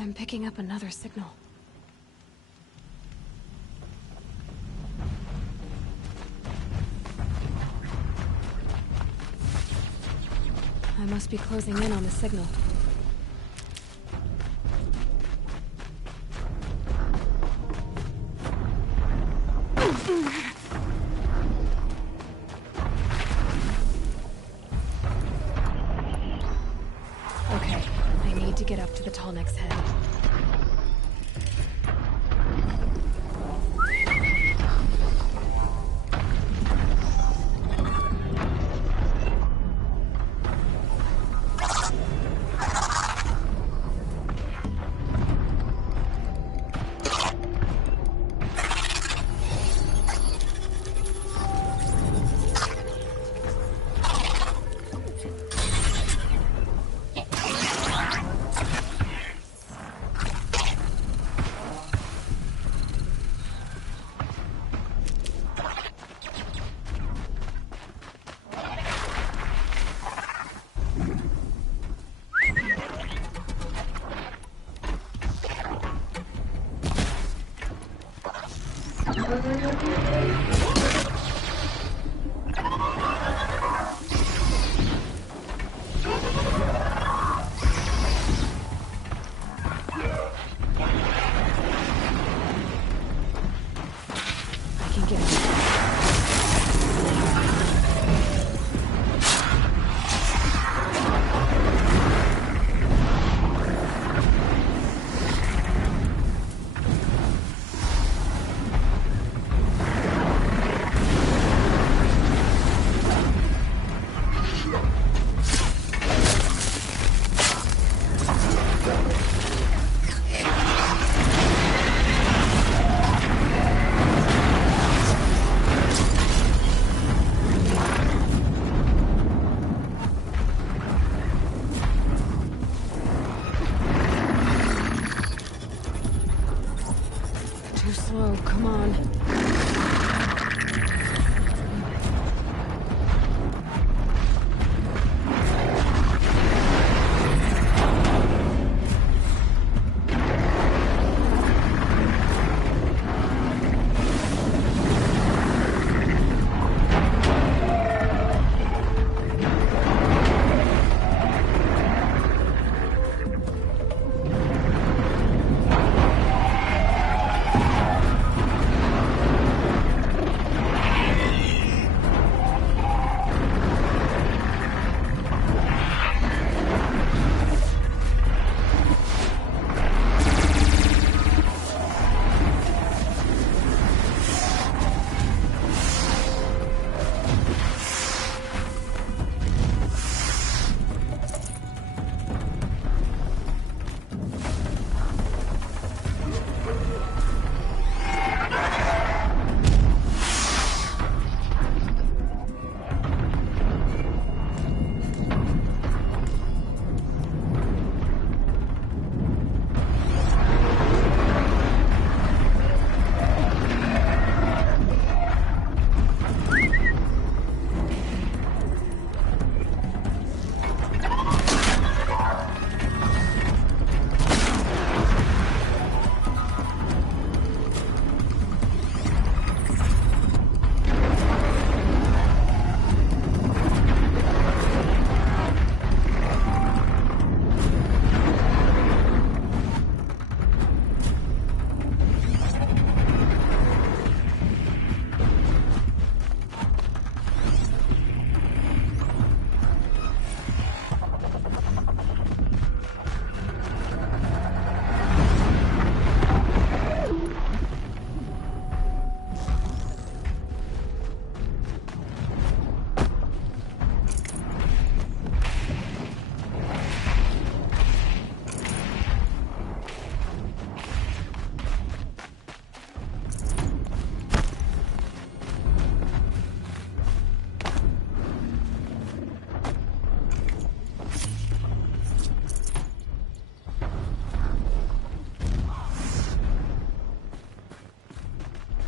I'm picking up another signal. I must be closing in on the signal. Okay, I need to get up to the Tallneck's head.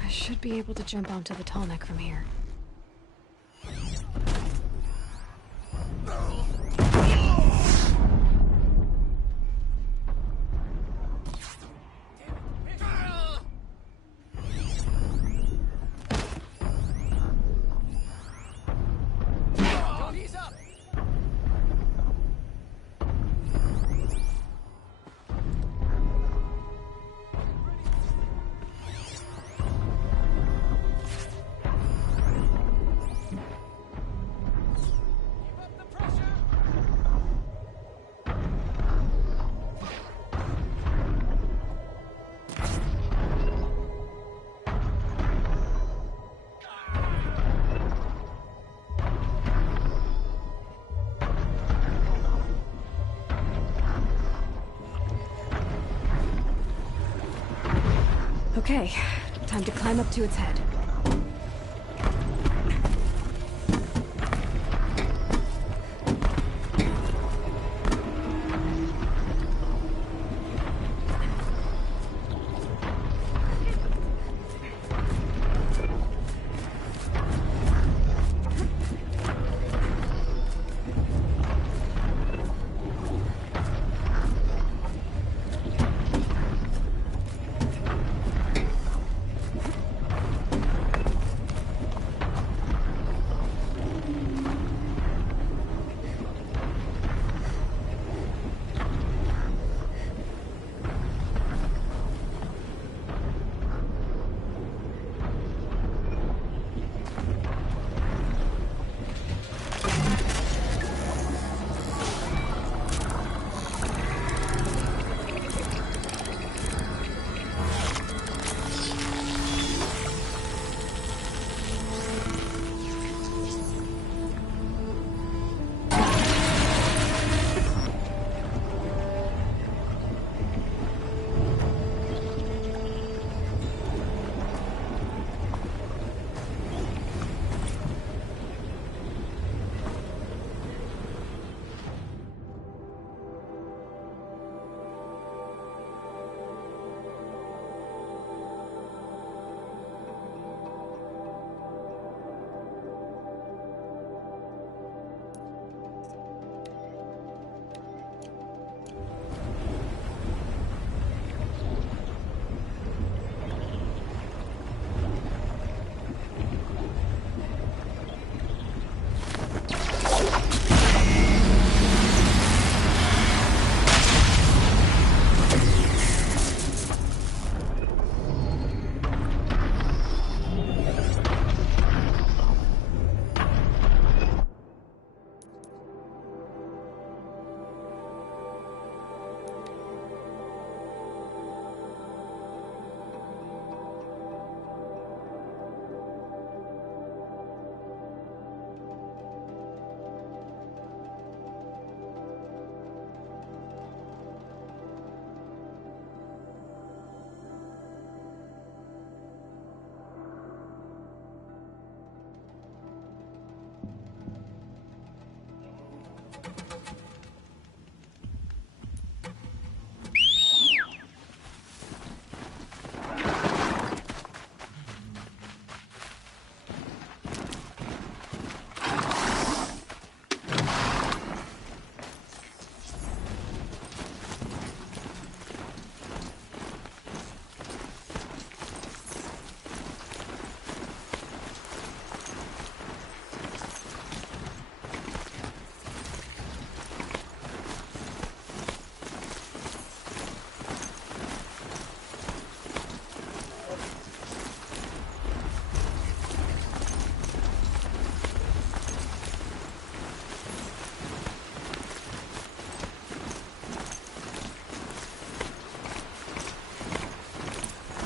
Should be able to jump onto the Tallneck from here. Okay, time to climb up to its head.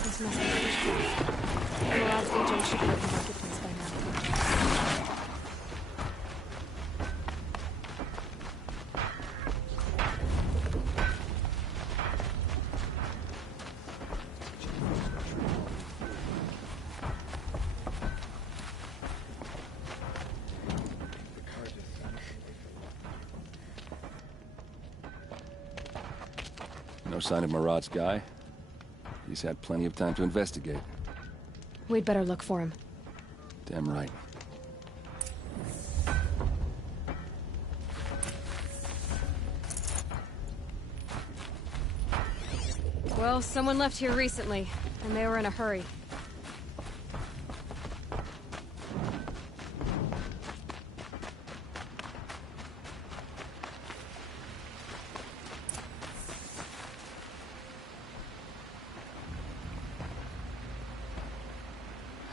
This must be Fishcliff. Murad's agent should be at the marketplace by now. No sign of Murad's guy? He's had plenty of time to investigate. We'd better look for him. Damn right. Well, someone left here recently, and they were in a hurry.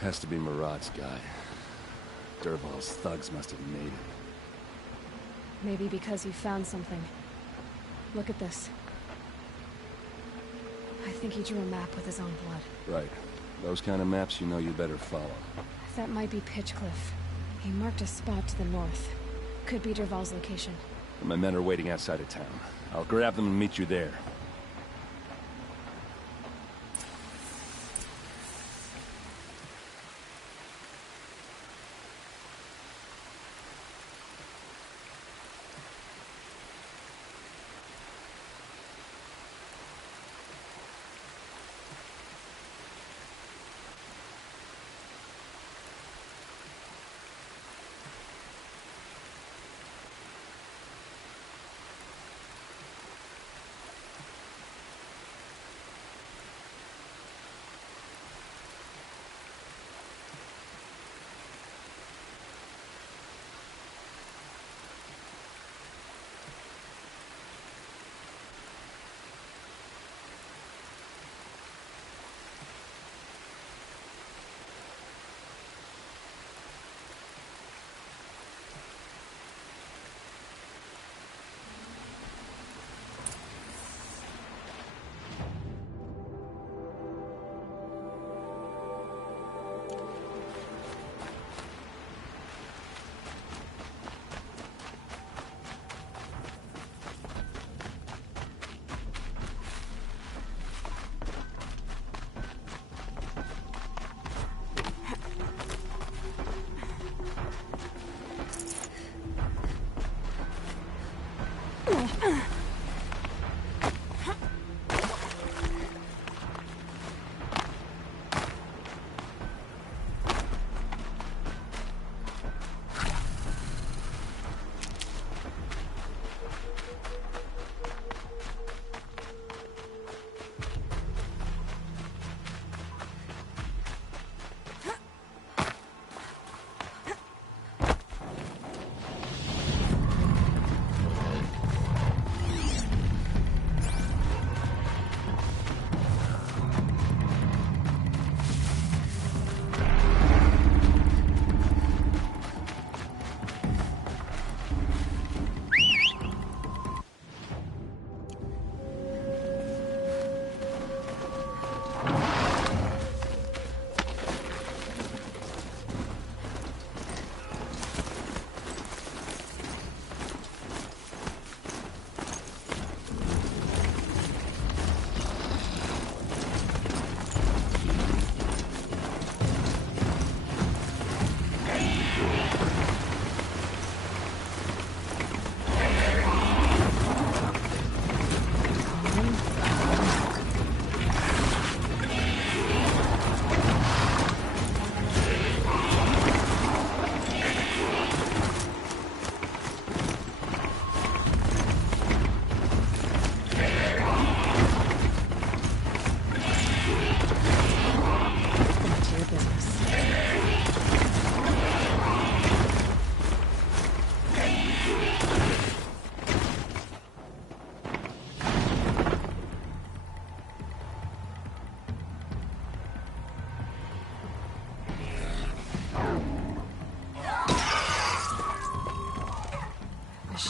Has to be Murad's guy. Dervahl's thugs must have made it. Maybe because he found something. Look at this. I think he drew a map with his own blood. Right. Those kind of maps you know you better follow. That might be Pitchcliff. He marked a spot to the north. Could be Dervahl's location. My men are waiting outside of town. I'll grab them and meet you there.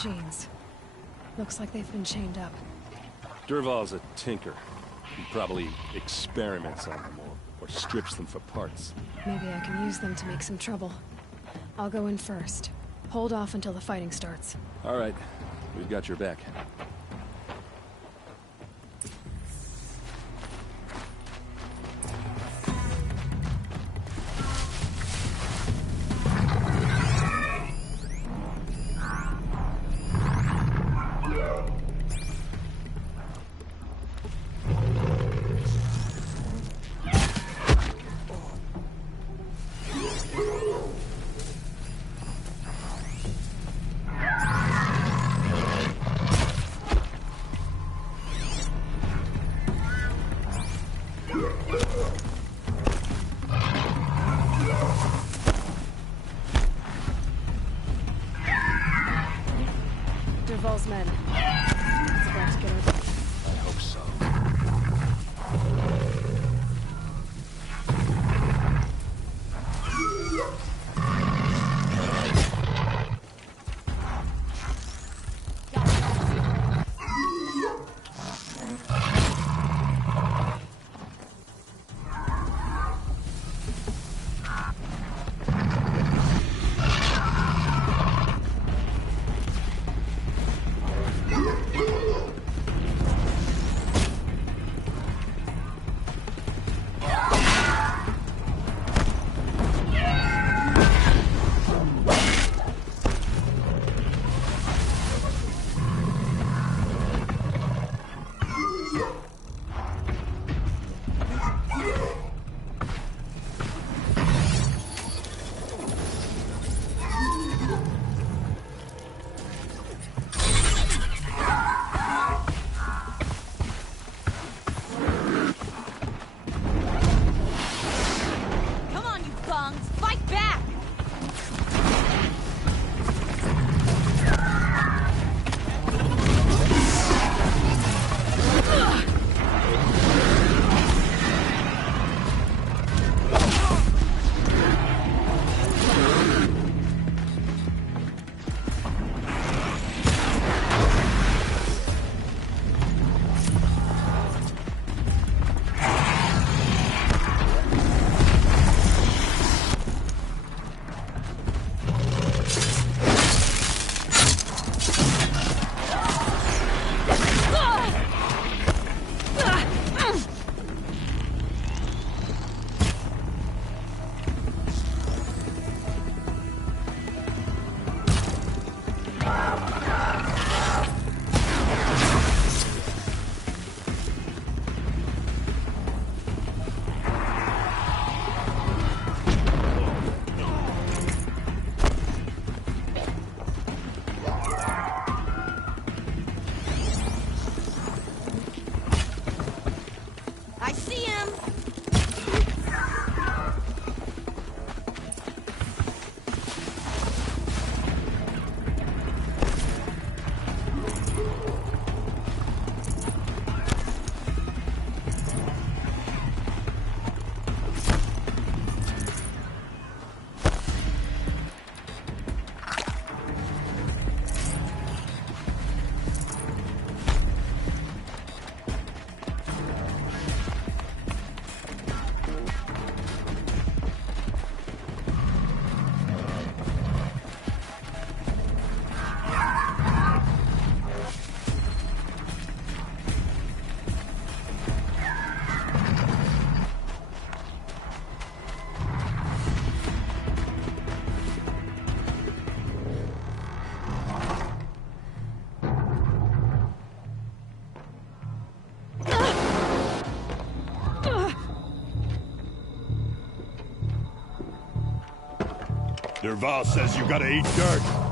machines. Looks like they've been chained up. Dervahl's a tinker. He probably experiments on them or strips them for parts. Maybe I can use them to make some trouble. I'll go in first. Hold off until the fighting starts. All right. We've got your back. Dervahl's men. It's about to get over. I hope so. Dervahl says you gotta eat dirt.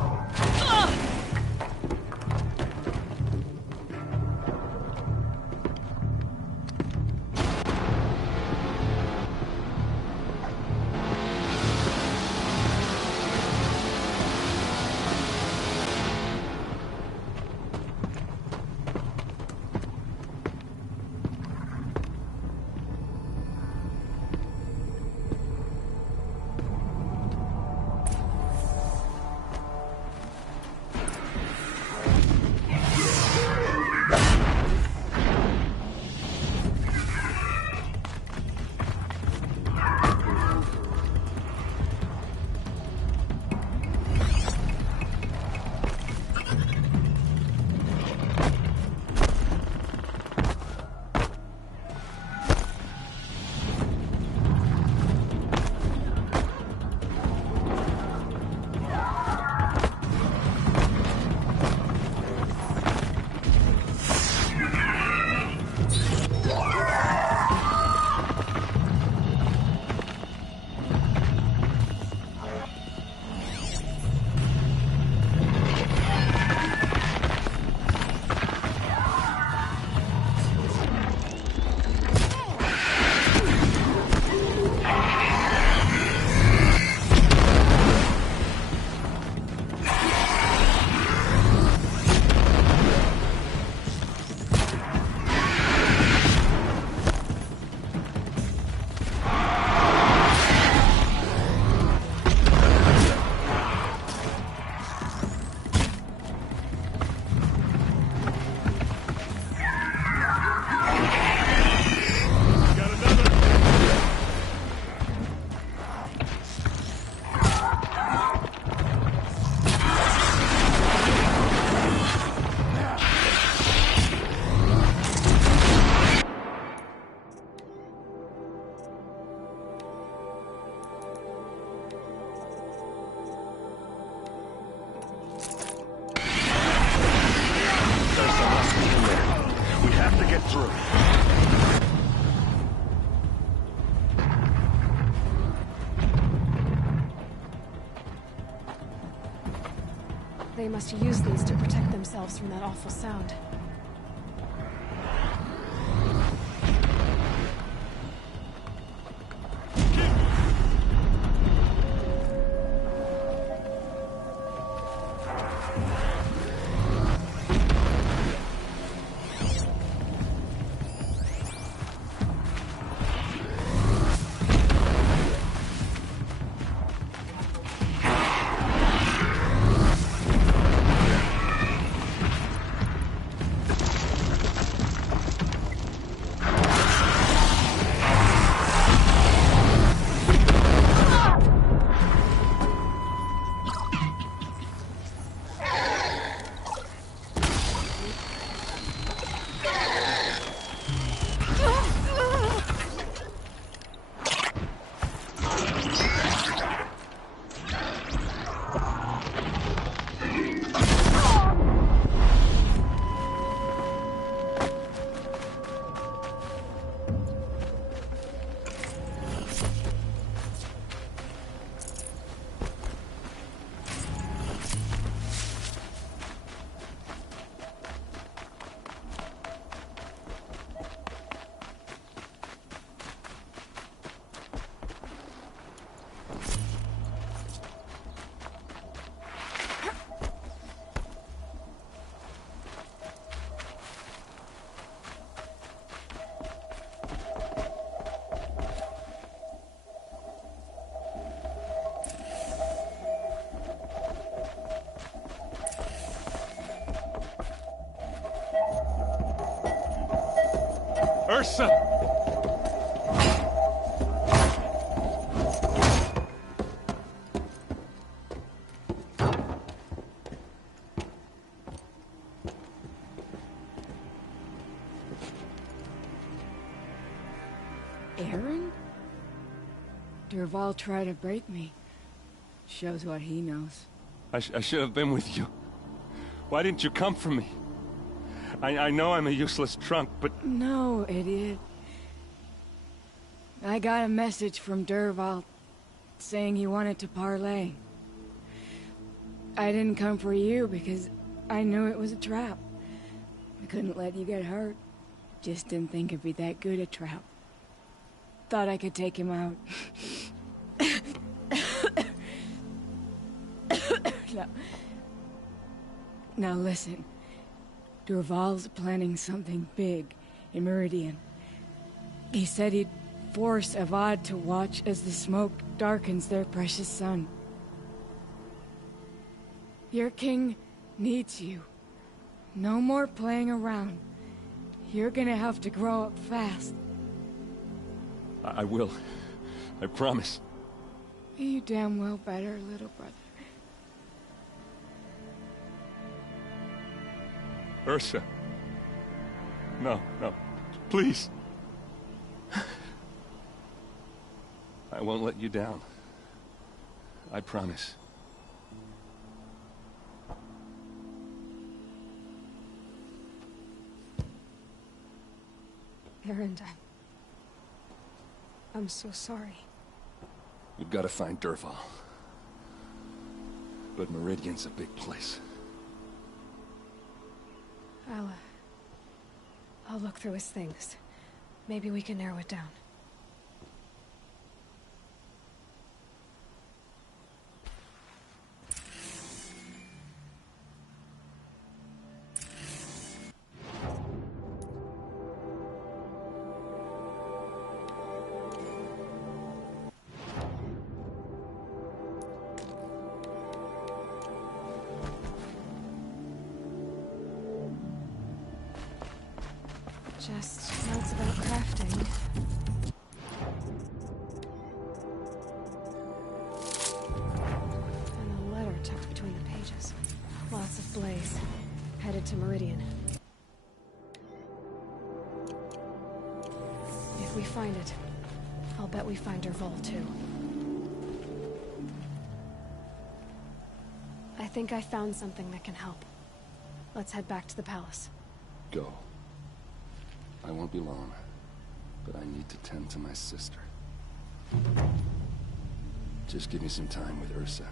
through. They must use these to protect themselves from that awful sound. Ursa! Aaron? Dervahl tried to break me. Shows what he knows. I should have been with you. Why didn't you come for me? I know I'm a useless trunk, but... No, idiot. I got a message from Dervahl saying he wanted to parlay. I didn't come for you because I knew it was a trap. I couldn't let you get hurt. Just didn't think it'd be that good a trap. Thought I could take him out. Now listen. Dervahl's planning something big in Meridian. He said he'd force Avad to watch as the smoke darkens their precious sun. Your king needs you. No more playing around. You're gonna have to grow up fast. I will. I promise. You damn well better, little brother. Ursa. No, no. Please. I won't let you down. I promise. Erend, I'm so sorry. We've got to find Dervahl. But Meridian's a big place. I'll look through his things. Maybe we can narrow it down. Just notes about crafting. And a letter tucked between the pages. Lots of blaze. Headed to Meridian. If we find it, I'll bet we find Dervahl too. I think I found something that can help. Let's head back to the palace. Go. I won't be long, but I need to tend to my sister. Just give me some time with Ursa.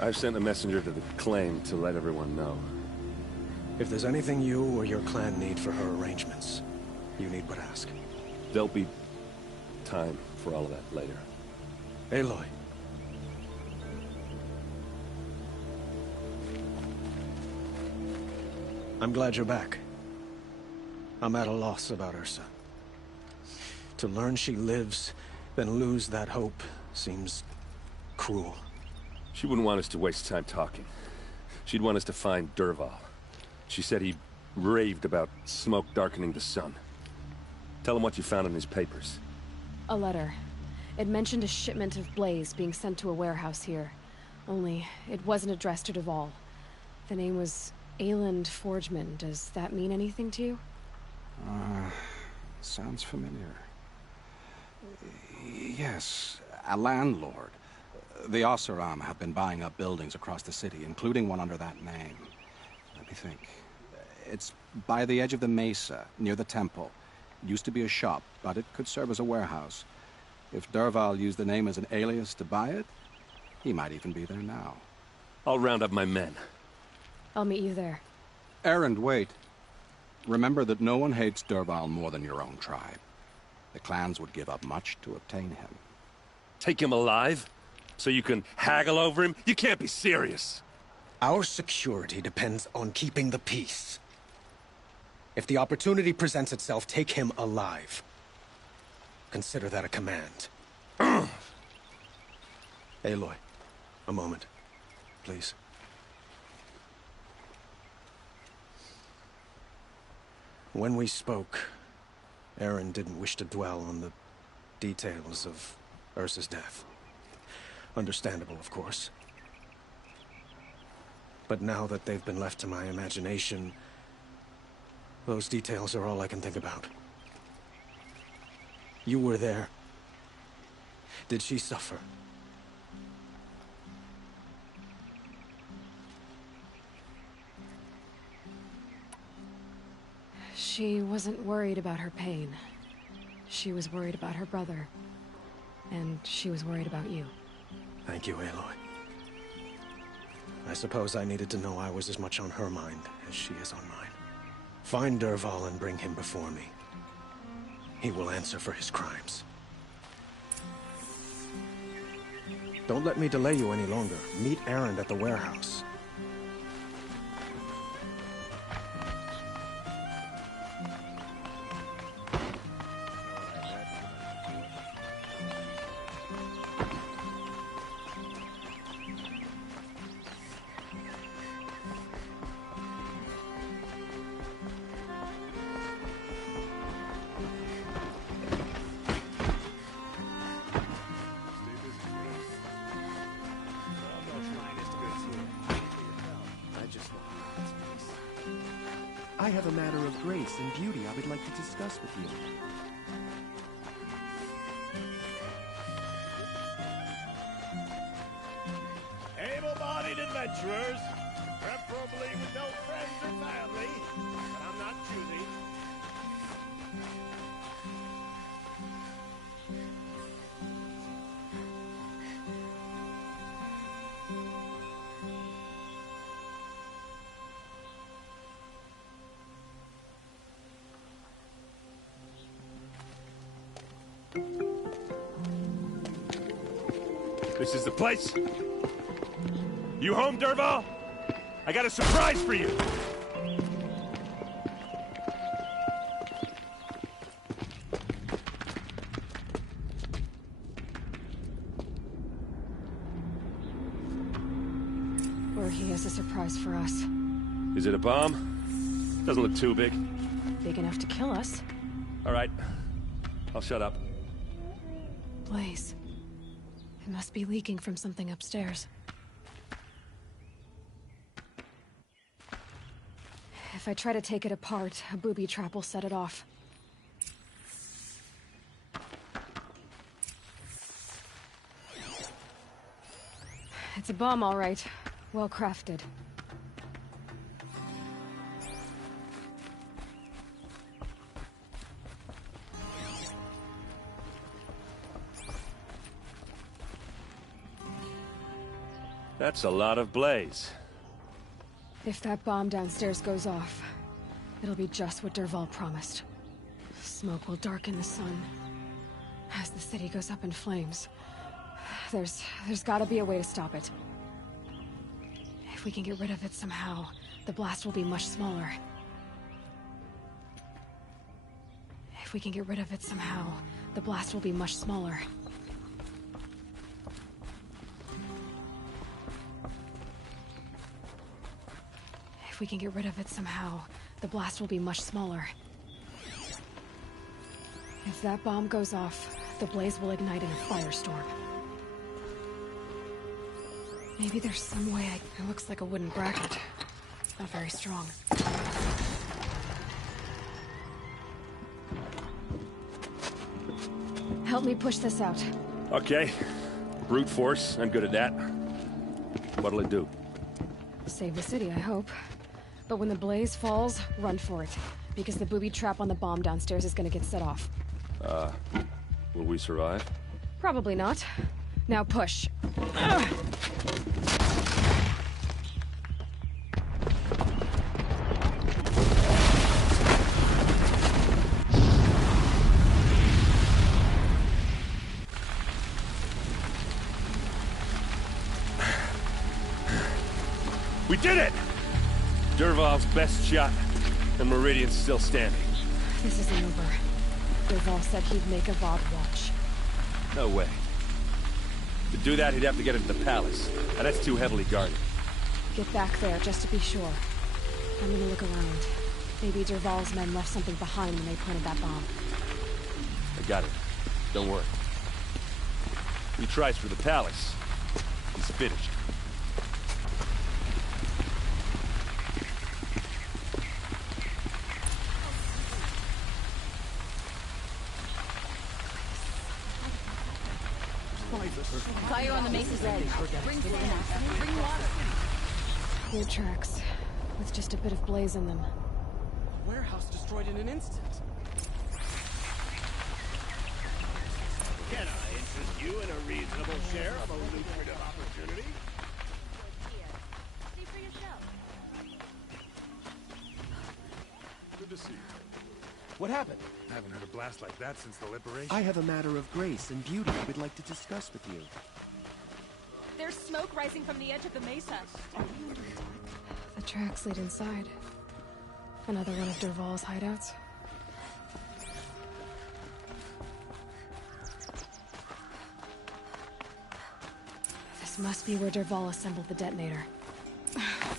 I've sent a messenger to the claim to let everyone know. If there's anything you or your clan need for her arrangements, you need but ask. There'll be time for all of that later. Aloy. I'm glad you're back. I'm at a loss about Ursa. To learn she lives, then lose that hope, seems cruel. She wouldn't want us to waste time talking. She'd want us to find Dervahl. She said he raved about smoke darkening the sun. Tell him what you found in his papers. A letter. It mentioned a shipment of Blaze being sent to a warehouse here. Only, it wasn't addressed to Dervahl. The name was Ayland Forgeman. Does that mean anything to you? Sounds familiar. Yes, a landlord. The Oseram have been buying up buildings across the city, including one under that name. Let me think. It's by the edge of the mesa, near the temple. It used to be a shop, but it could serve as a warehouse. If Dervahl used the name as an alias to buy it, he might even be there now. I'll round up my men. I'll meet you there. Erend, wait. Remember that no one hates Dervahl more than your own tribe. The clans would give up much to obtain him. Take him alive? So you can haggle over him? You can't be serious. Our security depends on keeping the peace. If the opportunity presents itself, take him alive. Consider that a command. Aloy, a moment, please. When we spoke, Erend didn't wish to dwell on the details of Ursa's death. Understandable, of course. But now that they've been left to my imagination, those details are all I can think about. You were there. Did she suffer? She wasn't worried about her pain. She was worried about her brother. And she was worried about you. Thank you, Aloy. I suppose I needed to know I was as much on her mind as she is on mine. Find Dervahl and bring him before me. He will answer for his crimes. Don't let me delay you any longer. Meet Erend at the warehouse. I have a matter of grace and beauty I would like to discuss with you. Able-bodied adventurers, preferably with no friends or family, but I'm not choosy. This is the place? You home, Dervahl? I got a surprise for you! Or he has a surprise for us. Is it a bomb? Doesn't look too big. Big enough to kill us. All right. I'll shut up. Blaze. It must be leaking from something upstairs. If I try to take it apart, a booby trap will set it off. It's a bomb, all right. Well crafted. That's a lot of blaze. If that bomb downstairs goes off, it'll be just what Dervahl promised. Smoke will darken the sun. As the city goes up in flames, there's gotta be a way to stop it. If we can get rid of it somehow, the blast will be much smaller. If we can get rid of it somehow, the blast will be much smaller. If we can get rid of it somehow, the blast will be much smaller. If that bomb goes off, the blaze will ignite in a firestorm. Maybe there's some way It looks like a wooden bracket. Not very strong. Help me push this out. Okay. Brute force, I'm good at that. What'll it do? Save the city, I hope. But when the blaze falls, run for it. Because the booby trap on the bomb downstairs is gonna get set off. Will we survive? Probably not. Now push. Ugh. We did it! Dervahl's best shot, and Meridian's still standing. This isn't over. Dervahl said he'd make a Void watch. No way. To do that, he'd have to get into the palace, and that's too heavily guarded. Get back there, just to be sure. I'm gonna look around. Maybe Dervahl's men left something behind when they planted that bomb. I got it. Don't worry. He tries for the palace. He's finished. Fire on the Mesa's edge. Bring sand. Bring water. Clear tracks, with just a bit of blaze in them. A warehouse destroyed in an instant. Can I interest you in a reasonable share of a lucrative opportunity? See for yourself. Good to see you. What happened? I haven't heard a blast like that since the liberation. I have a matter of grace and beauty I would like to discuss with you. There's smoke rising from the edge of the mesa. The tracks lead inside. Another one of Dervahl's hideouts. This must be where Dervahl assembled the detonator.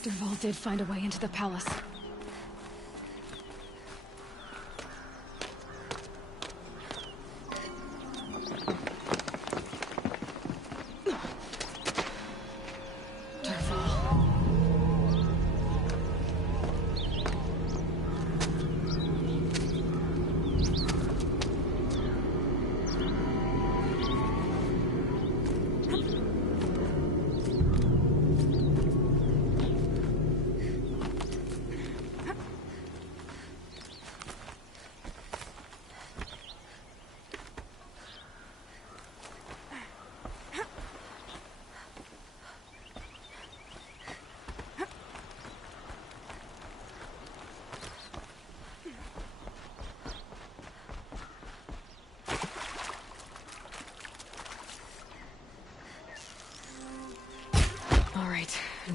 Dervahl did find a way into the palace.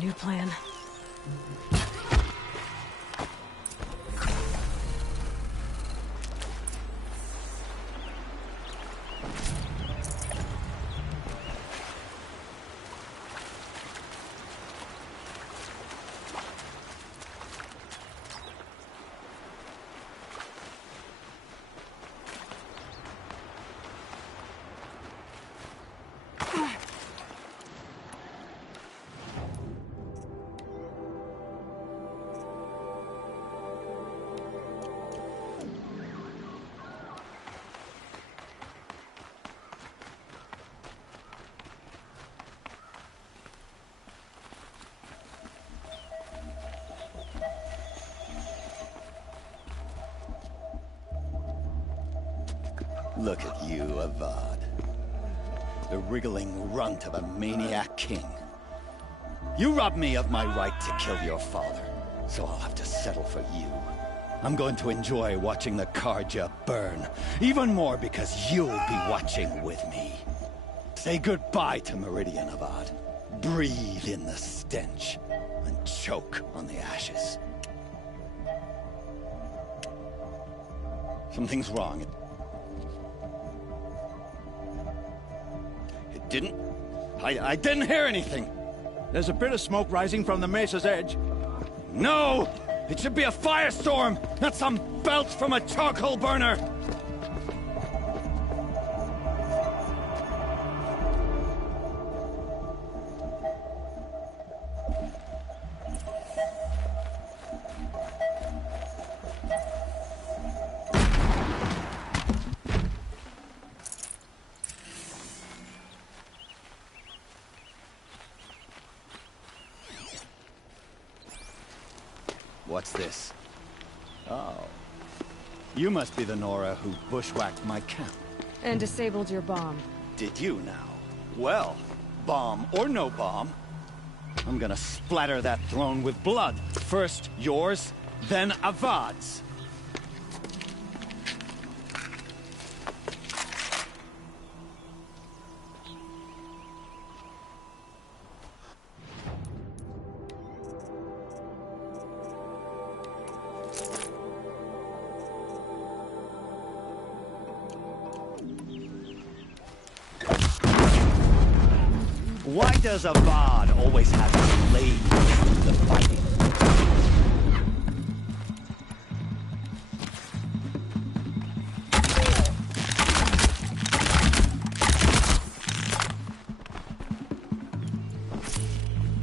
New plan. Look at you, Avad. The wriggling runt of a maniac king. You robbed me of my right to kill your father, so I'll have to settle for you. I'm going to enjoy watching the Carja burn, even more because you'll be watching with me. Say goodbye to Meridian, Avad. Breathe in the stench, and choke on the ashes. Something's wrong. I didn't hear anything. There's a bit of smoke rising from the mesa's edge. No! It should be a firestorm, not some belch from a charcoal burner! What's this? Oh. You must be the Nora who bushwhacked my camp. And disabled your bomb. Did you now? Well, bomb or no bomb, I'm gonna splatter that throne with blood. First yours, then Avad's. Why does Avad always have to blade the fighting?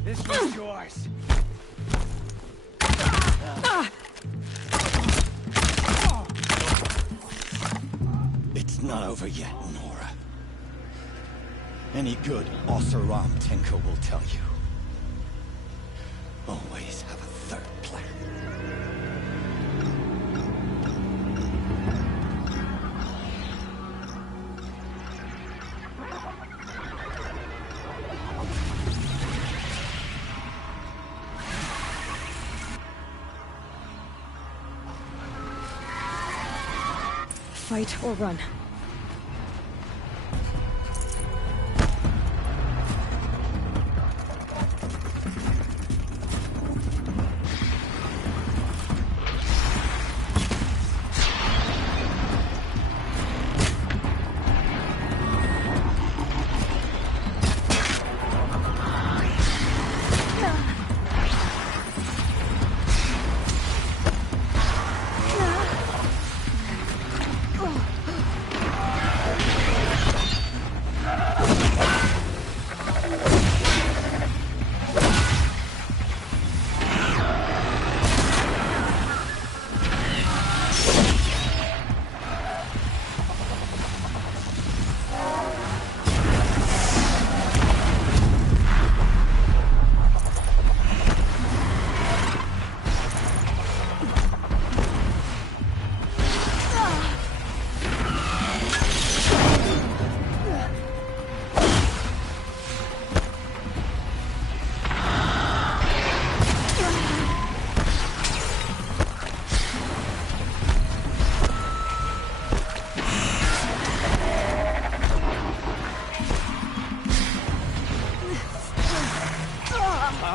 This one's yours. It's not over yet, Nora. Any good Oseram tinker will tell you. Always have a third plan. Fight or run.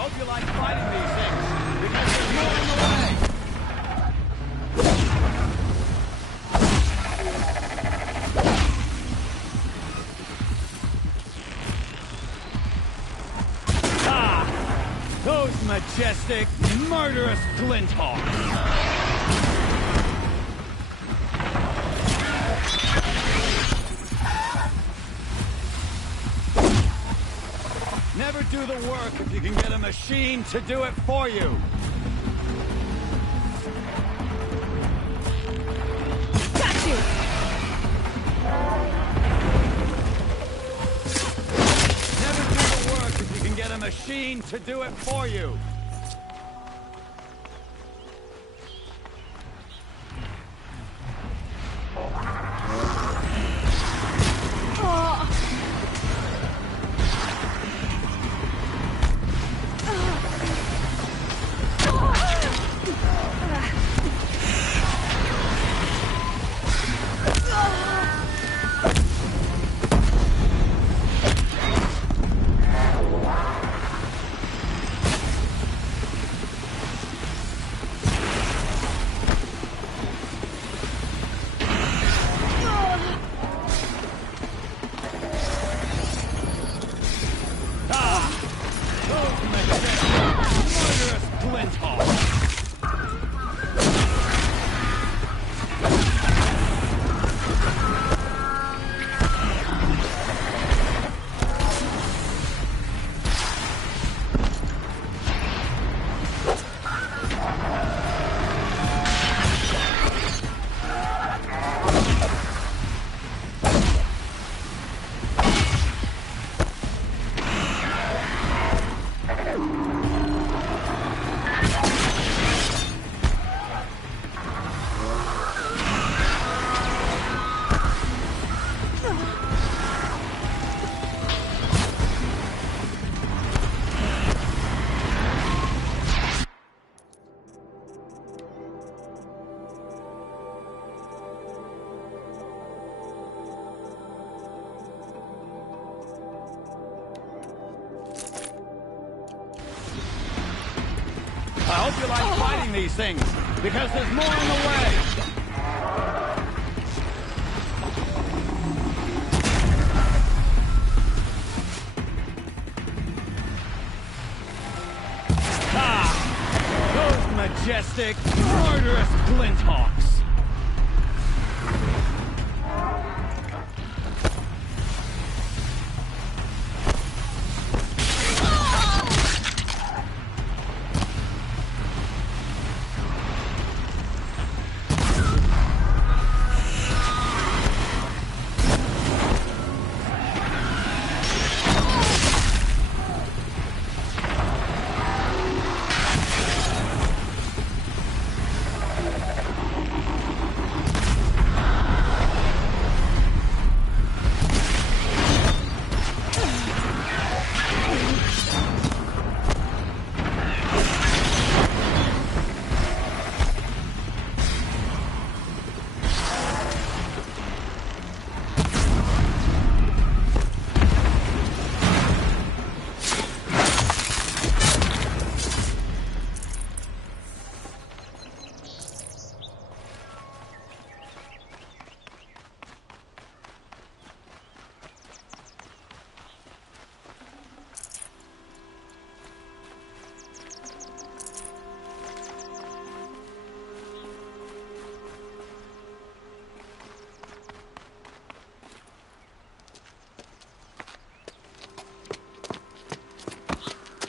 hope you like fighting these things, because there's more in the way! Those majestic, murderous Glinthawks! Never do the work if you can get a machine to do it for you! Got you! Never do the work if you can get a machine to do it for you! I hope you like fighting these things, because there's more in the way! Those majestic, murderous Glinthawks!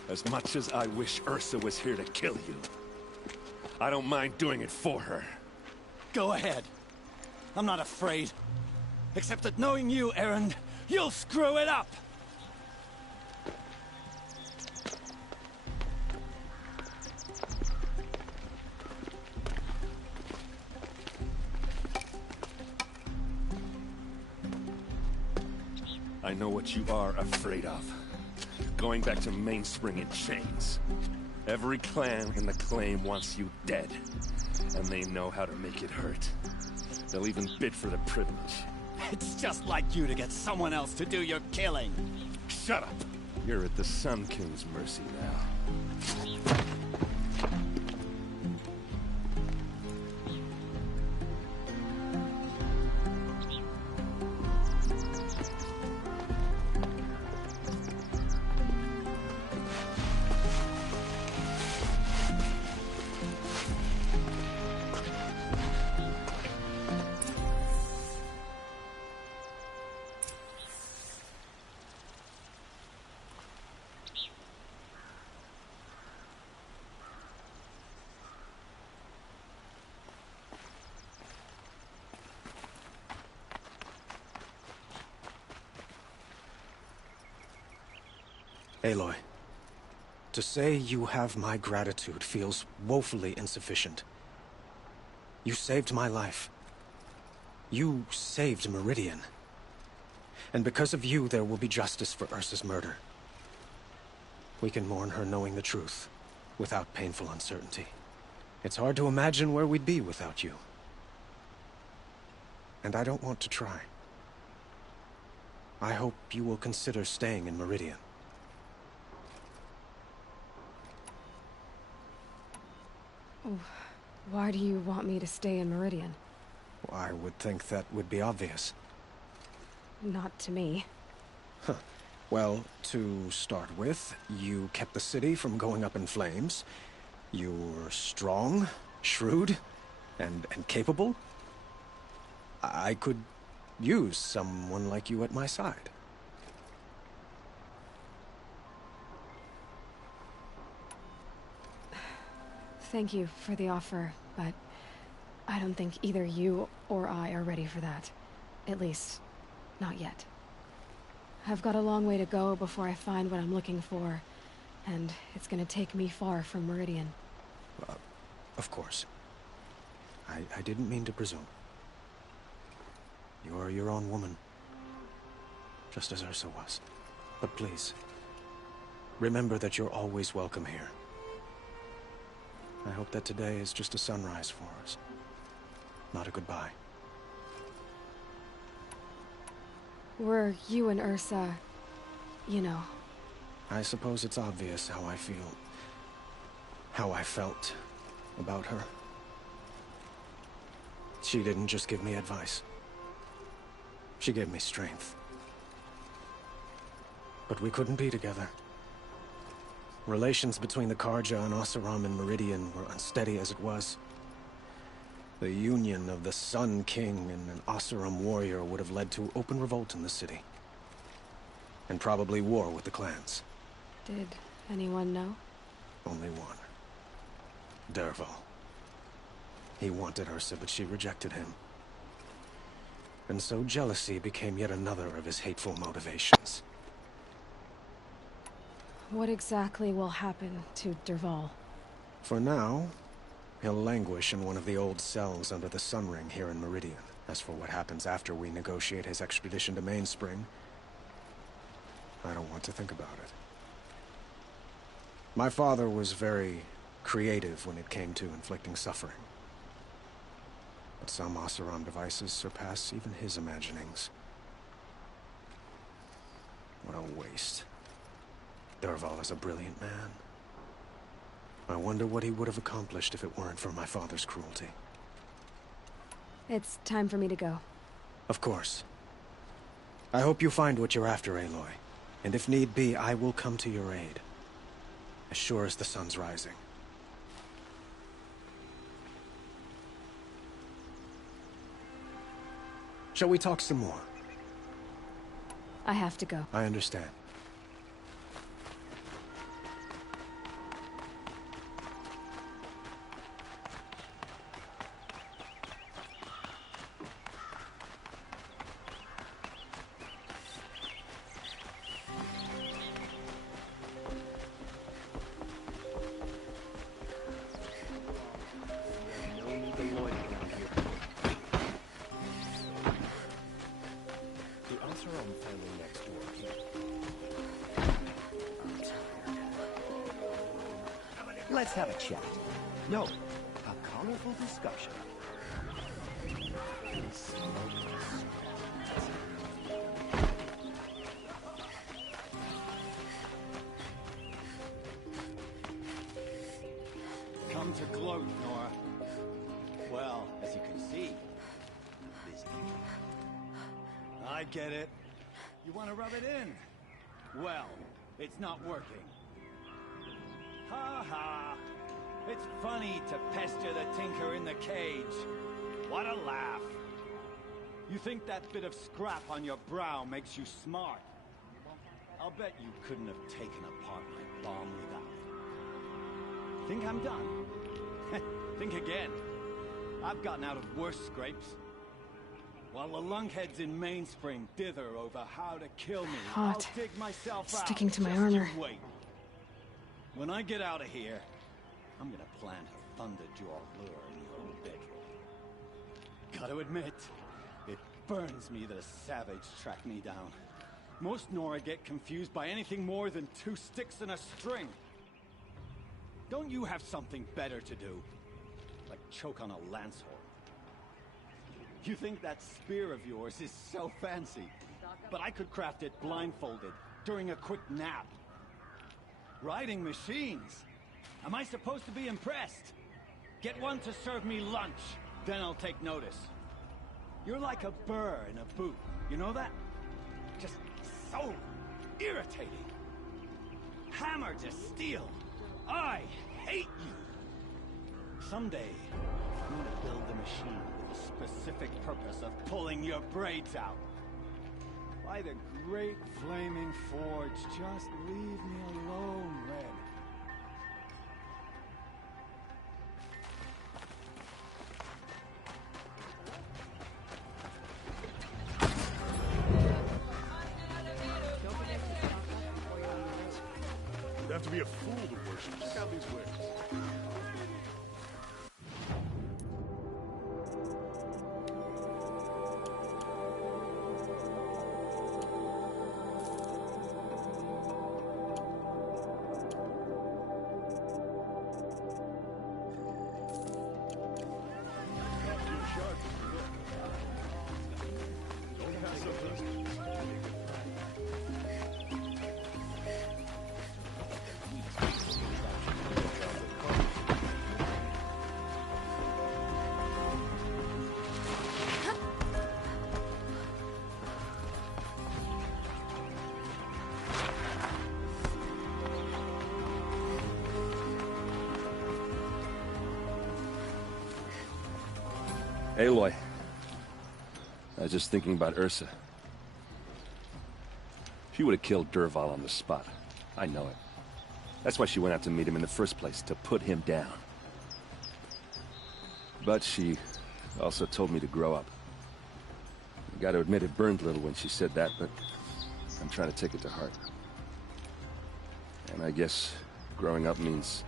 As much as I wish Ursa was here to kill you, I don't mind doing it for her. Go ahead. I'm not afraid. Except that knowing you, Erend, you'll screw it up! I know what you are afraid of. Going back to Mainspring in chains. Every clan in the Claim wants you dead. And they know how to make it hurt. They'll even bid for the privilege. It's just like you to get someone else to do your killing. Shut up! You're at the Sun King's mercy now. Aloy, to say you have my gratitude feels woefully insufficient. You saved my life. You saved Meridian. And because of you, there will be justice for Ursa's murder. We can mourn her knowing the truth, without painful uncertainty. It's hard to imagine where we'd be without you. And I don't want to try. I hope you will consider staying in Meridian. Why do you want me to stay in Meridian? I would think that would be obvious. Not to me. Huh. Well, to start with, you kept the city from going up in flames. You were strong, shrewd, and capable. I could use someone like you at my side. Thank you for the offer, but I don't think either you or I are ready for that. At least, not yet. I've got a long way to go before I find what I'm looking for, and it's gonna take me far from Meridian. Of course. I didn't mean to presume. You're your own woman, just as Ursa was. But please, remember that you're always welcome here. I hope that today is just a sunrise for us, not a goodbye. Were you and Ursa, you know? I suppose it's obvious how I feel, how I felt about her. She didn't just give me advice. She gave me strength. But we couldn't be together. Relations between the Carja and Oseram and Meridian were unsteady as it was. The union of the Sun King and an Oseram warrior would have led to open revolt in the city. And probably war with the clans. Did anyone know? Only one. Dervahl. He wanted Ursa, but she rejected him. And so jealousy became yet another of his hateful motivations. What exactly will happen to Dervahl? For now, he'll languish in one of the old cells under the Sun Ring here in Meridian. As for what happens after we negotiate his extradition to Mainspring, I don't want to think about it. My father was very creative when it came to inflicting suffering. But some Oseram devices surpass even his imaginings. What a waste. Dervahl is a brilliant man. I wonder what he would have accomplished if it weren't for my father's cruelty. It's time for me to go. Of course. I hope you find what you're after, Aloy. And if need be, I will come to your aid. As sure as the sun's rising. Shall we talk some more? I have to go. I understand. Let's have a chat. No, a colorful discussion. Come to gloat, Nora. Well, as you can see, I'm busy. I get it. You want to rub it in? Well, it's not working. Ha ha! It's funny to pester the tinker in the cage. What a laugh! You think that bit of scrap on your brow makes you smart? I'll bet you couldn't have taken apart my bomb without it. Think I'm done? Think again. I've gotten out of worse scrapes. While the lunkheads in Mainspring dither over how to kill me, Hot. I'll dig myself out. Sticking to my Just armor. you wait. When I get out of here, I'm gonna plant a Thunderjaw lure in your own bedroom. Gotta admit, it burns me that a savage tracked me down. Most Nora get confused by anything more than 2 sticks and a string. Don't you have something better to do? Like choke on a lance horn. You think that spear of yours is so fancy, but I could craft it blindfolded during a quick nap. Riding machines? Am I supposed to be impressed? Get one to serve me lunch, then I'll take notice. You're like a burr in a boot, you know that? Just so irritating. Hammer to steel. I hate you. Someday, I'm gonna build the machine with the specific purpose of pulling your braids out. By the great flaming forge, just leave me alone, Red. You'd have to be a fool to worship. Check out these wares. Aloy. I was just thinking about Ursa. She would have killed Dervahl on the spot. I know it. That's why she went out to meet him in the first place, to put him down. But she also told me to grow up. I gotta admit it burned a little when she said that, but I'm trying to take it to heart. And I guess growing up means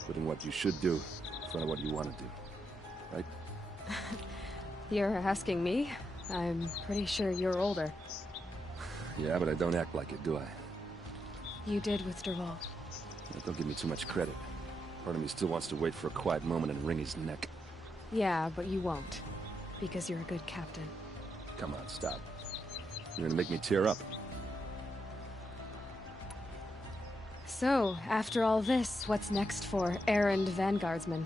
putting what you should do in front of what you want to do. Right? You're asking me? I'm pretty sure you're older. Yeah, but I don't act like it, do I? You did with Dervahl. Don't give me too much credit. Part of me still wants to wait for a quiet moment and wring his neck. Yeah, but you won't. Because you're a good captain. Come on, stop. You're gonna make me tear up. So, after all this, what's next for errand vanguardsman?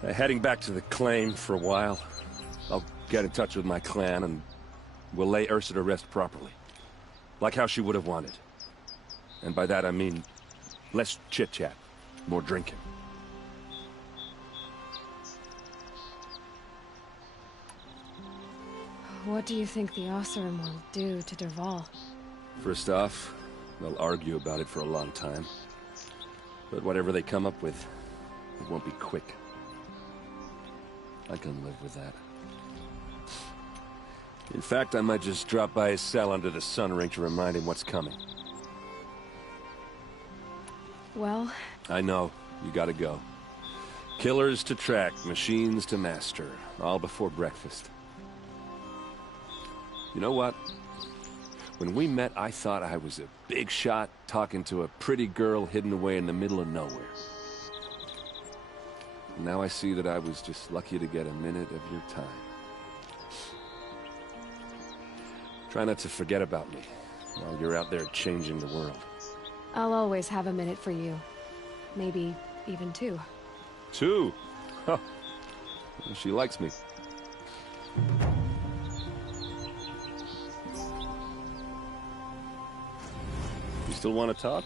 Heading back to the claim for a while. I'll get in touch with my clan and we'll lay Ursa to rest properly. Like how she would have wanted. And by that I mean less chit-chat, more drinking. What do you think the Oseram will do to Dervahl? First off, they'll argue about it for a long time. But whatever they come up with, it won't be quick. I can live with that. In fact, I might just drop by his cell under the sun ring to remind him what's coming. Well... I know. You gotta go. Killers to track, machines to master. All before breakfast. You know what? When we met, I thought I was a big shot talking to a pretty girl hidden away in the middle of nowhere. Now I see that I was just lucky to get a minute of your time. Try not to forget about me while you're out there changing the world. I'll always have a minute for you. Maybe even 2. 2? Huh. She likes me. You still want to talk?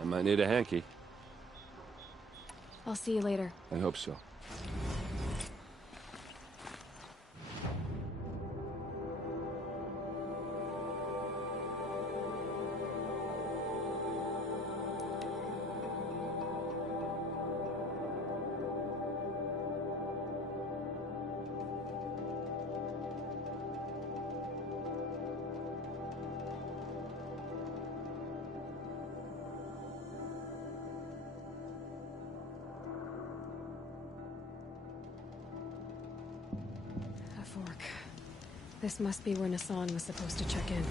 I might need a hanky. I'll see you later. I hope so. fork. This must be where Nassan was supposed to check in.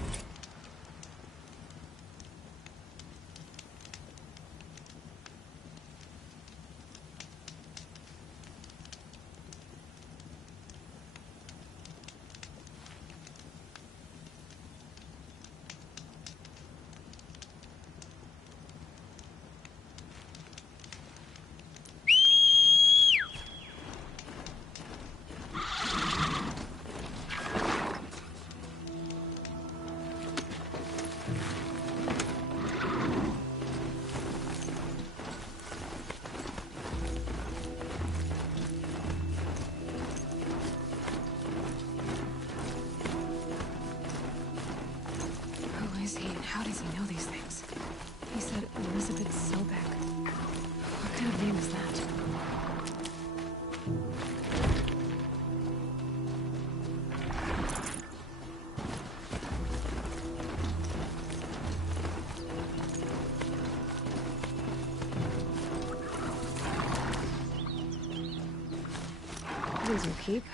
How does he know these things? He said Elizabeth Sobek. What kind of name is that? These will keep.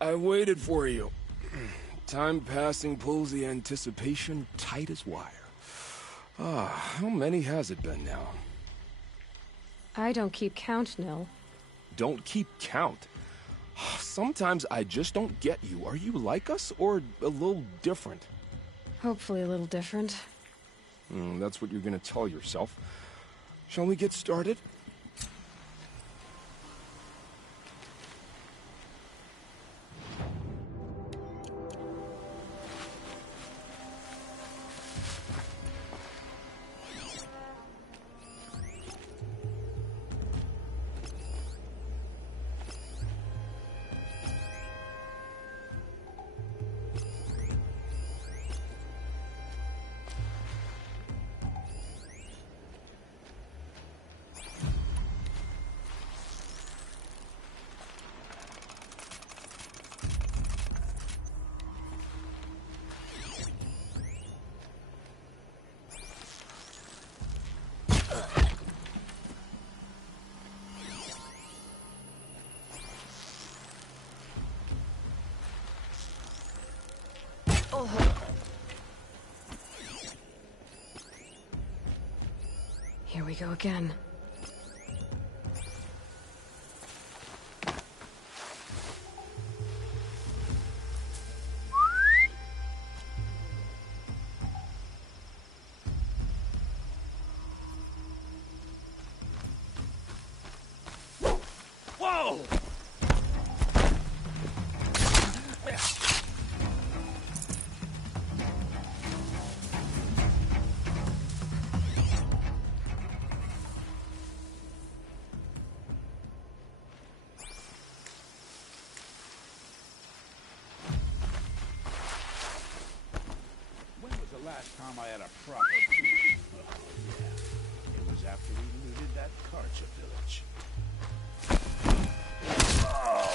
I waited for you. Time passing pulls the anticipation tight as wire. How many has it been now? I don't keep count, Nil. Don't keep count? Sometimes I just don't get you. Are you like us, or a little different? Hopefully a little different. That's what you're gonna tell yourself. Shall we get started? Here we go again. Whoa! Last time I had a proper beating. Oh, yeah. It was after we looted that Karcha village. Oh.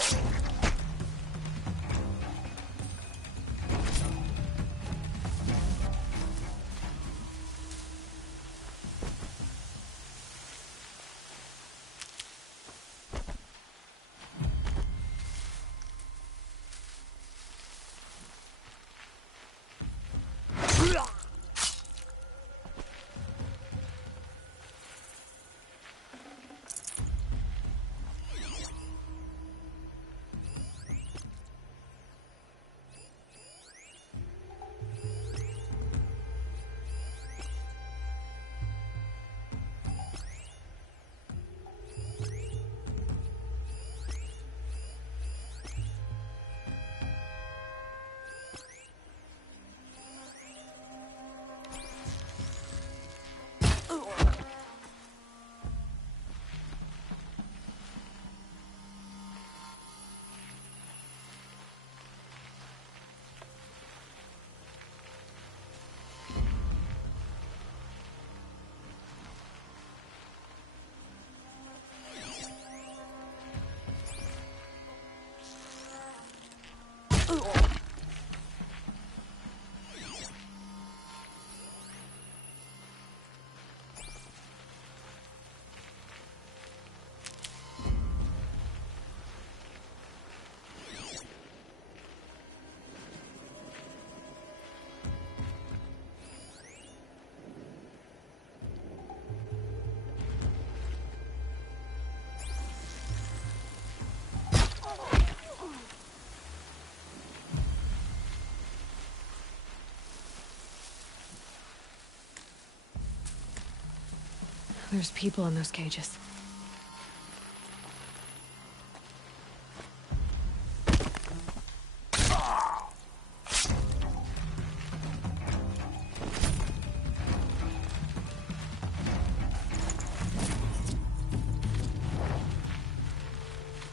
There's people in those cages.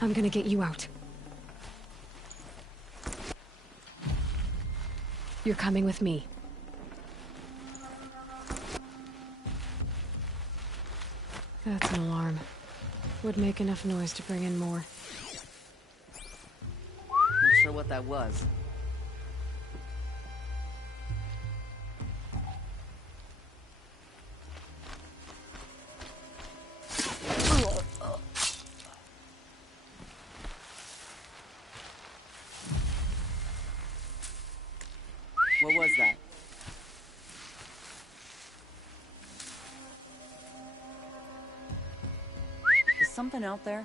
I'm gonna get you out. You're coming with me. That's an alarm. Would make enough noise to bring in more. Not sure what that was. What was that? Is something out there?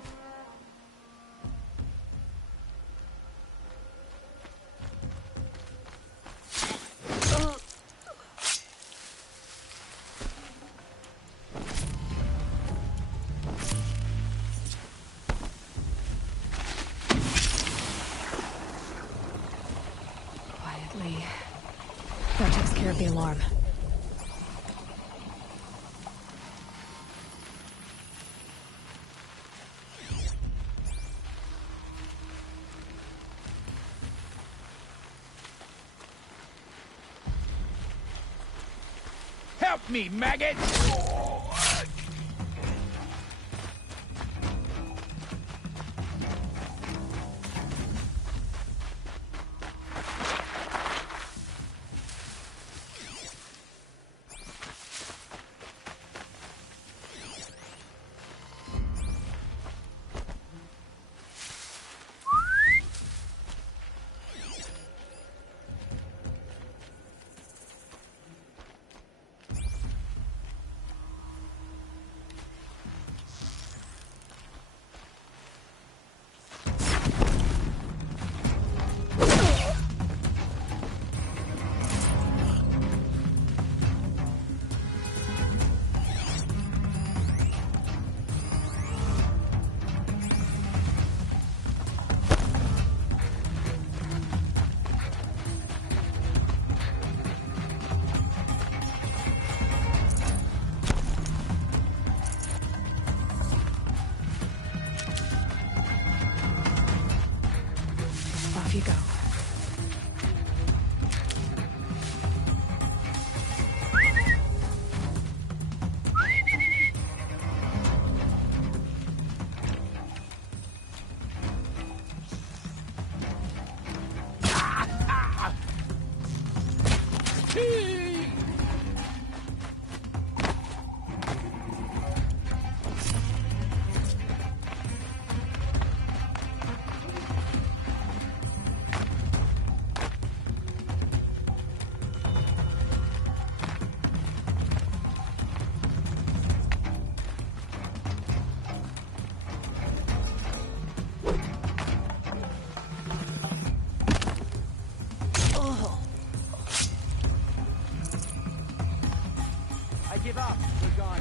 Quietly. That takes care of the alarm. Help me, maggot! Off you go. I give up. We're gone.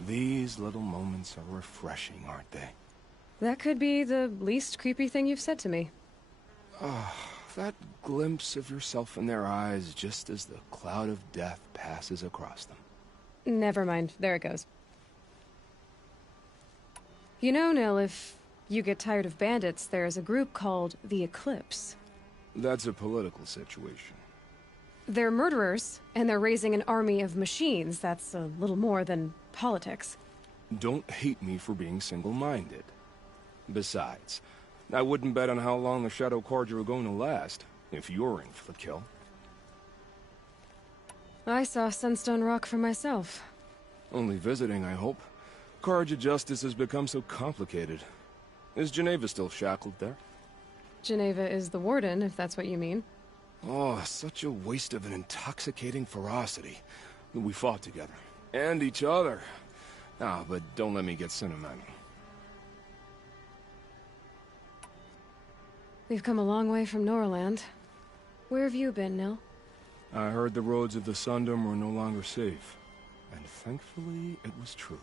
These little moments are refreshing, aren't they? That could be the least creepy thing you've said to me. Ah, that glimpse of yourself in their eyes just as the cloud of death passes across them. Never mind. There it goes. You know, Nil, if you get tired of bandits, there's a group called the Eclipse. That's a political situation. They're murderers, and they're raising an army of machines. That's a little more than politics. Don't hate me for being single-minded. Besides, I wouldn't bet on how long the Shadow Carja are going to last, if you're in for the kill. I saw Sunstone Rock for myself. Only visiting, I hope. Carja justice has become so complicated. Is Geneva still shackled there? Geneva is the warden, if that's what you mean. Oh, such a waste of an intoxicating ferocity. We fought together. And each other. Ah, but don't let me get sentimental. We've come a long way from Norland. Where have you been, Nil? I heard the roads of the Sundom were no longer safe. And thankfully, it was true.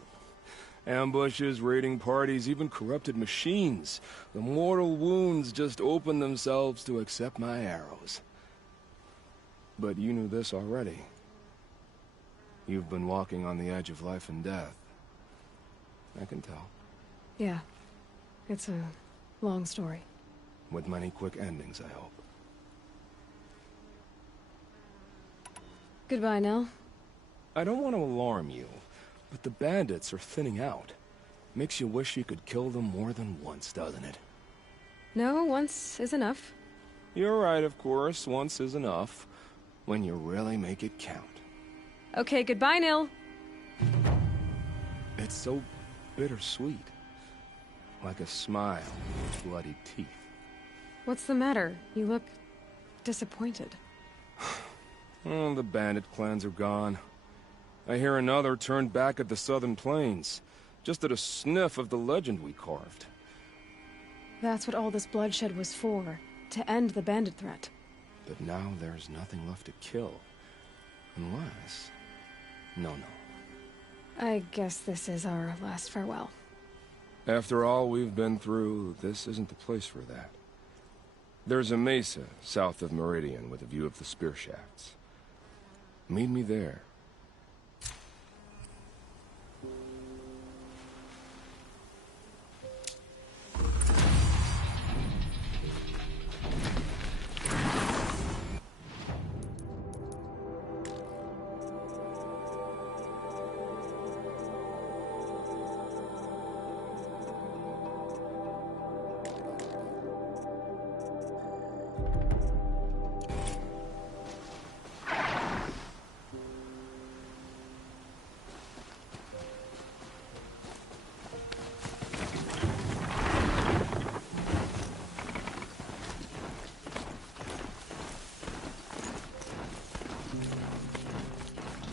Ambushes, raiding parties, even corrupted machines. The mortal wounds just opened themselves to accept my arrows. But you knew this already. You've been walking on the edge of life and death. I can tell. Yeah. It's a long story. With many quick endings, I hope. Goodbye, Nil. I don't want to alarm you, but the bandits are thinning out. Makes you wish you could kill them more than once, doesn't it? No, once is enough. You're right, of course. Once is enough. When you really make it count. Okay, goodbye, Nil. It's so bittersweet. Like a smile with bloody teeth. What's the matter? You look disappointed. Oh, the bandit clans are gone. I hear another turned back at the southern plains, just at a sniff of the legend we carved. That's what all this bloodshed was for, to end the bandit threat. But now there's nothing left to kill. Unless... No. I guess this is our last farewell. After all we've been through, this isn't the place for that. There's a mesa south of Meridian with a view of the spear shafts. Meet me there.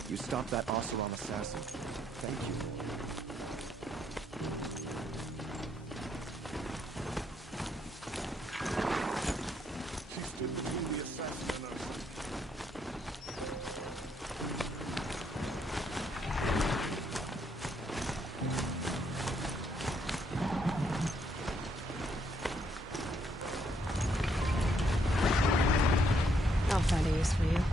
You stopped that Oseram assassin. Thank you, Lord. She stood between the assassin and us. I'll find a use for you.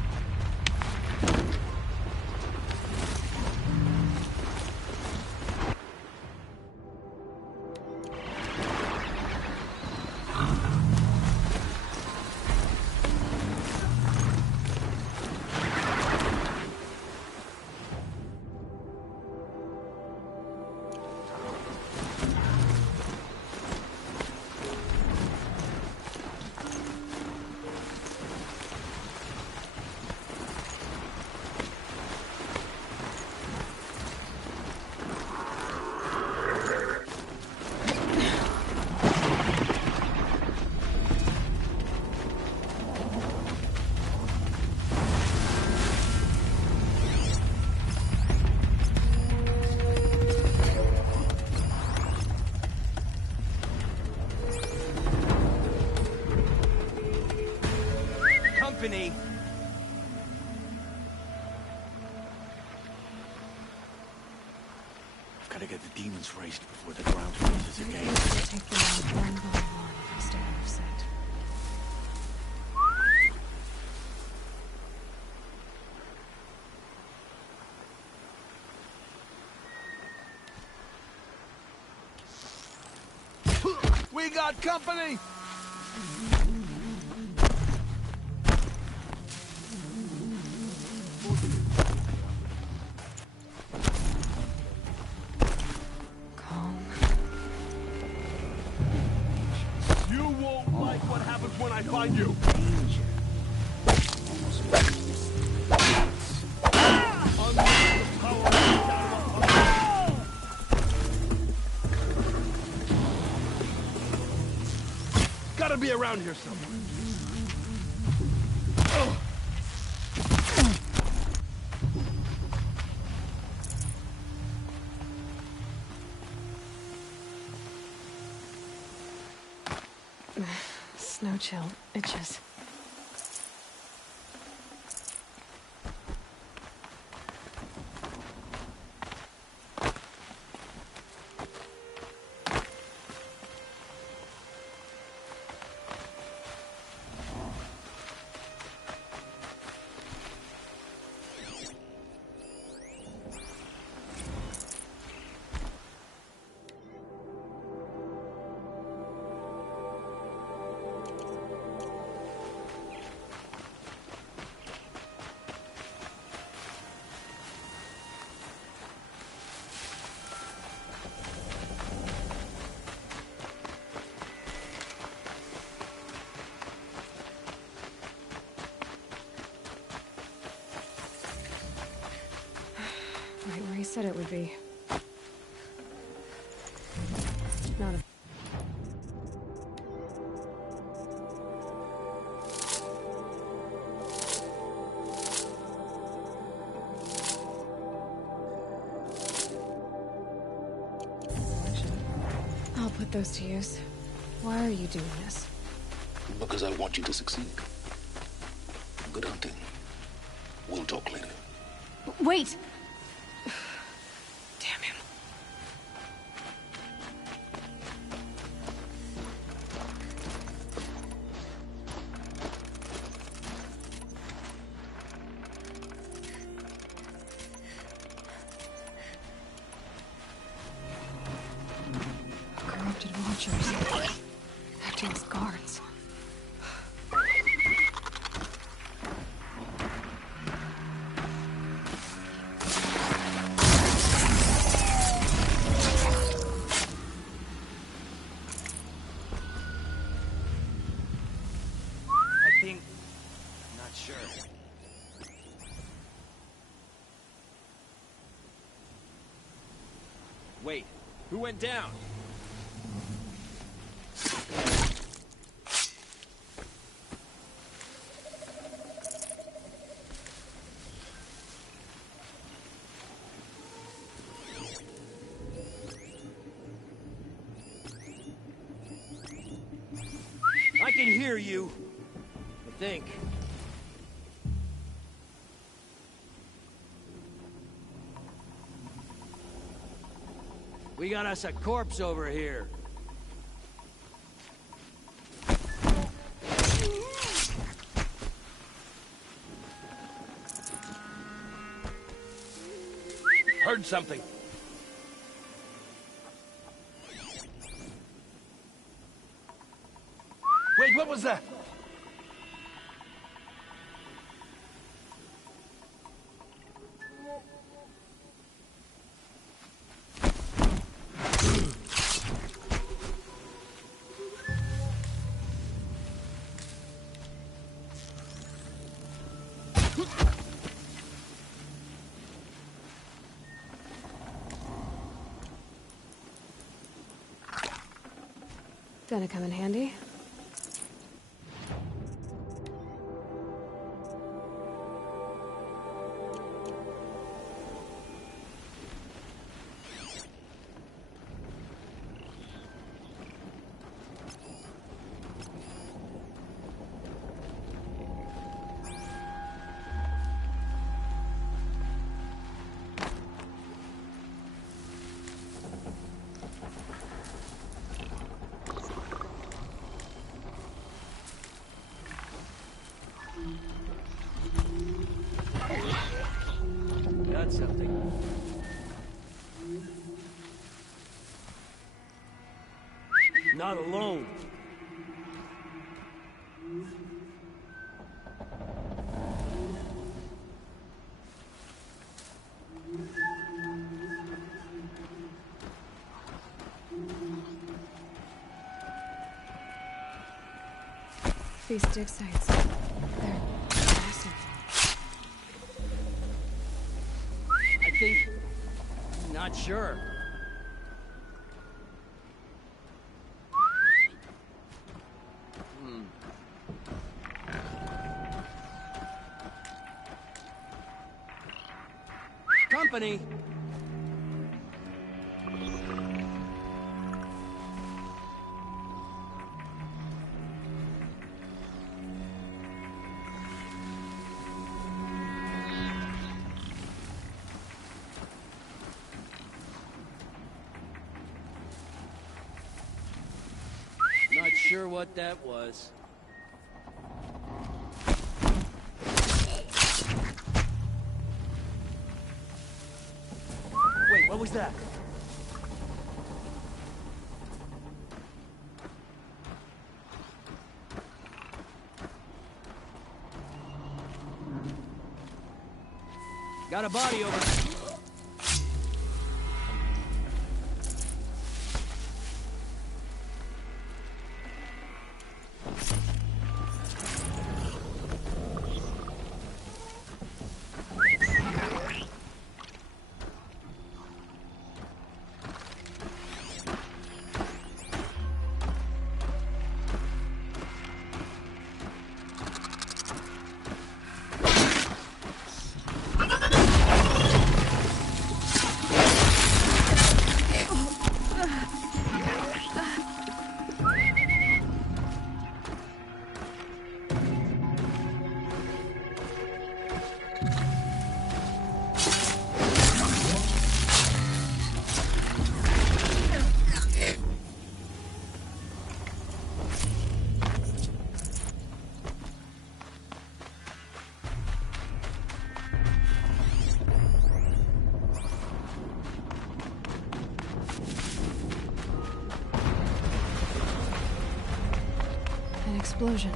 Gotta get the demons raised before the ground freezes again. Take them out one by one if I stay out of sight. We got company! Calm. You won't like what happens when I find you! Gotta be around here somewhere. Snow chill itches. Right where he said it would be. Not a... I'll put those to use. Why are you doing this? Because I want you to succeed. Good hunting. We'll talk later. Wait! Damn him. Corrupted watchers. Acting as guards. Wait, who went down? I can hear you, I think. We got us a corpse over here. Heard something. Wait, what was that? Gonna come in handy. Not alone. These dig sites, they're massive. I think... not sure. Company! Not sure what that was. Wait, what was that? Got a body over. Explosion.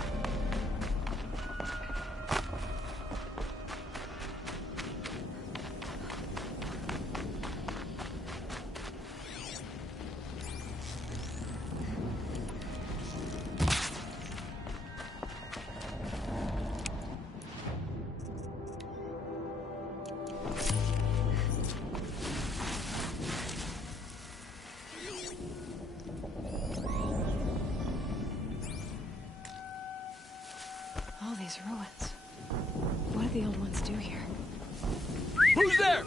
All these ruins. What did the old ones do here? Who's there?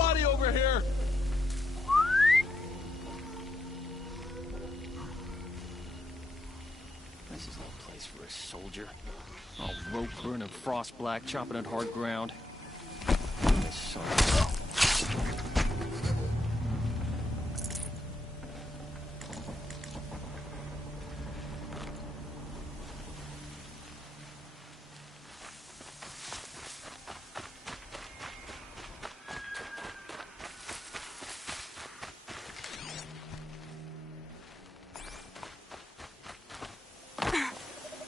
body over here! This is no place for a soldier. All rope burning, frost black, chopping at hard ground. This son of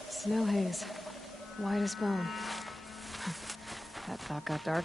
Snow haze. White as bone. That thought got dark.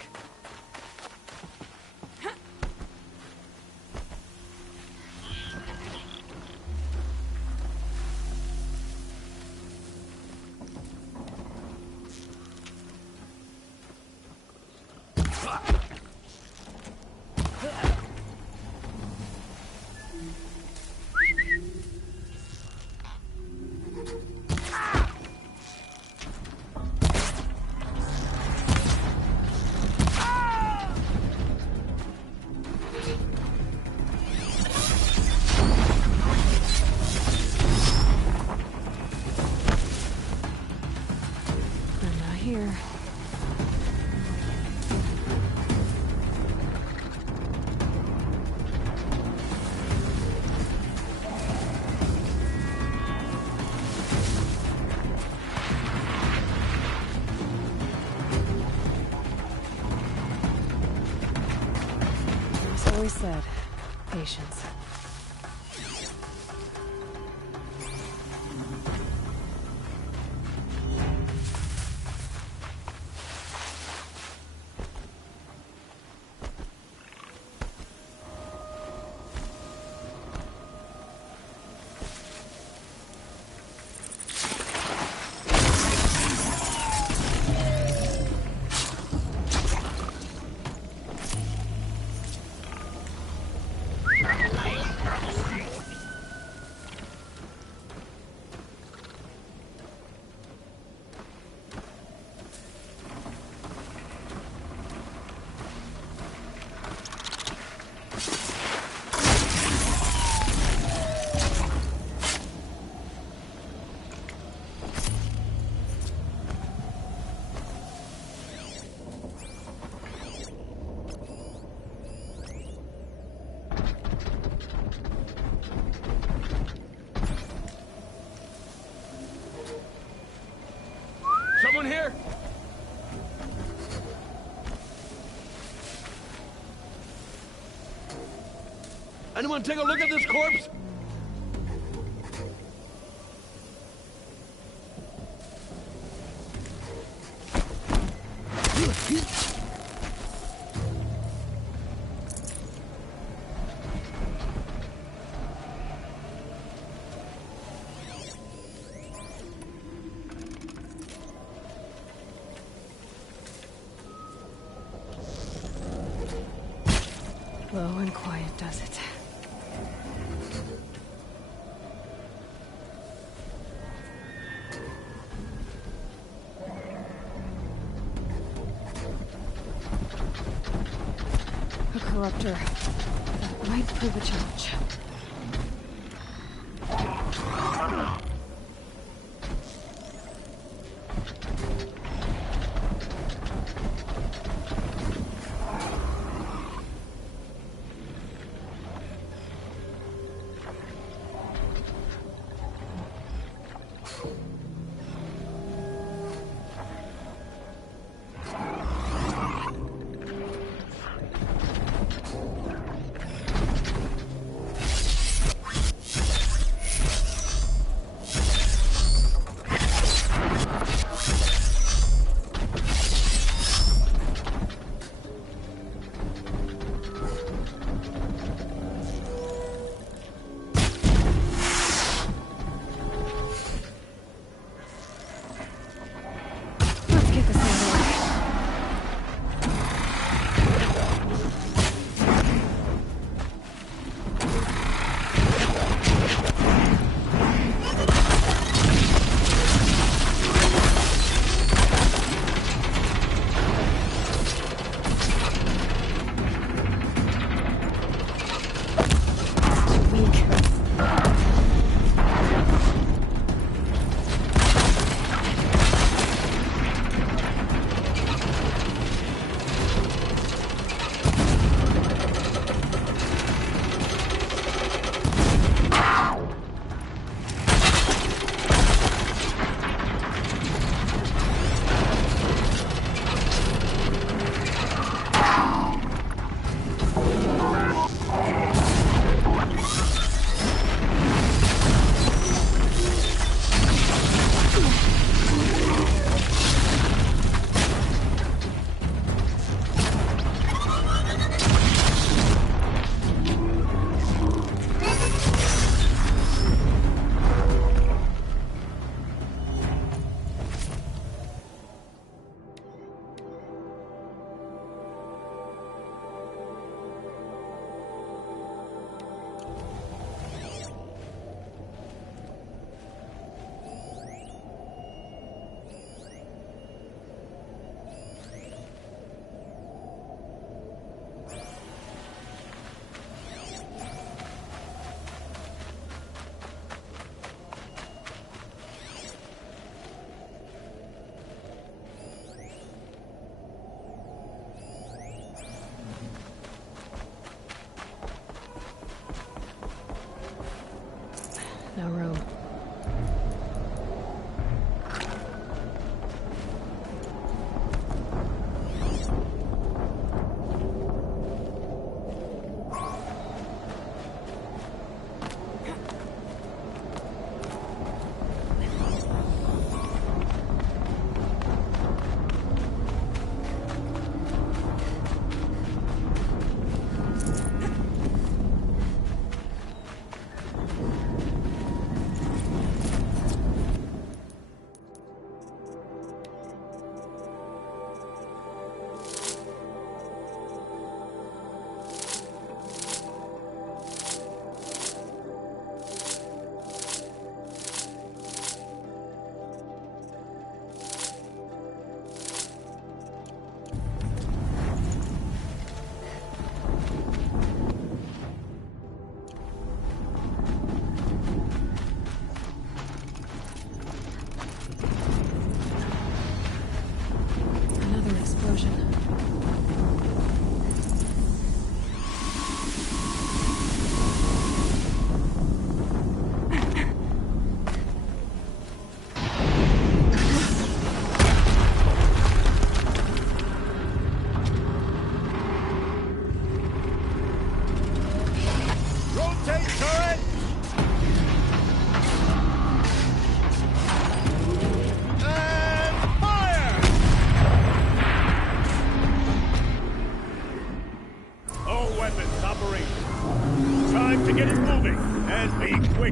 Here. As always said, patience. Someone here? Anyone take a look at this corpse? Low and quiet does it. A corruptor. That might prove a challenge. no room.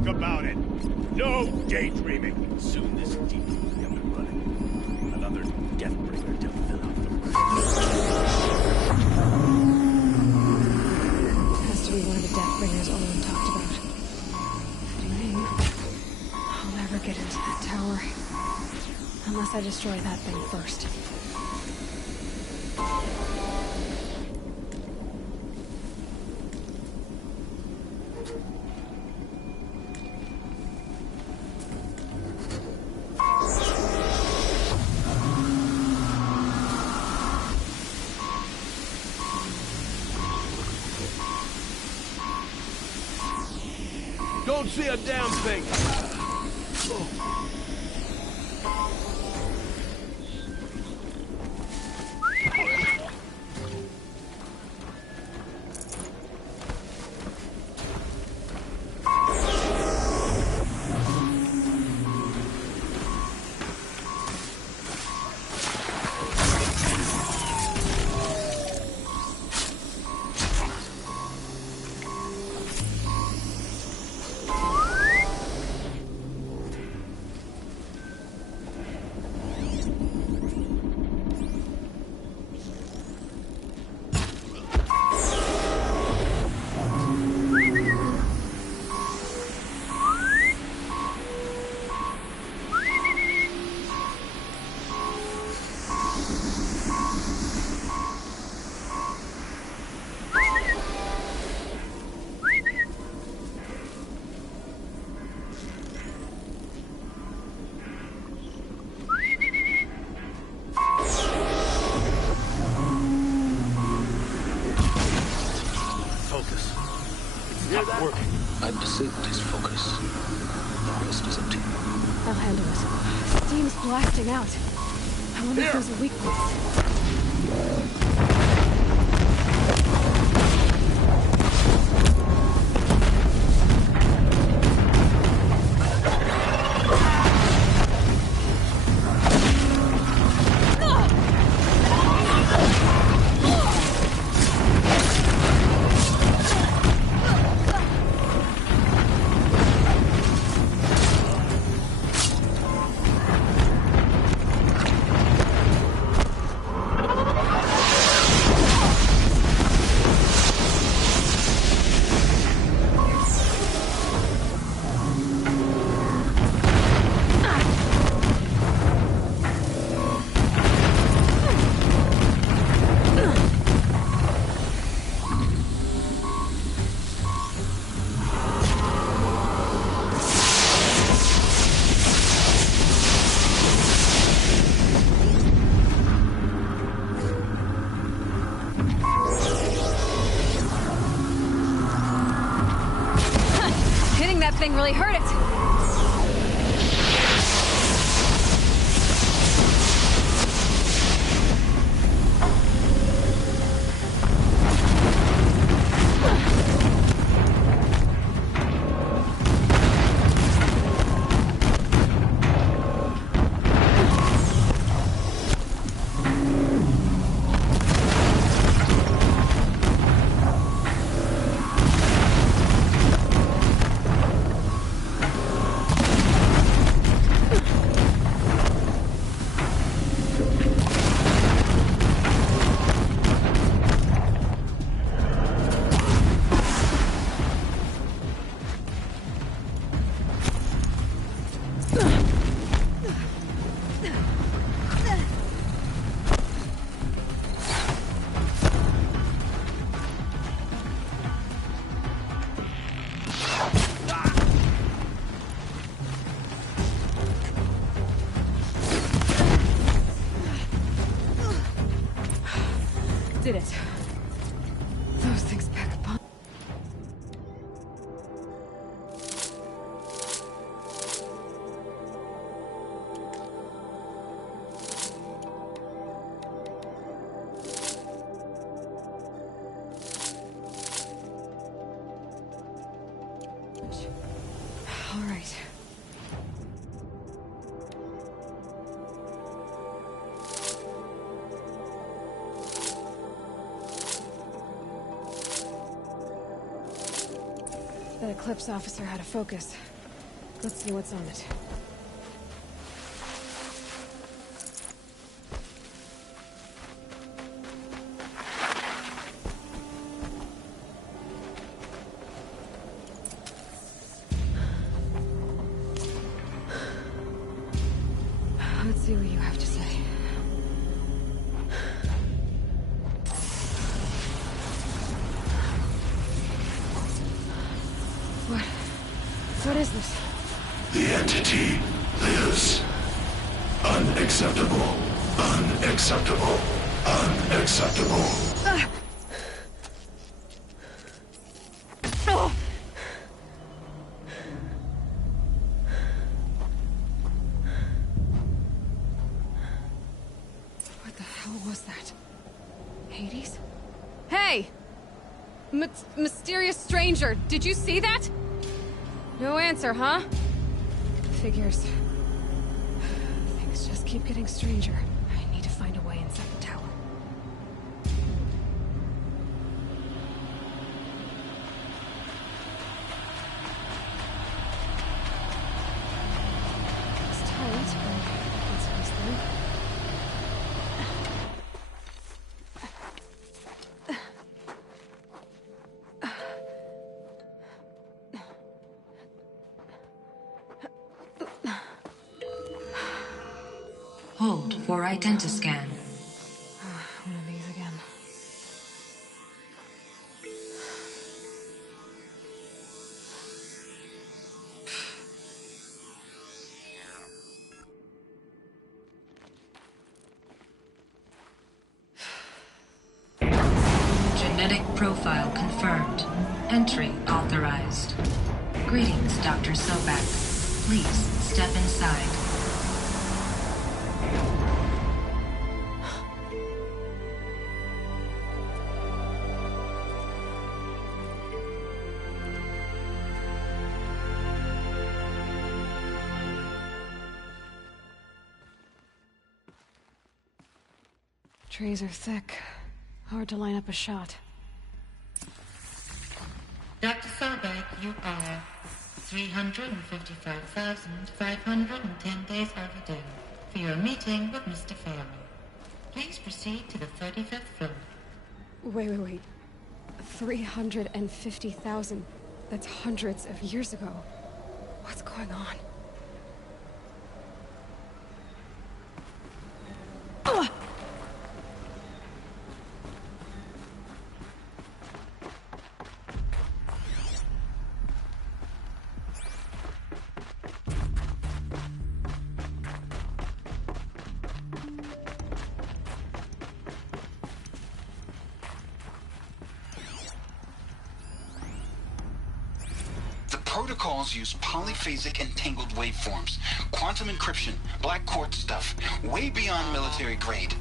About it. No daydreaming. Soon this deep will be up and running. Another Deathbringer to fill out the rest. Has to be one of the Deathbringers Olin talked about. Fitting name. I'll never get into that tower. Unless I destroy that thing first. Don't see a damn thing. I disabled his focus. The rest is up to you. I'll handle it. Steam's blasting out. I wonder if there's a weak point. Hitting that thing really hurt it. those things back upon. All right. That Eclipse officer had a focus. Let's see what's on it. Let's see what you have to say. What is this? The entity lives. Unacceptable. Unacceptable. Unacceptable. What the hell was that? Hades? Hey! Mysterious stranger, did you see that? No answer, huh? Figures. Things just keep getting stranger. I need to find a way inside the tower. It's tight, but it's nice thing. Hold for identiscan. One of these again. Genetic profile confirmed. Entry authorized. Greetings, Dr. Sobek. Please step inside. Trees are thick. Hard to line up a shot. Dr. Sobek, you are 355,510 days overdue for your meeting with Mr. Fairley. Please proceed to the 35th floor. Wait. 350,000. That's hundreds of years ago. What's going on? Ugh! Protocols use polyphasic entangled waveforms, quantum encryption, black quartz stuff, way beyond military grade.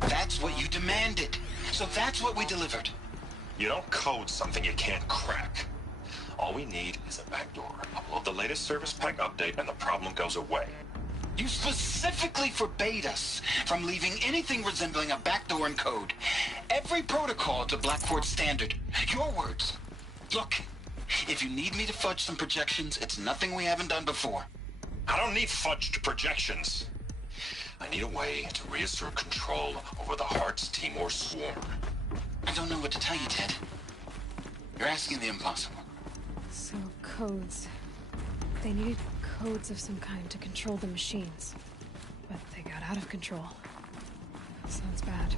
That's what you demanded, so that's what we delivered. You don't code something you can't crack. All we need is a backdoor. Upload the latest service pack update and the problem goes away. You specifically forbade us from leaving anything resembling a backdoor in code. Every protocol to black quartz standard. Your words. Look. If you need me to fudge some projections, it's nothing we haven't done before. I don't need fudged projections. I need a way to reassert control over the Heart's Timor swarm. I don't know what to tell you, Ted. You're asking the impossible. So, codes. They needed codes of some kind to control the machines. But they got out of control. Sounds bad.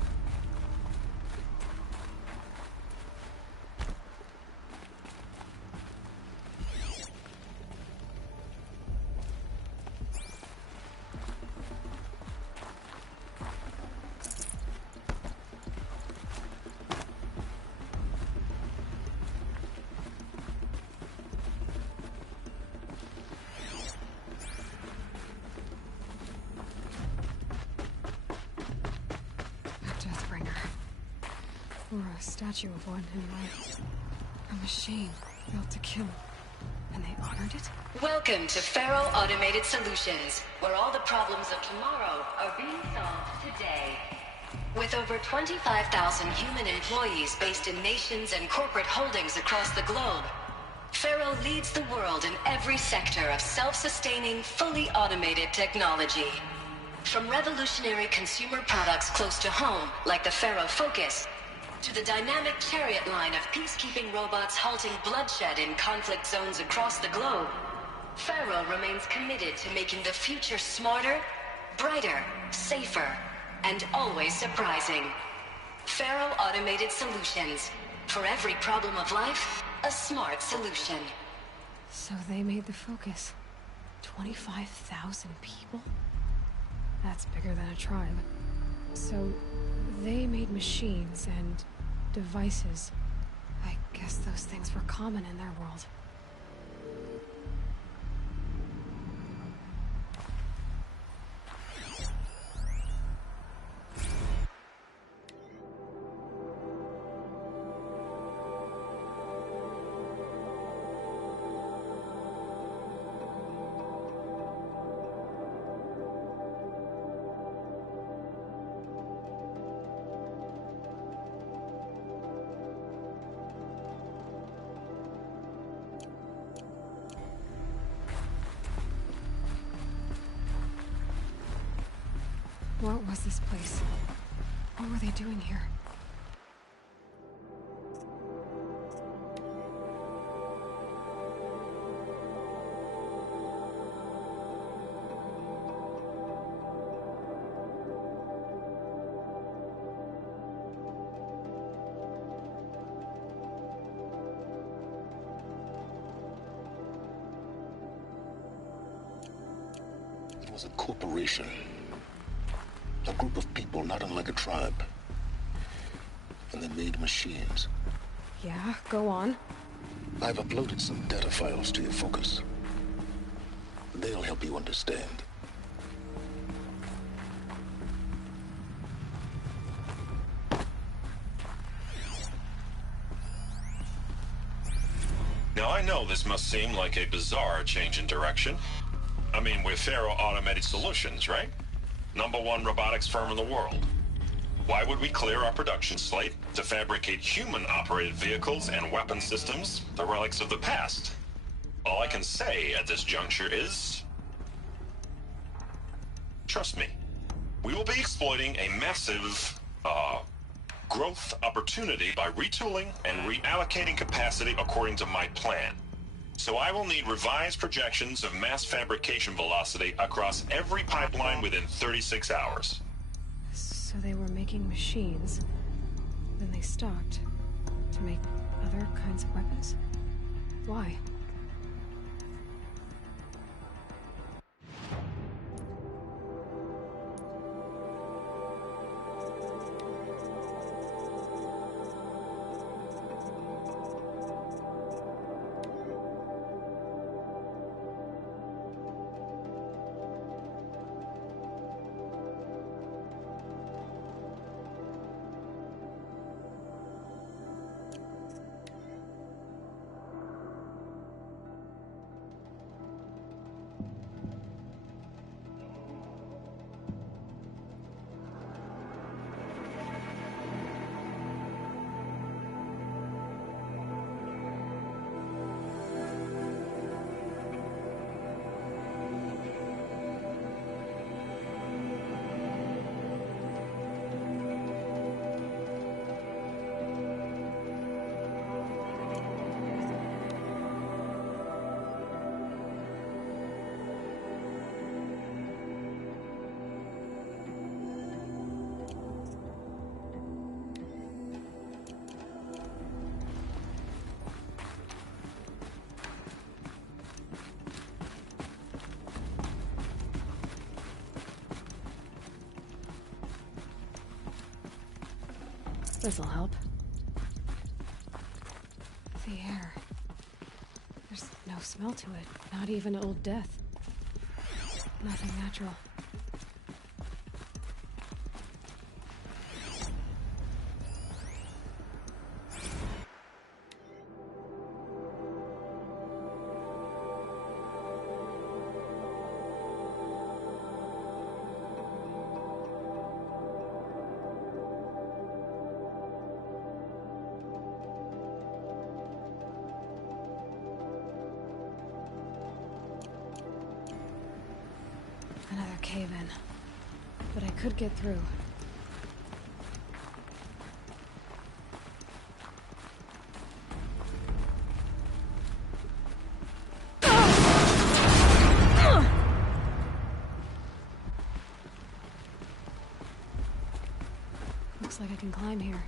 Or a statue of one in a machine built to kill. And they honored it? Welcome to Faro Automated Solutions, where all the problems of tomorrow are being solved today. With over 25,000 human employees based in nations and corporate holdings across the globe, Faro leads the world in every sector of self-sustaining, fully automated technology. From revolutionary consumer products close to home, like the Faro Focus, to the dynamic chariot line of peacekeeping robots halting bloodshed in conflict zones across the globe, Faro remains committed to making the future smarter, brighter, safer, and always surprising. Faro Automated Solutions. For every problem of life, a smart solution. So they made the Focus. 25,000 people? That's bigger than a tribe. So they made machines and devices. I guess those things were common in their world. What was this place? What were they doing here? It was a corporation. A group of people not unlike a tribe. And they made machines. Yeah, go on. I've uploaded some data files to your Focus. They'll help you understand. Now I know this must seem like a bizarre change in direction. I mean, we're Faro Automated Solutions, right? #1 robotics firm in the world. Why would we clear our production slate to fabricate human-operated vehicles and weapon systems, the relics of the past? All I can say at this juncture is... trust me. We will be exploiting a massive, growth opportunity by retooling and reallocating capacity according to my plan. So I will need revised projections of mass fabrication velocity across every pipeline within 36 hours. So they were making machines, then they stopped to make other kinds of weapons? Why? This'll help. The air. There's no smell to it. Not even Old Death. Nothing natural. Another cave-in. But I could get through. Looks like I can climb here.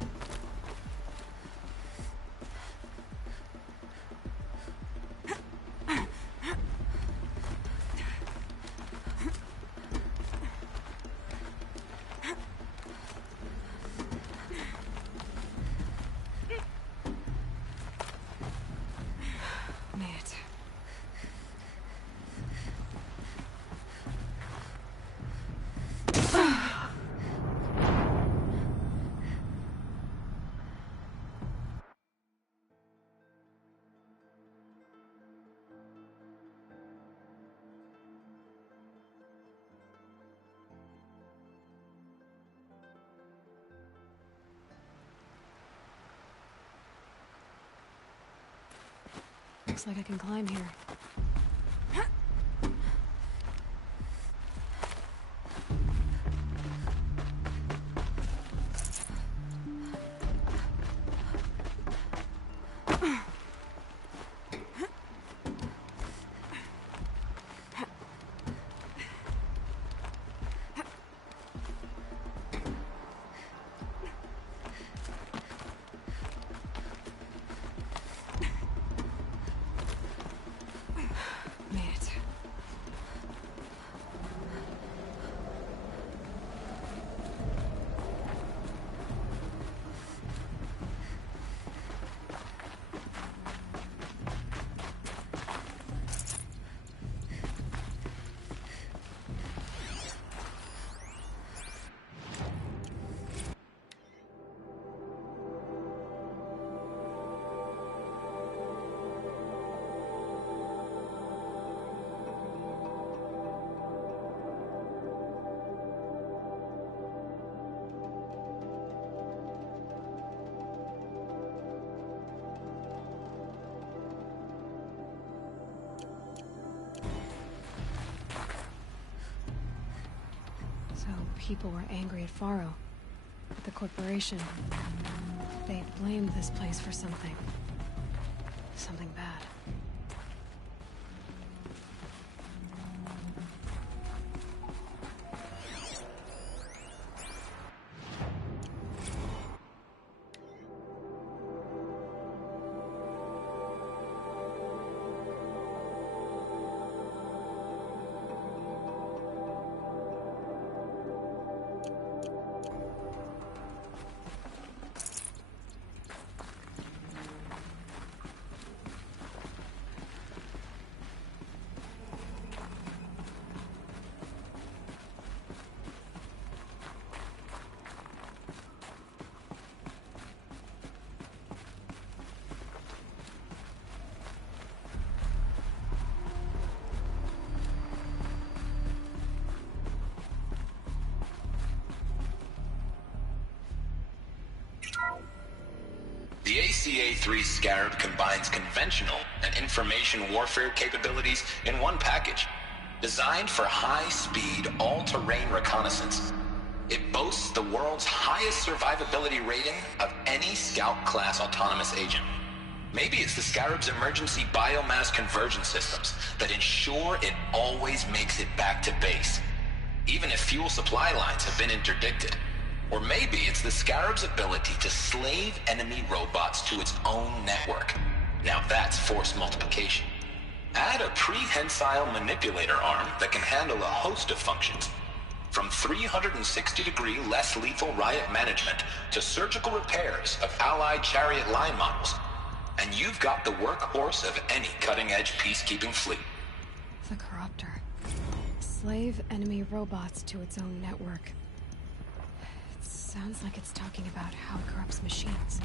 Looks like I can climb here. People were angry at Faro, at the corporation. They blamed this place for something. Something bad. The ACA-3 Scarab combines conventional and information warfare capabilities in one package. Designed for high-speed, all-terrain reconnaissance, it boasts the world's highest survivability rating of any Scout-class autonomous agent. Maybe it's the Scarab's emergency biomass conversion systems that ensure it always makes it back to base, even if fuel supply lines have been interdicted. Or maybe it's the Scarab's ability to slave enemy robots to its own network. Now that's force multiplication. Add a prehensile manipulator arm that can handle a host of functions, from 360-degree less lethal riot management to surgical repairs of Allied chariot line models, and you've got the workhorse of any cutting-edge peacekeeping fleet. The Corruptor. Slave enemy robots to its own network. Sounds like it's talking about how it corrupts machines.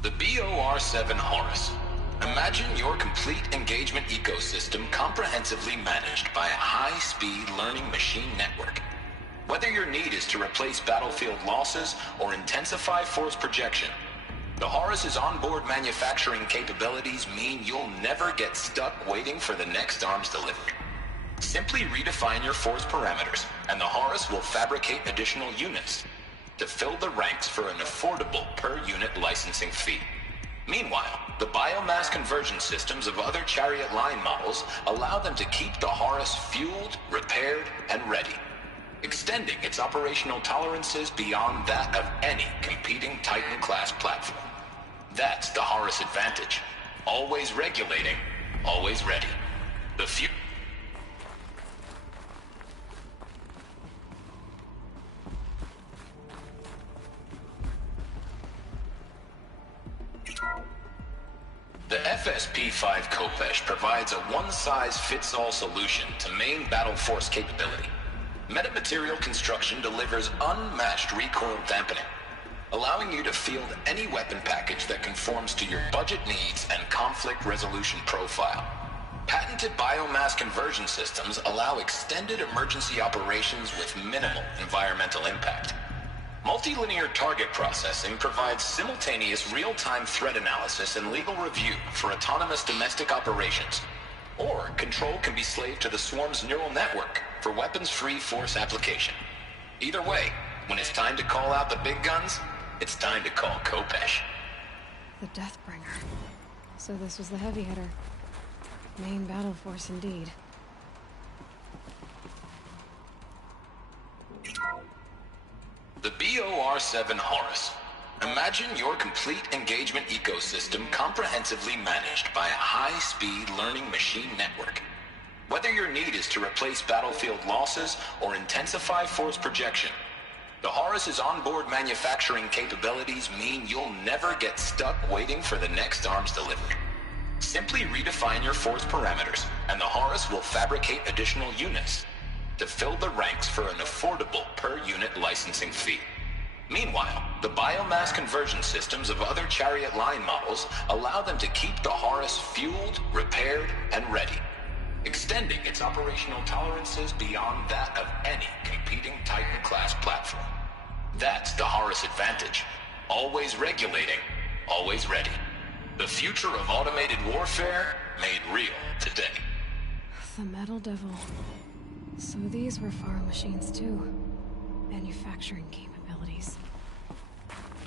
The BOR-7 Horus. Imagine your complete engagement ecosystem comprehensively managed by a high-speed learning machine network. Whether your need is to replace battlefield losses or intensify force projection, The Horus's onboard manufacturing capabilities mean you'll never get stuck waiting for the next arms delivery. Simply redefine your force parameters, and the Horus will fabricate additional units to fill the ranks for an affordable per-unit licensing fee. Meanwhile, the biomass conversion systems of other Chariot line models allow them to keep the Horus fueled, repaired, and ready, extending its operational tolerances beyond that of any competing Titan-class platform. That's the Horus advantage. Always regulating, always ready. The future. The FSP-5 Khopesh provides a one-size-fits-all solution to main battle force capability. Metamaterial construction delivers unmatched recoil dampening, allowing you to field any weapon package that conforms to your budget needs and conflict resolution profile. Patented biomass conversion systems allow extended emergency operations with minimal environmental impact. Multilinear target processing provides simultaneous real-time threat analysis and legal review for autonomous domestic operations. Or control can be slaved to the Swarm's neural network for weapons-free force application. Either way, when it's time to call out the big guns, it's time to call Khopesh. The Deathbringer. So this was the heavy hitter. Main battle force indeed. The BOR-7 Horus. Imagine your complete engagement ecosystem comprehensively managed by a high-speed learning machine network. Whether your need is to replace battlefield losses or intensify force projection, the Horus's onboard manufacturing capabilities mean you'll never get stuck waiting for the next arms delivery. Simply redefine your force parameters, and the Horus will fabricate additional units to fill the ranks for an affordable per-unit licensing fee. Meanwhile, the biomass conversion systems of other Chariot line models allow them to keep the Horus fueled, repaired, and ready, extending its operational tolerances beyond that of any competing Titan-class platform. That's the Horus advantage. Always regulating, always ready. The future of automated warfare made real today. The Metal Devil. So these were Faro machines too. Manufacturing capabilities.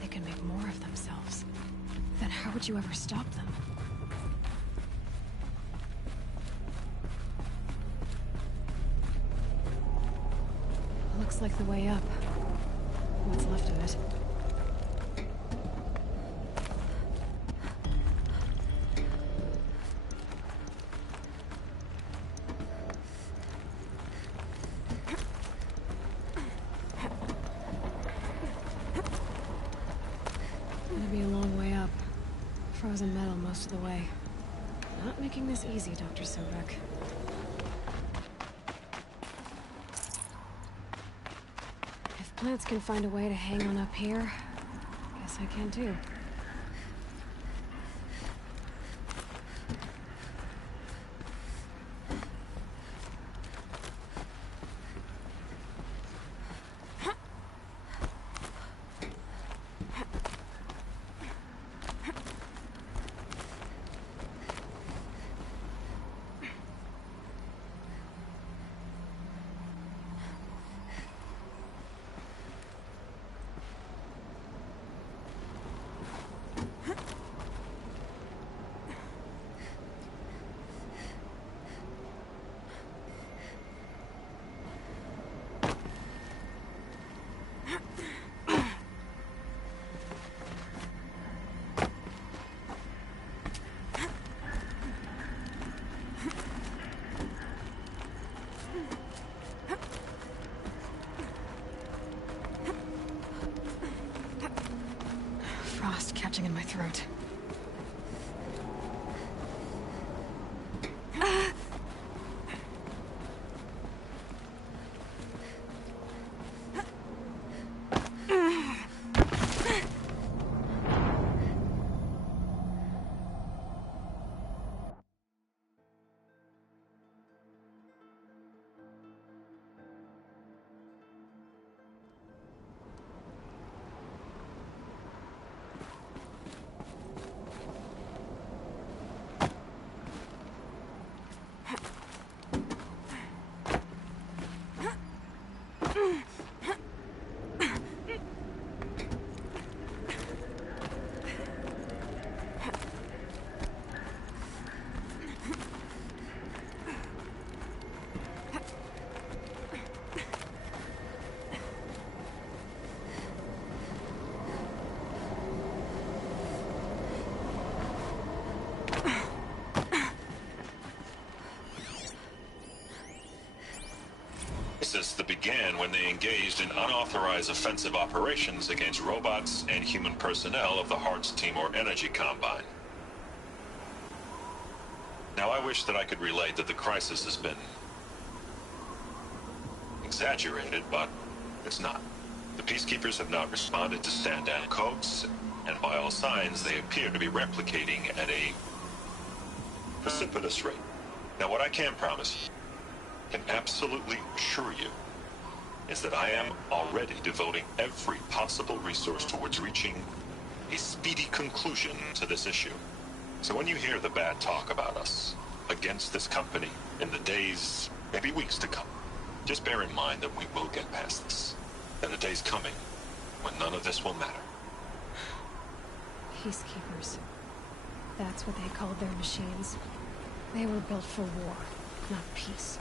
They can make more of themselves. Then how would you ever stop them? Looks like the way up. What's left of it. Gonna be a long way up. Frozen metal most of the way. Not making this easy, Dr. Sobek. If plants can find a way to hang on up here, guess I can too. Frost catching in my throat. began when they engaged in unauthorized offensive operations against robots and human personnel of the Hearts Timor Energy Combine. Now, I wish that I could relate that the crisis has been exaggerated, but it's not. The Peacekeepers have not responded to stand-down codes, and by all signs, they appear to be replicating at a precipitous rate. Now, what I can promise, can absolutely assure you, is that I am already devoting every possible resource towards reaching a speedy conclusion to this issue. So when you hear the bad talk about us against this company in the days, maybe weeks to come, just bear in mind that we will get past this. And the day's coming when none of this will matter. Peacekeepers. That's what they called their machines. They were built for war, not peace.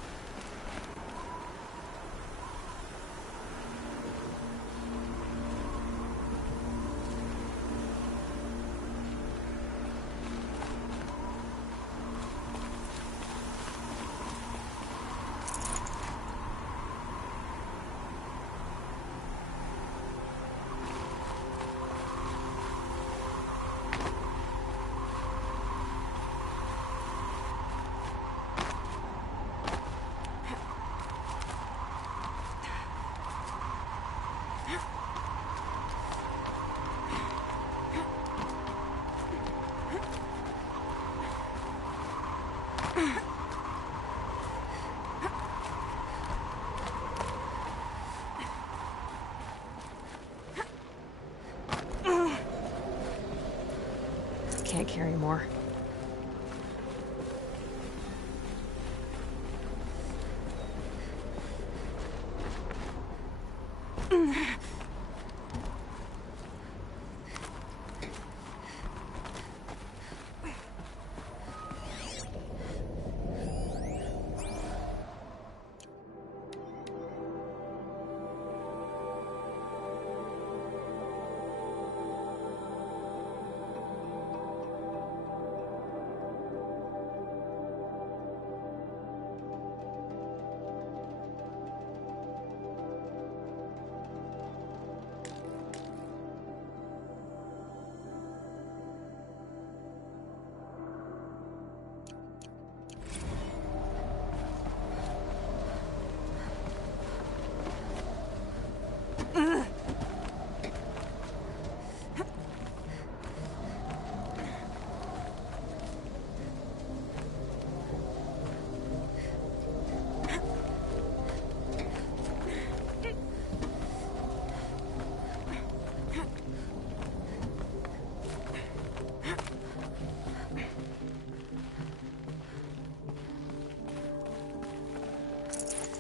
Can't carry more.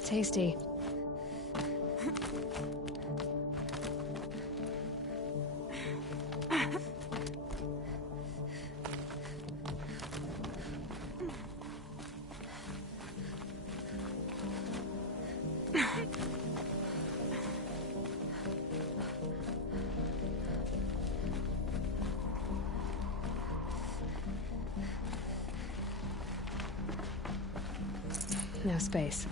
Tasty. No space.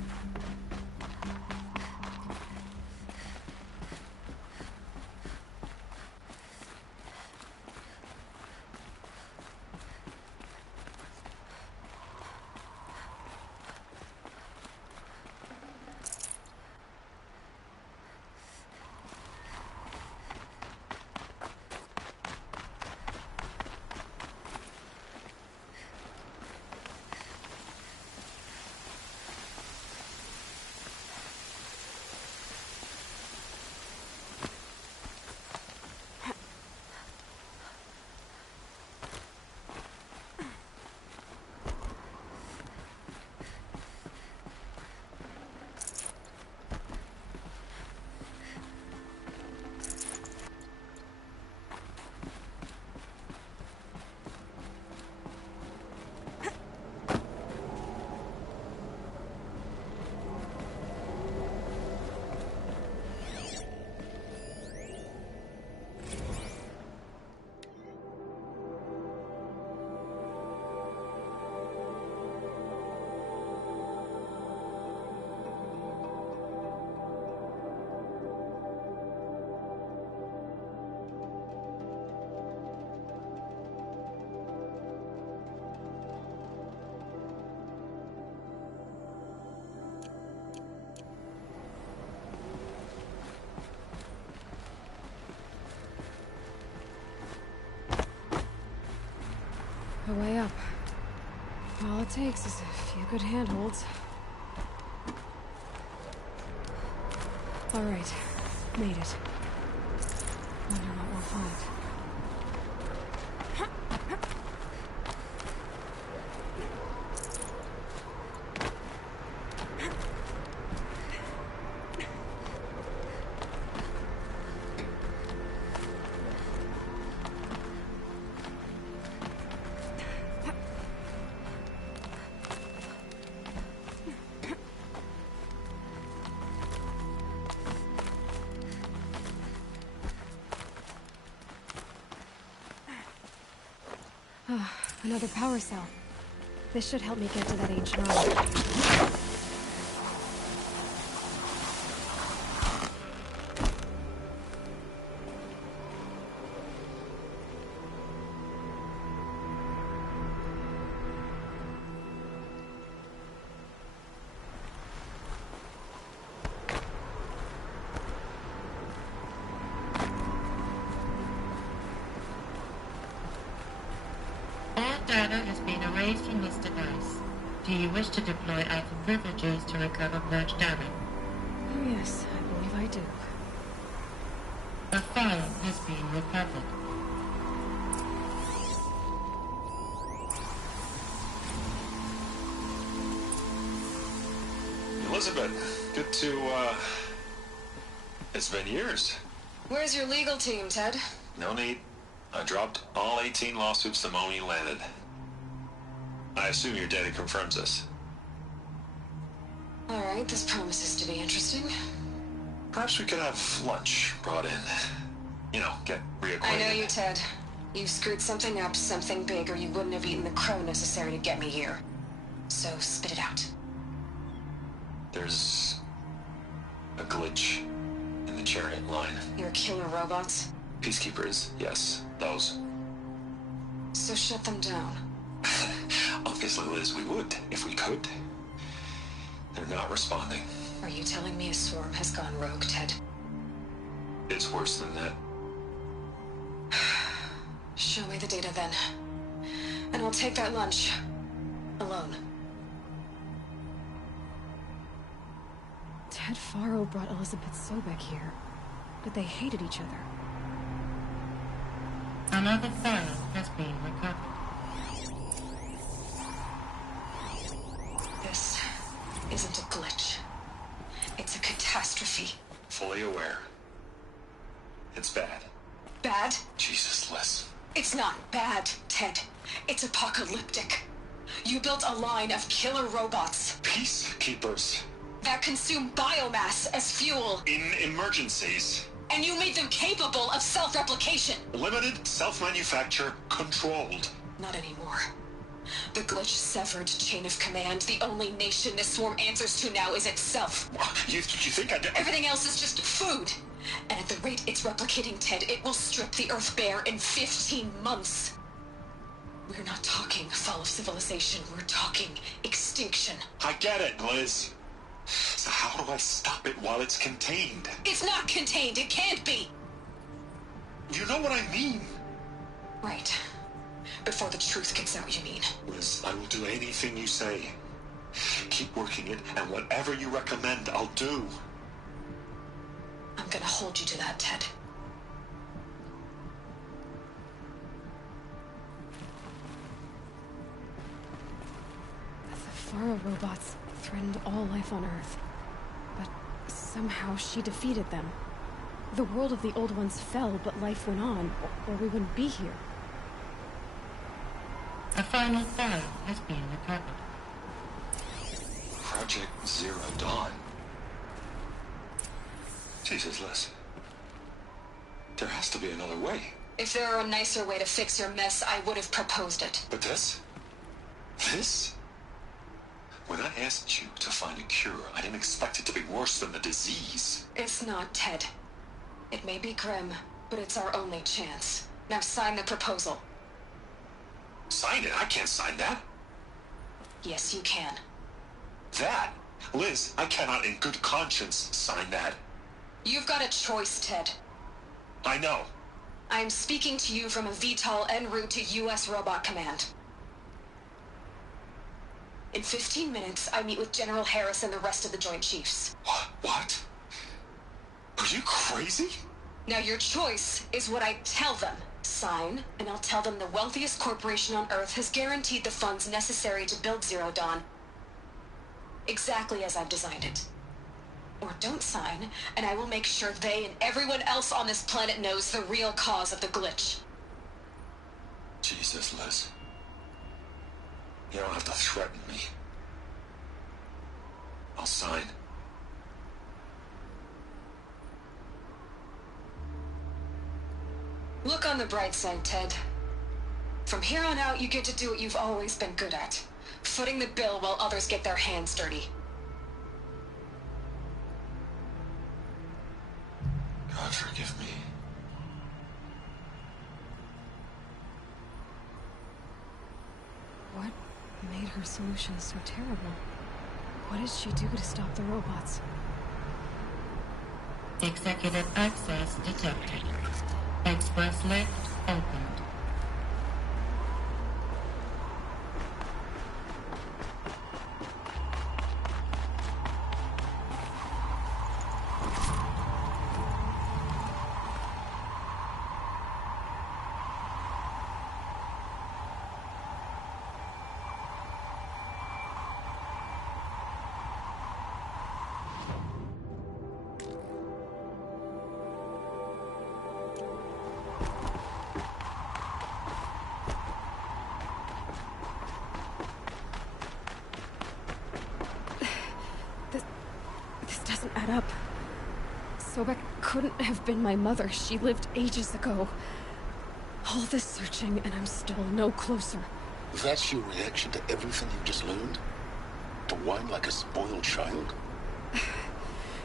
up. All it takes is a few good handholds. All right, made it. Wonder what we'll find. Another power cell. This should help me get to that ancient armor. Data has been erased from this device. Do you wish to deploy alpha privileges to recover purged data? Oh yes, I believe I do. A file has been recovered. Elizabeth, good to, It's been years. Where's your legal team, Ted? No need. I dropped all 18 lawsuits the moment you landed. I assume your data confirms this. All right, this promises to be interesting. Perhaps we could have lunch brought in. You know, get reacquainted. I know you, Ted. You screwed something up, something big, or you wouldn't have eaten the crow necessary to get me here. So, spit it out. There's a glitch in the chariot line. Your killer robots? Peacekeepers, yes, those. So shut them down. Obviously, Liz, we would, if we could. They're not responding. Are you telling me a swarm has gone rogue, Ted? It's worse than that. Show me the data then. And I'll take that lunch. Alone. Ted Faro brought Elizabeth Sobek here, but they hated each other. Another file has been recovered. This isn't a glitch. It's a catastrophe. Fully aware. It's bad. Bad? Jesus, Liz. It's not bad, Ted. It's apocalyptic. You built a line of killer robots. Peacekeepers. That consume biomass as fuel. In emergencies. And you made them capable of self-replication. Limited, self-manufacture, controlled. Not anymore. The glitch severed chain of command. The only nation this swarm answers to now is itself. You think I did? Everything else is just food. And at the rate it's replicating, Ted, it will strip the Earth bare in 15 months. We're not talking fall of civilization. We're talking extinction. I get it, Liz. So how do I stop it while it's contained? It's not contained. It can't be. You know what I mean? Right. Before the truth gets out, you mean? Liz, I will do anything you say. Keep working it, and whatever you recommend, I'll do. I'm gonna hold you to that, Ted. The Faro robots threatened all life on Earth. But somehow she defeated them. The world of the Old Ones fell, but life went on, or we wouldn't be here. A final file has been recovered. Project Zero Dawn. Jesus, Liz. There has to be another way. If there were a nicer way to fix your mess, I would have proposed it. But this? This? When I asked you to find a cure, I didn't expect it to be worse than the disease. It's not, Ted. It may be grim, but it's our only chance. Now sign the proposal. Sign it? I can't sign that. Yes, you can. That? Liz, I cannot in good conscience sign that. You've got a choice, Ted. I know. I'm speaking to you from a VTOL en route to U.S. Robot Command. In 15 minutes, I meet with General Harris and the rest of the Joint Chiefs. What? Are you crazy? Now your choice is what I tell them. Sign, and I'll tell them the wealthiest corporation on Earth has guaranteed the funds necessary to build Zero Dawn. Exactly as I've designed it. Or don't sign, and I will make sure they and everyone else on this planet knows the real cause of the glitch. Jesus, Liz. You don't have to threaten me. I'll sign. Look on the bright side, Ted. From here on out, you get to do what you've always been good at. Footing the bill while others get their hands dirty. God forgive me. What made her solution so terrible? What did she do to stop the robots? Executive access detected. Express lift opened. Add up. Sobek couldn't have been my mother. She lived ages ago. All this searching, and I'm still no closer. That's your reaction to everything you just learned? To whine like a spoiled child?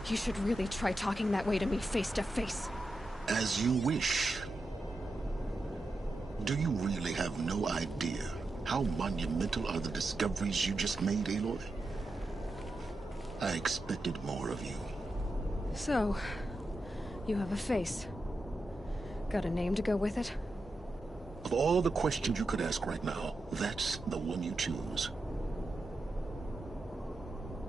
You should really try talking that way to me face to face. As you wish. Do you really have no idea how monumental are the discoveries you just made, Aloy? I expected more of you. So, you have a face. Got a name to go with it? Of all the questions you could ask right now, that's the one you choose.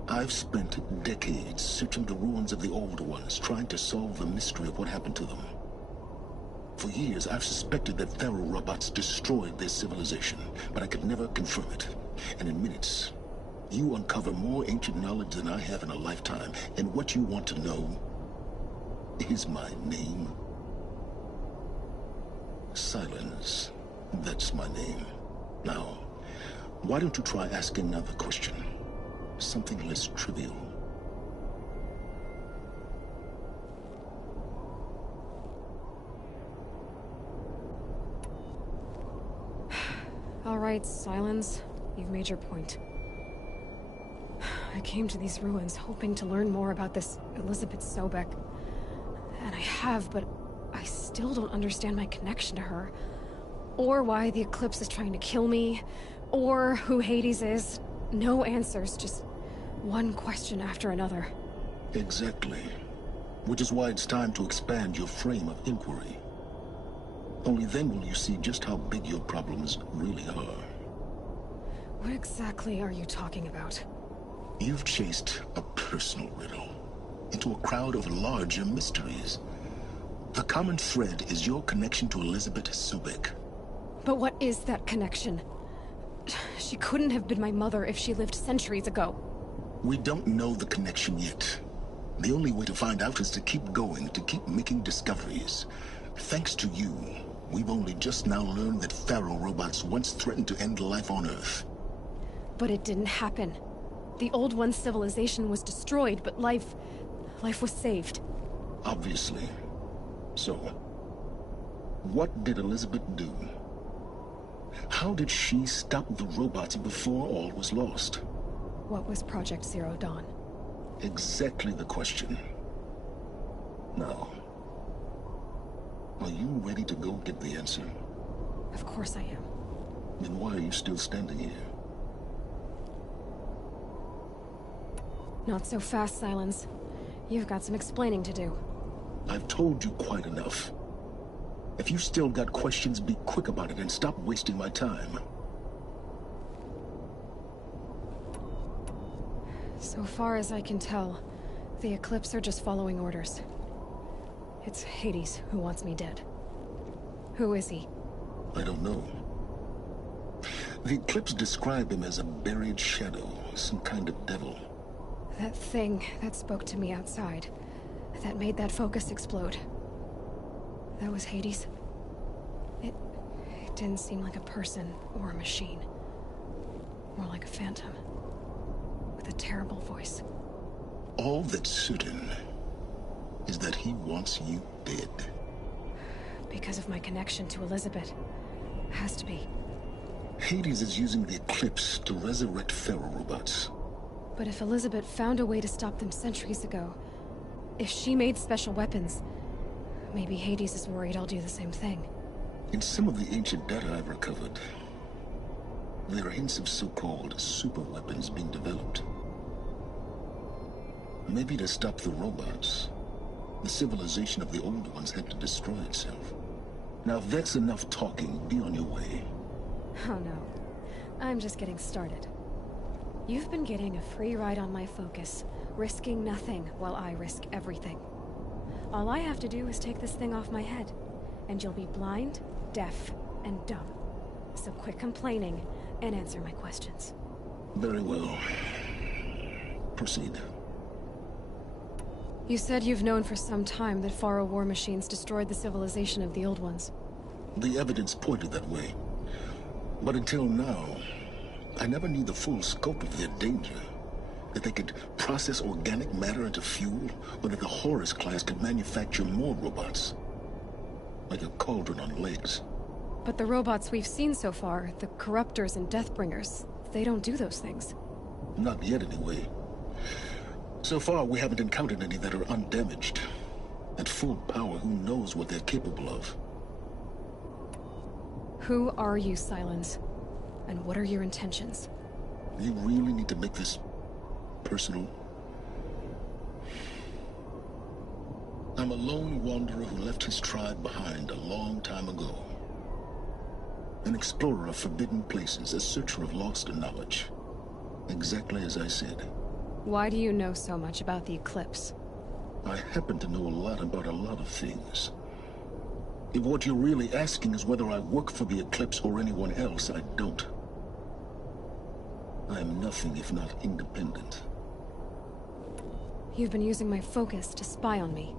I've spent decades searching the ruins of the older ones, trying to solve the mystery of what happened to them. For years, I've suspected that Faro robots destroyed their civilization, but I could never confirm it. And in minutes, you uncover more ancient knowledge than I have in a lifetime, and what you want to know is my name. Silence. That's my name. Now, why don't you try asking another question? Something less trivial. All right, Silence. You've made your point. I came to these ruins hoping to learn more about this Elizabeth Sobek. And I have, but I still don't understand my connection to her. Or why the Eclipse is trying to kill me. Or who Hades is. No answers, just one question after another. Exactly. Which is why it's time to expand your frame of inquiry. Only then will you see just how big your problems really are. What exactly are you talking about? You've chased a personal riddle into a crowd of larger mysteries. The common thread is your connection to Elizabeth Sobek. But what is that connection? She couldn't have been my mother if she lived centuries ago. We don't know the connection yet. The only way to find out is to keep going, to keep making discoveries. Thanks to you, we've only just now learned that Faro robots once threatened to end life on Earth. But it didn't happen. The Old One's civilization was destroyed, but life was saved. Obviously. So, what did Elizabeth do? How did she stop the robots before all was lost? What was Project Zero Dawn? Exactly the question. Now, are you ready to go get the answer? Of course I am. Then why are you still standing here? Not so fast, Silence. You've got some explaining to do. I've told you quite enough. If you still got questions, be quick about it and stop wasting my time. So far as I can tell, the Eclipse are just following orders. It's Hades who wants me dead. Who is he? I don't know. The Eclipse describe him as a buried shadow, some kind of devil. That thing that spoke to me outside, that made that focus explode. That was Hades. It didn't seem like a person or a machine. More like a phantom. With a terrible voice. All that's certain is that he wants you dead. Because of my connection to Elizabeth. Has to be. Hades is using the Eclipse to resurrect ferrorobots. But if Elizabeth found a way to stop them centuries ago, if she made special weapons, maybe Hades is worried I'll do the same thing. In some of the ancient data I've recovered, there are hints of so-called super weapons being developed. Maybe to stop the robots, the civilization of the old ones had to destroy itself. Now if that's enough talking, be on your way. Oh no. I'm just getting started. You've been getting a free ride on my focus, risking nothing while I risk everything. All I have to do is take this thing off my head, and you'll be blind, deaf, and dumb. So quit complaining and answer my questions. Very well. Proceed. You said you've known for some time that Faro war machines destroyed the civilization of the old ones. The evidence pointed that way. But until now, I never knew the full scope of their danger. That they could process organic matter into fuel, or that the Horus class could manufacture more robots. Like a cauldron on legs. But the robots we've seen so far, the Corruptors and Deathbringers, they don't do those things. Not yet, anyway. So far, we haven't encountered any that are undamaged. At full power, who knows what they're capable of? Who are you, Sylens? And what are your intentions? You really need to make this personal? I'm a lone wanderer who left his tribe behind a long time ago. An explorer of forbidden places, a searcher of lost knowledge. Exactly as I said. Why do you know so much about the Eclipse? I happen to know a lot about a lot of things. If what you're really asking is whether I work for the Eclipse or anyone else, I don't. I am nothing if not independent. You've been using my focus to spy on me.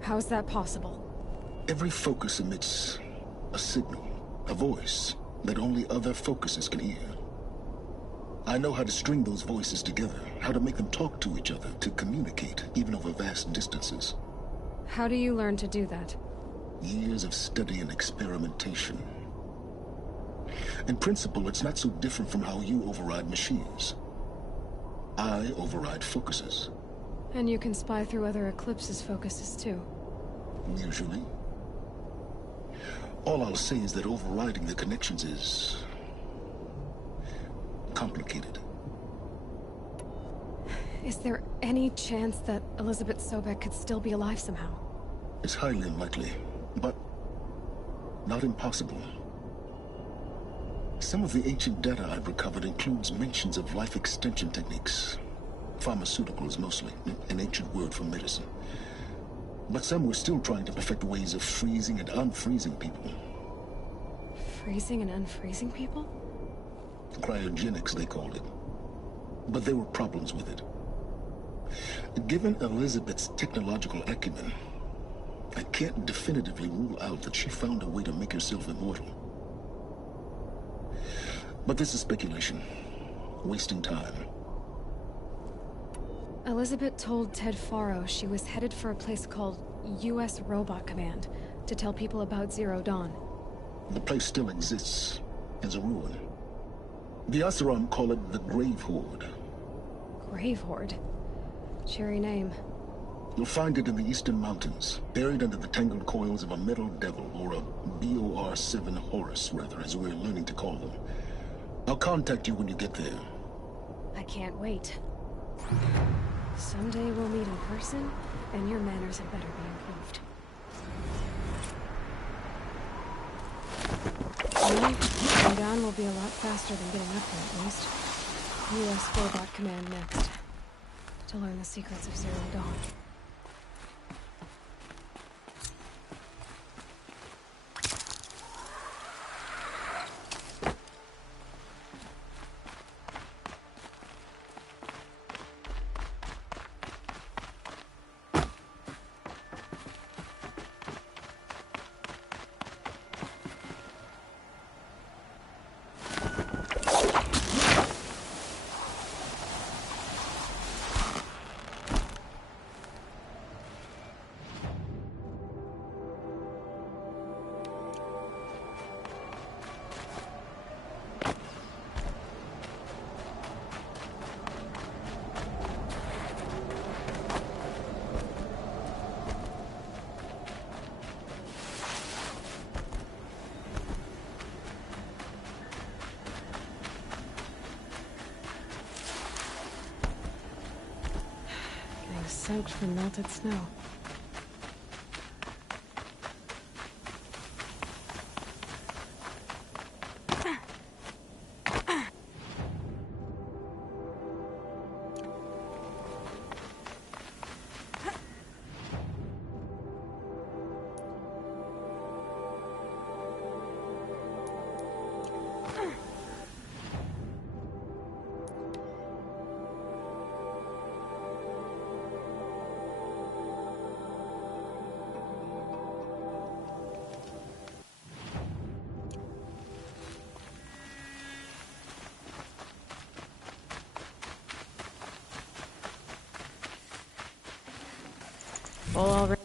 How's that possible? Every focus emits a signal, a voice, that only other focuses can hear. I know how to string those voices together, how to make them talk to each other, to communicate, even over vast distances. How do you learn to do that? Years of study and experimentation. In principle, it's not so different from how you override machines. I override focuses. And you can spy through other Eclipse's focuses too. Usually. All I'll say is that overriding the connections is complicated. Is there any chance that Elizabeth Sobek could still be alive somehow? It's highly unlikely, but not impossible. Some of the ancient data I've recovered includes mentions of life extension techniques. Pharmaceuticals, mostly, an ancient word for medicine. But some were still trying to perfect ways of freezing and unfreezing people. Freezing and unfreezing people? Cryogenics, they called it. But there were problems with it. Given Elizabeth's technological acumen, I can't definitively rule out that she found a way to make herself immortal. But this is speculation. Wasting time. Elizabeth told Ted Faro she was headed for a place called U.S. Robot Command to tell people about Zero Dawn. The place still exists as a ruin. The Oseram call it the Grave Horde. Grave Horde? Cheery name. You'll find it in the Eastern Mountains, buried under the tangled coils of a metal devil, or a BOR-7 Horus, rather, as we're learning to call them. I'll contact you when you get there. I can't wait. Someday we'll meet in person, and your manners had better be improved. Well, getting down will be a lot faster than getting up there, at least. U.S. Robot Command next. to learn the secrets of Zero Dawn. Soaked from melted snow. Well, already.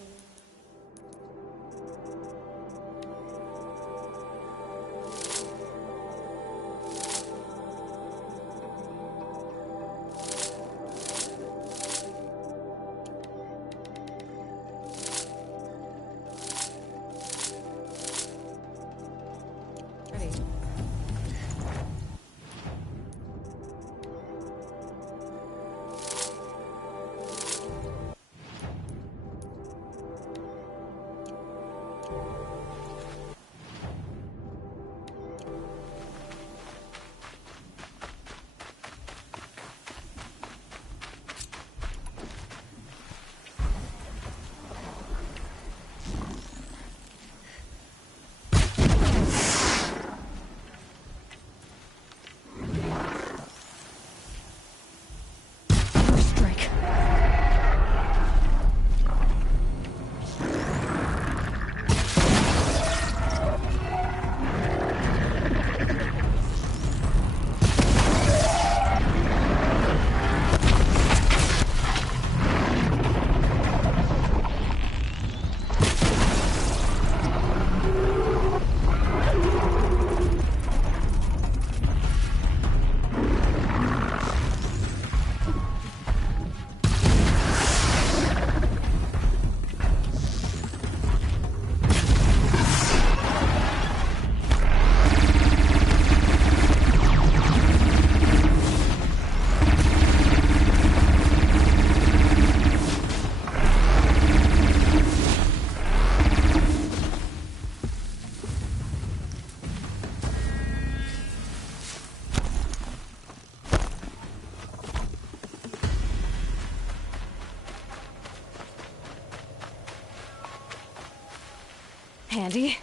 Handy.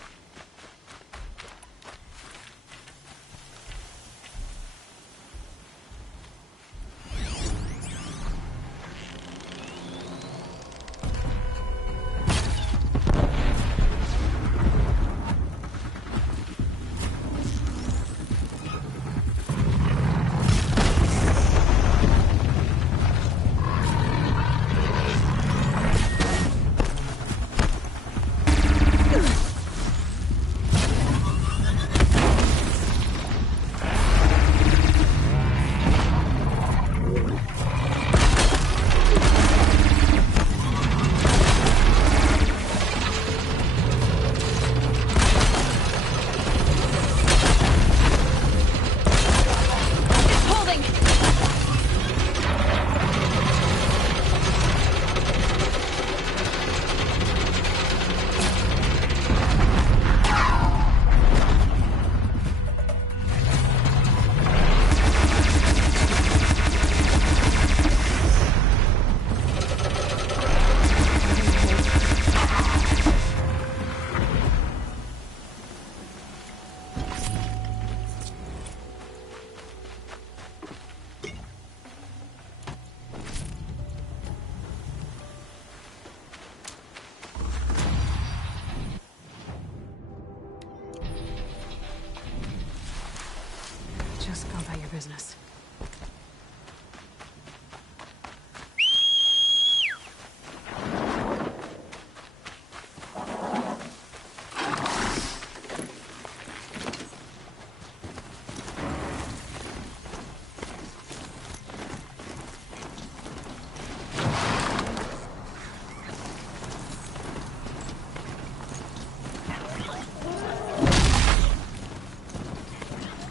business.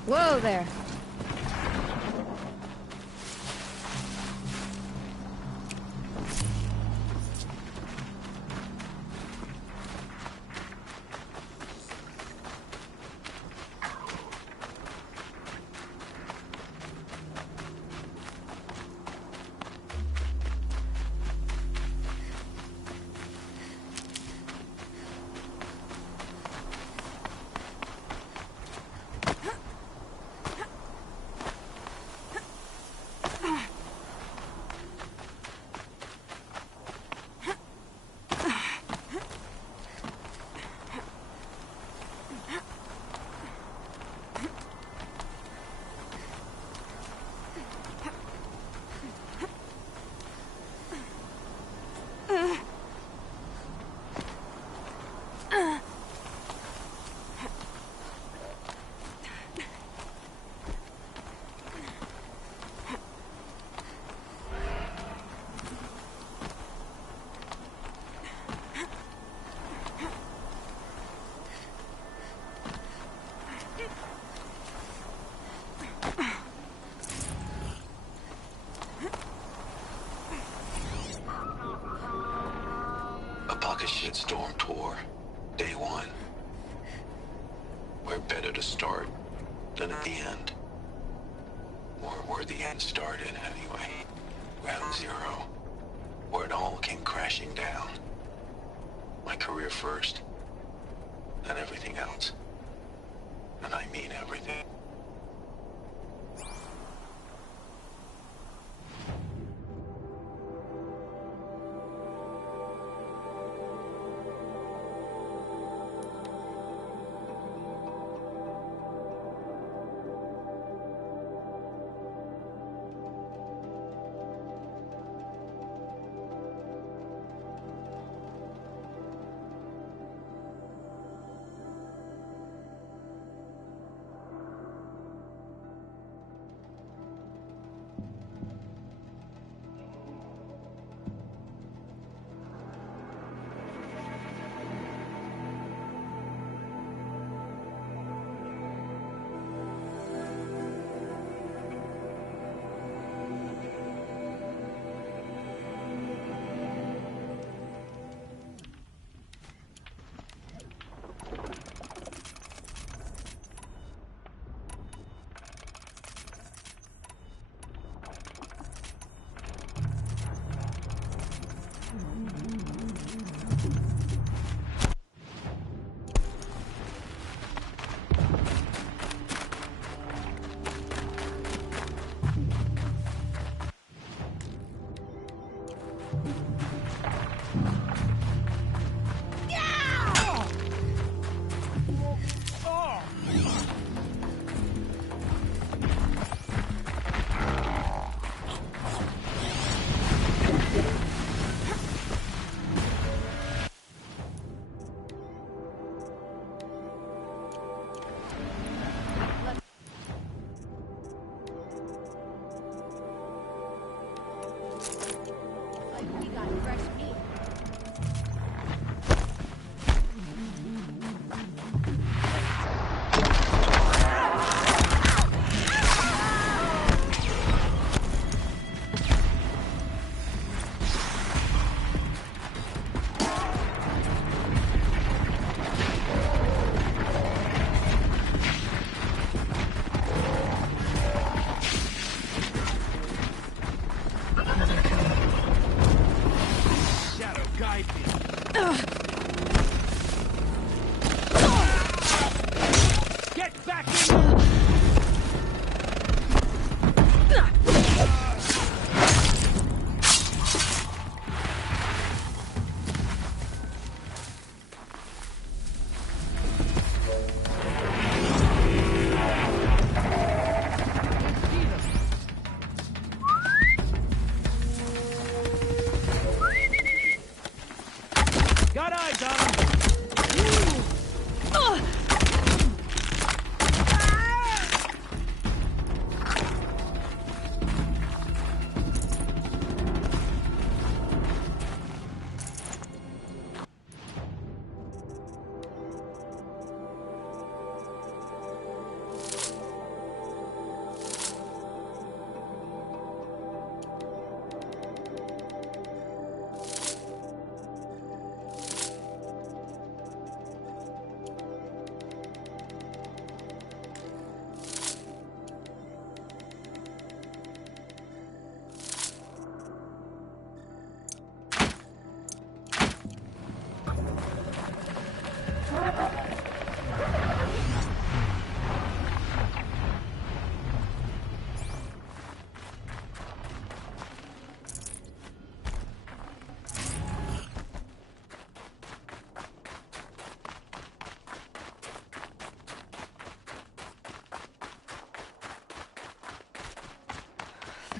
Whoa there. A pocket shitstorm tour. Day one. Where better to start than at the end? Or where the end started, anyway. Ground zero. Where it all came crashing down. My career first. Then everything else. And I mean everything.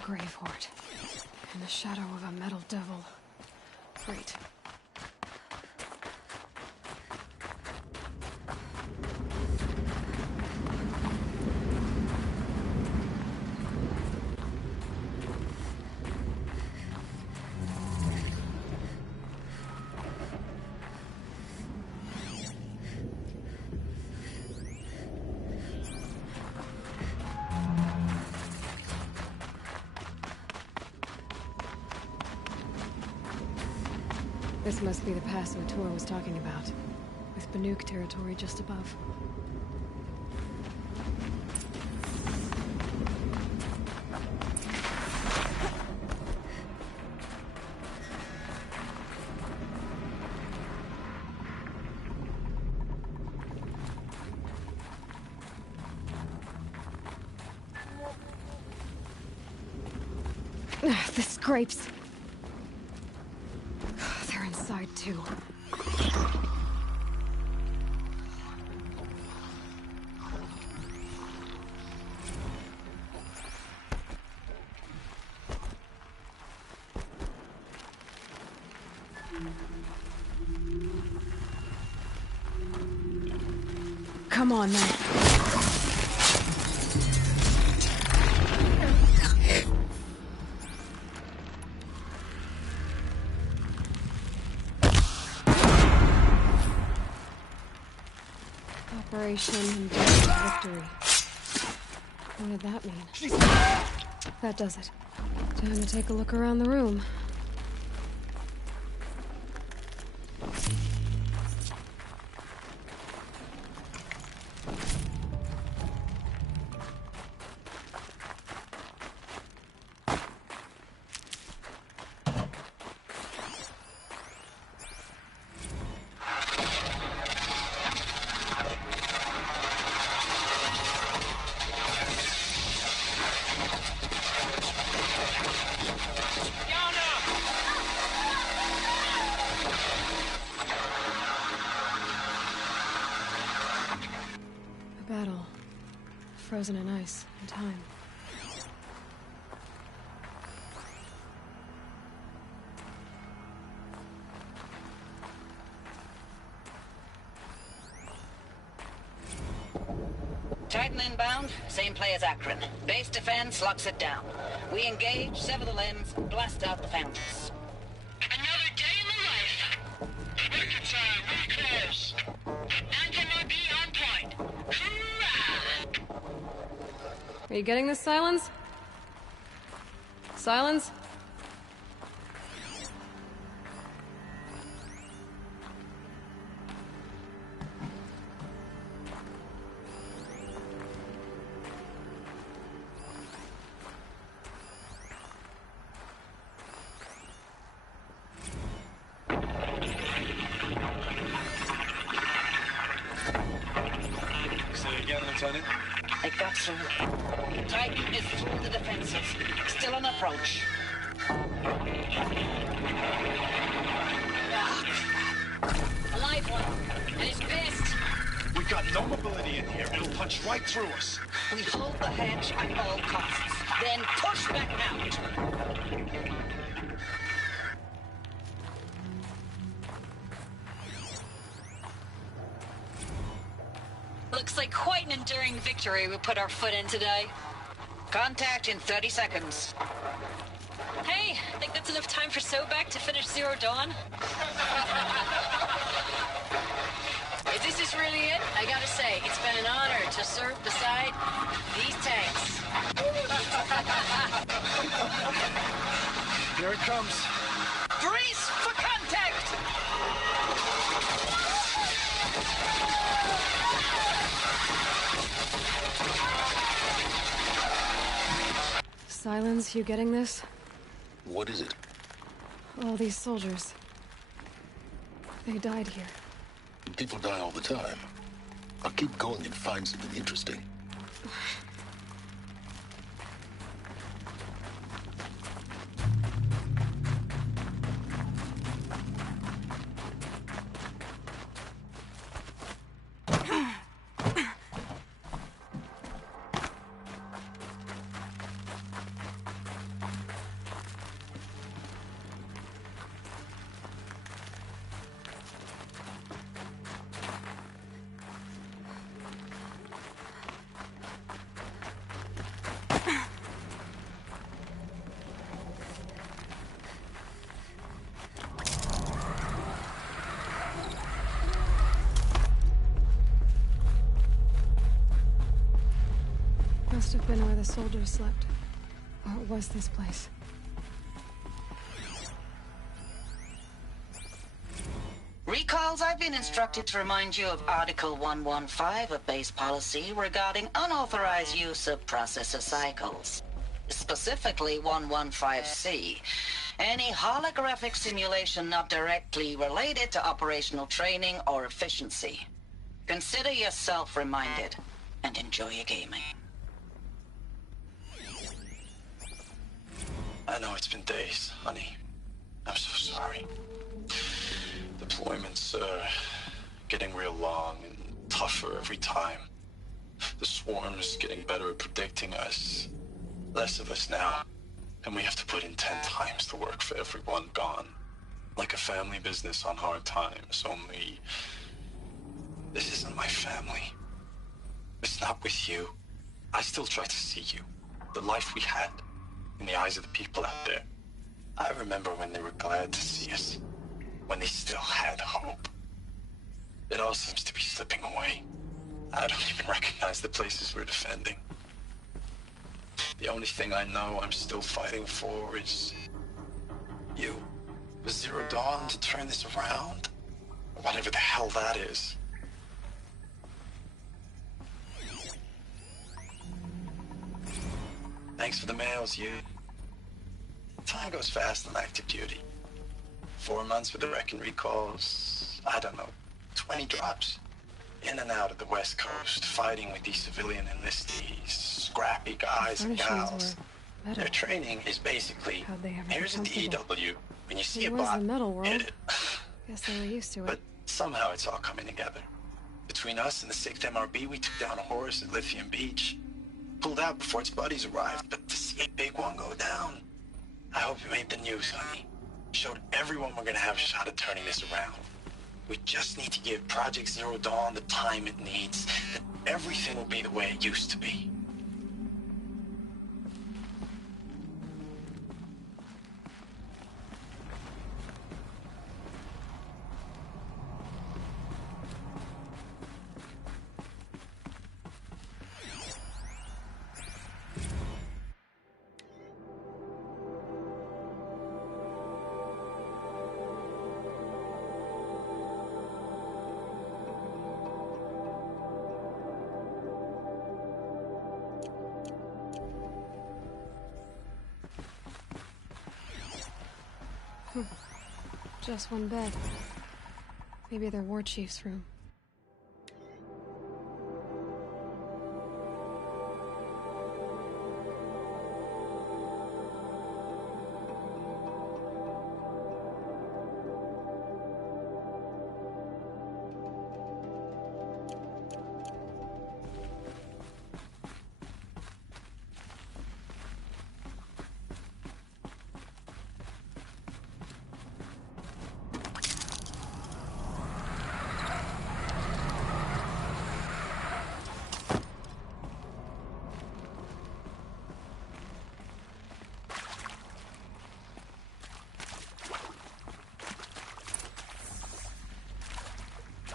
grave hoard. In the shadow of a metal devil. Great. This must be the pass Matur was talking about, with Banuk territory just above. The scrapes! They're inside, too. Come on, now. Operation and victory. What did that mean? That does it. Time to take a look around the room. Battle. Frozen in ice and time. Titan inbound, same play as Akron. Base defense locks it down. We engage, sever the limbs, blast out the founders. Another day in the life. Winter time, we're close. Anthem RB on point. Hoorah! Are you getting this, Silence? Silence? Lieutenant? It got through. Titan is through the defenses. Still on approach. A live one. And he's pissed. We've got no mobility in here. It'll punch right through us. We hold the hedge at all costs. Then push back out. Looks like quite an enduring victory we put our foot in today. Contact in 30 seconds. Hey, think that's enough time for Sobek to finish Zero Dawn? If this is really it, I gotta say, it's been an honor to serve beside these tanks. Here it comes. Brace for contact! Silence, you getting this? What is it? All these soldiers. They died here. People die all the time. I'll keep going and find something interesting. must have been where the soldiers slept. Or it was this place. Recalls, I've been instructed to remind you of Article 115 of base policy regarding unauthorized use of processor cycles. Specifically 115C. Any holographic simulation not directly related to operational training or efficiency. Consider yourself reminded, and enjoy your gaming. I know it's been days, honey. I'm so sorry. Deployments are getting real long and tougher every time. The swarm's getting better at predicting us. Less of us now. And we have to put in 10 times the work for everyone gone. Like a family business on hard times, only... this isn't my family. It's not with you. I still try to see you. The life we had. In the eyes of the people out there. I remember when they were glad to see us. When they still had hope. It all seems to be slipping away. I don't even recognize the places we're defending. The only thing I know I'm still fighting for is... you. The Zero Dawn to turn this around? Whatever the hell that is. Thanks for the mails, you. Time goes fast on active duty. 4 months with the wreck and recalls, I don't know, 20 drops. In and out of the West Coast, fighting with these civilian enlistees, scrappy guys and gals. Their training is basically, here's a DEW. When you see a bot, hit it. Guess they were used to it. But somehow it's all coming together. Between us and the 6th MRB, we took down a Horus at Lithium Beach. Pulled out before its buddies arrived, but to see a big one go down. I hope you made the news, honey. Showed everyone we're gonna have a shot at turning this around. We just need to give Project Zero Dawn the time it needs, and everything will be the way it used to be. Just one bed. Maybe their war chief's room.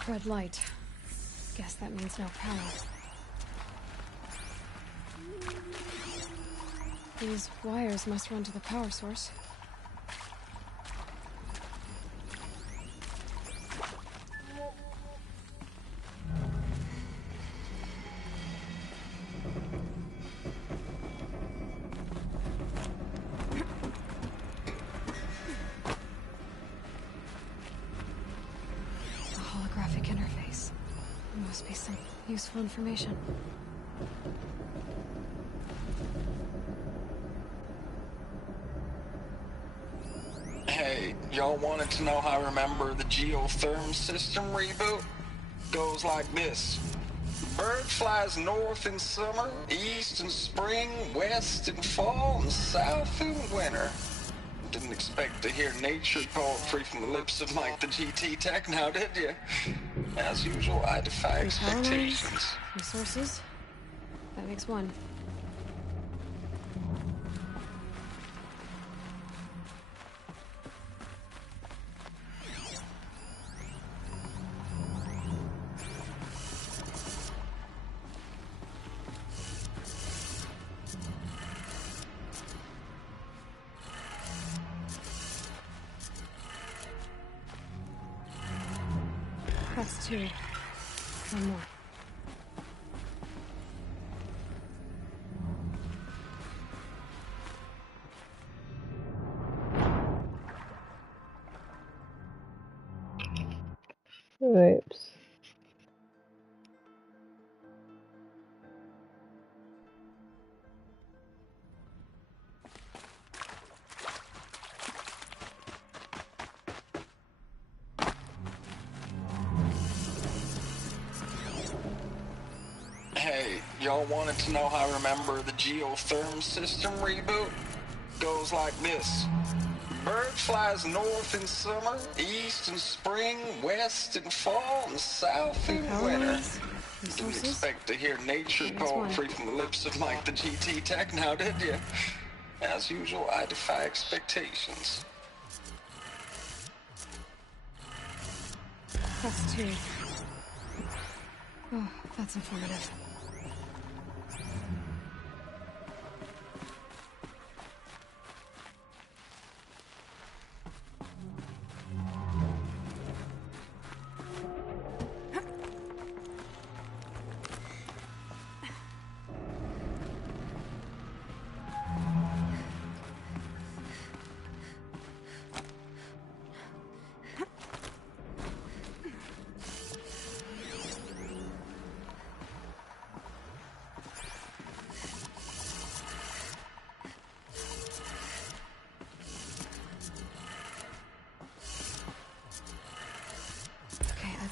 Red light. Guess that means no power. These wires must run to the power source. Useful information. Hey, y'all wanted to know how I remember the geotherm system reboot? Goes like this. Bird flies north in summer, east in spring, west in fall, and south in winter. Didn't expect to hear nature poetry from the lips of Mike the GT Tech now, did you? As usual, I defy expectations. Resources? That makes one. That's two. One more. Oops. Hey, y'all wanted to know how I remember the geotherm system reboot? Goes like this. Bird flies north in summer, east in spring, west in fall, and south in winter. Didn't expect to hear nature poetry from the lips of Mike the GT Tech now, did you? As usual, I defy expectations. That's two. Oh, that's informative.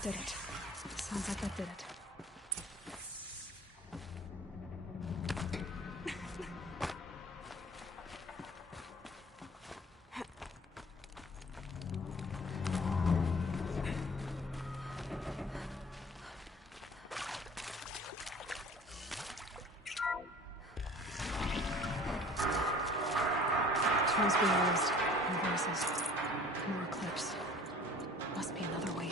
Did it. Sounds like that did it. Tools being used. New voices. More clips. Must be another way in.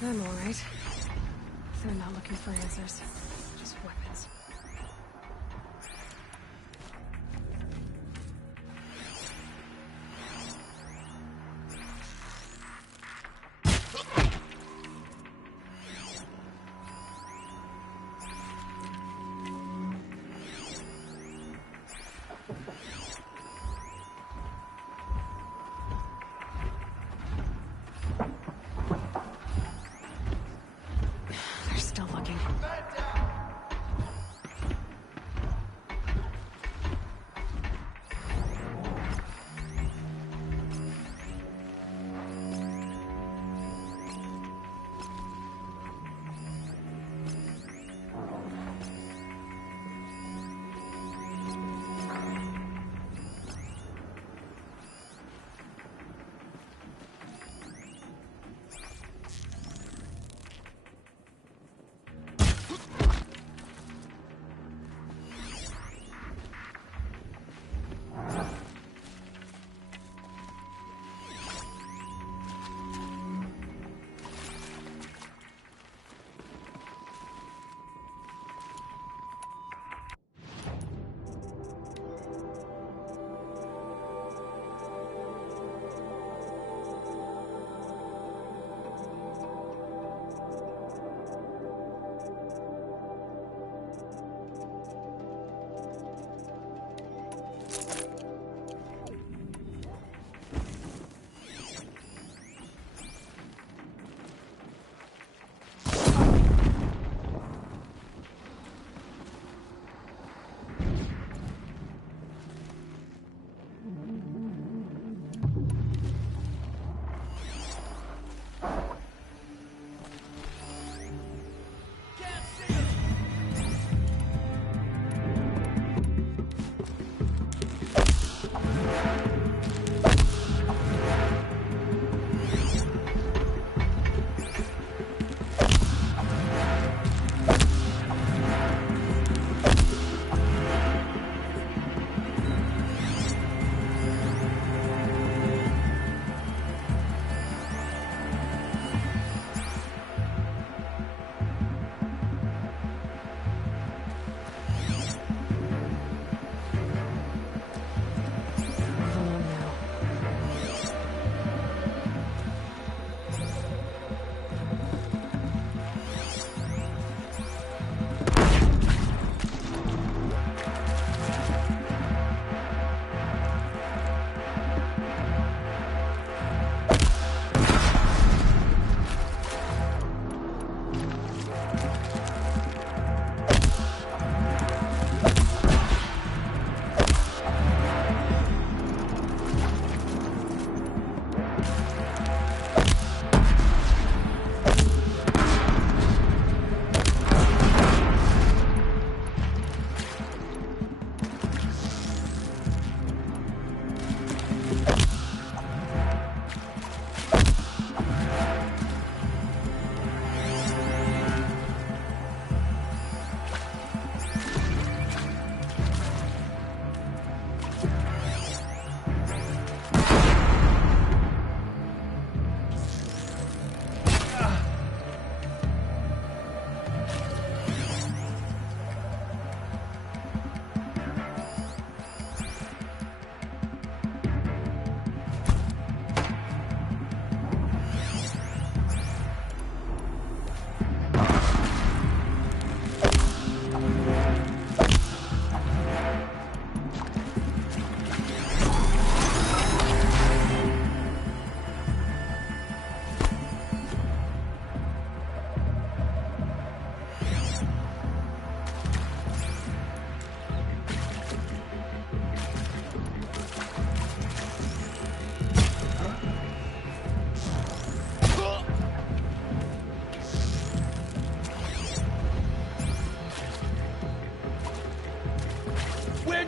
Them, all right. They're not looking for answers, just weapons.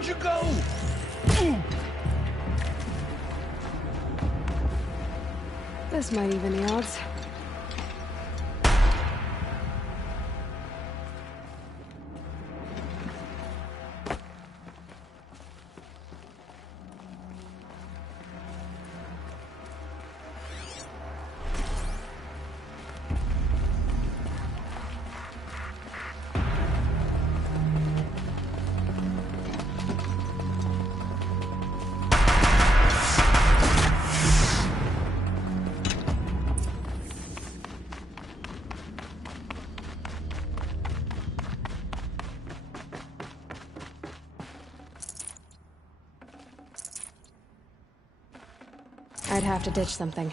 Where'd you go? This might even the odds. I'd have to ditch something.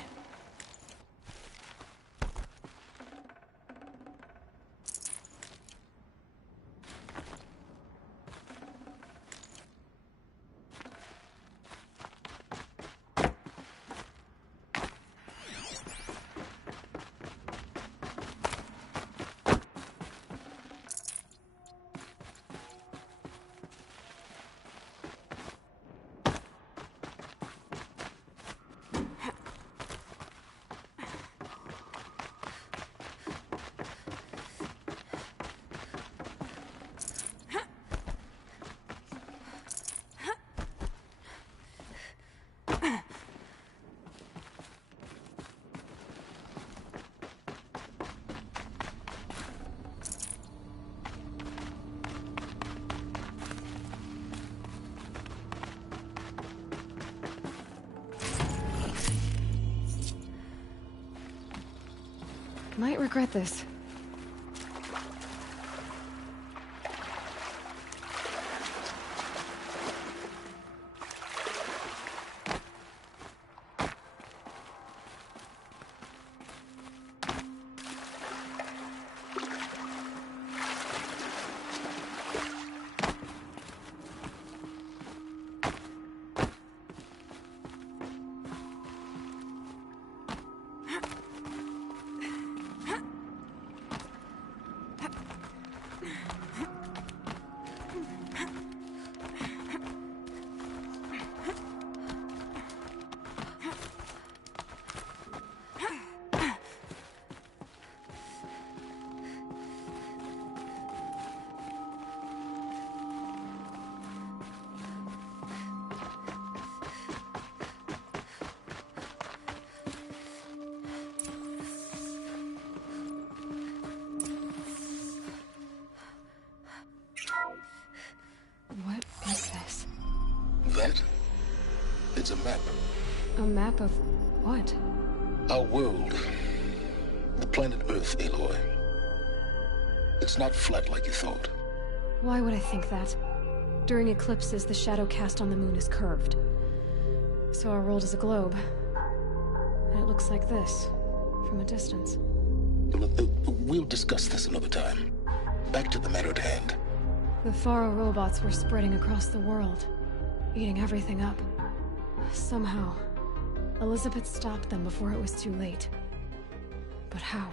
Might regret this. What is this? That? It's a map. A map of what? Our world. The planet Earth, Aloy. It's not flat like you thought. Why would I think that? During eclipses, the shadow cast on the moon is curved. So our world is a globe. And it looks like this, from a distance. We'll discuss this another time. Back to the matter at hand. The Faro robots were spreading across the world, eating everything up. Somehow, Elizabeth stopped them before it was too late. But how?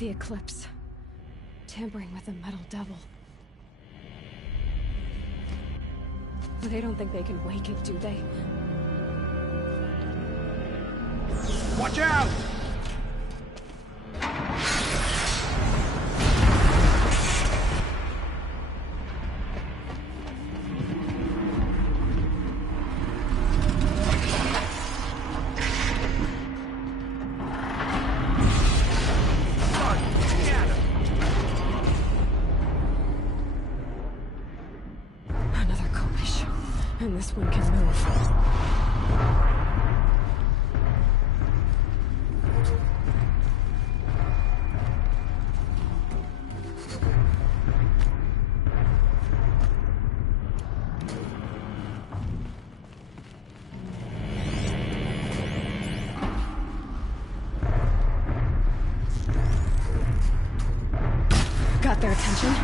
The Eclipse. Tampering with the Metal Devil. They don't think they can wake it, do they? Watch out! Another Kopish. And this one can move. Got their attention?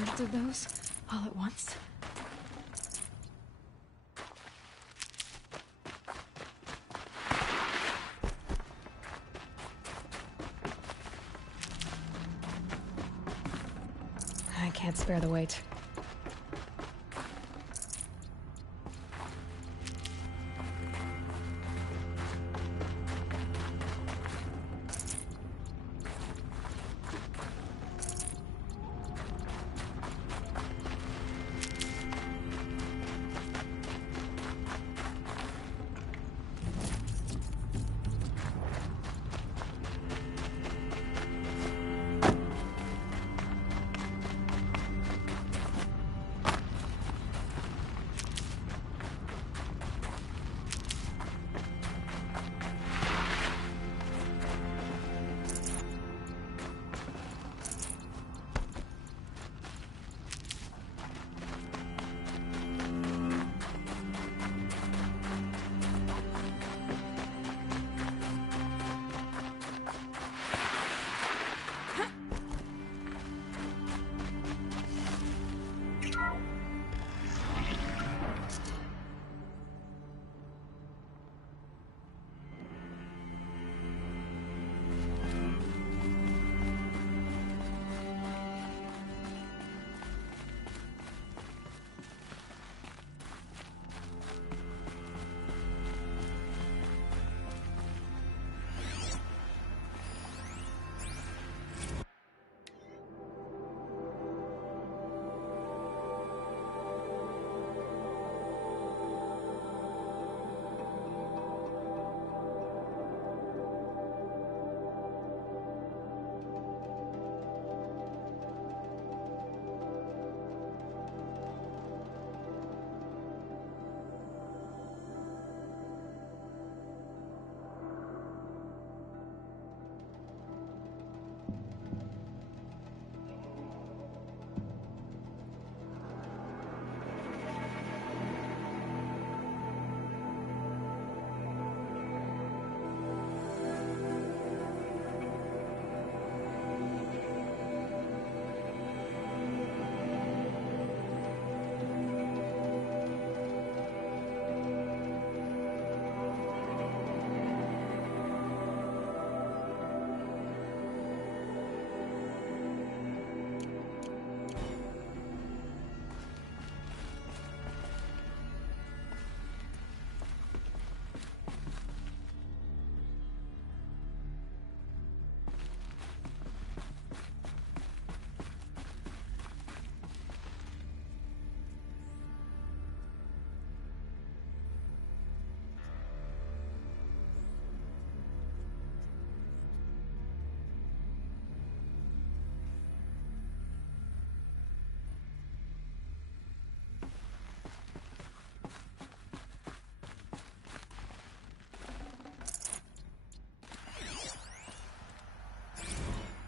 hundreds of those all at once. I can't spare the weight.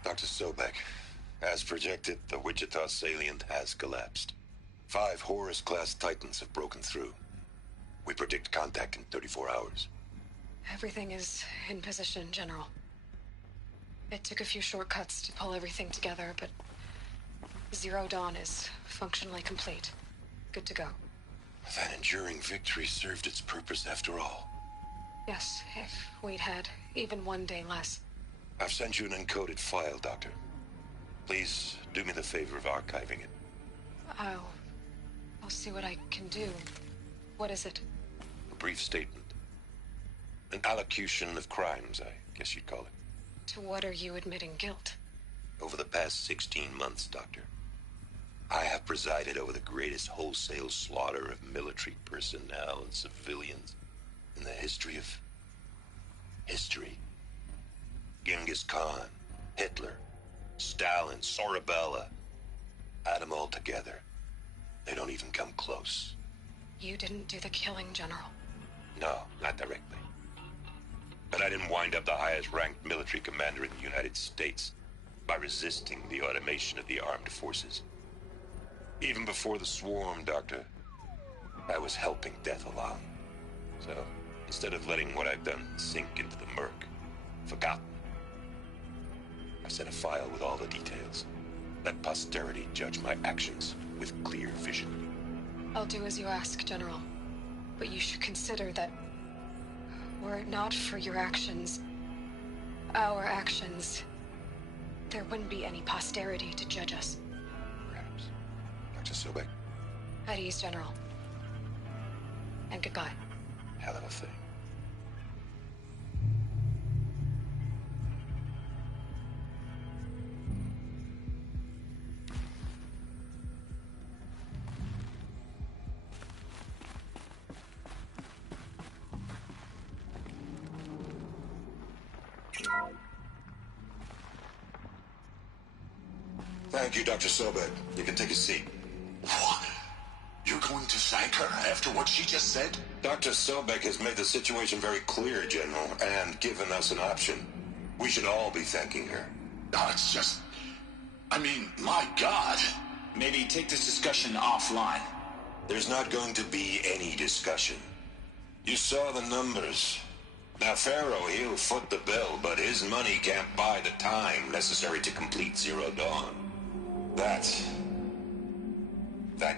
Dr. Sobek, as projected, the Wichita salient has collapsed. 5 Horus-class Titans have broken through. We predict contact in 34 hours. Everything is in position, General. It took a few shortcuts to pull everything together, but Zero Dawn is functionally complete. Good to go. That enduring victory served its purpose after all. Yes, if we'd had even one day less. I've sent you an encoded file, Doctor. Please do me the favor of archiving it. I'll see what I can do. What is it? A brief statement. An allocution of crimes, I guess you'd call it. To what are you admitting guilt? Over the past 16 months, Doctor, I have presided over the greatest wholesale slaughter of military personnel and civilians in the history of history. Genghis Khan, Hitler, Stalin, Sorabella. Add them all together. They don't even come close. You didn't do the killing, General. No, not directly. But I didn't wind up the highest-ranked military commander in the United States by resisting the automation of the armed forces. Even before the swarm, Doctor, I was helping death along. So, instead of letting what I've done sink into the murk, forgotten, I sent a file with all the details. Let posterity judge my actions with clear vision. I'll do as you ask, General. But you should consider that were it not for your actions, our actions, there wouldn't be any posterity to judge us. Perhaps. Dr. Sobek? At ease, General. And goodbye. Hell of a thing. Thank you, Dr. Sobek. You can take a seat. What? You're going to thank her after what she just said? Dr. Sobek has made the situation very clear, General, and given us an option. We should all be thanking her. No, it's just... I mean, my God. Maybe take this discussion offline. There's not going to be any discussion. You saw the numbers. Now, Pharaoh, he'll foot the bill, but his money can't buy the time necessary to complete Zero Dawn. That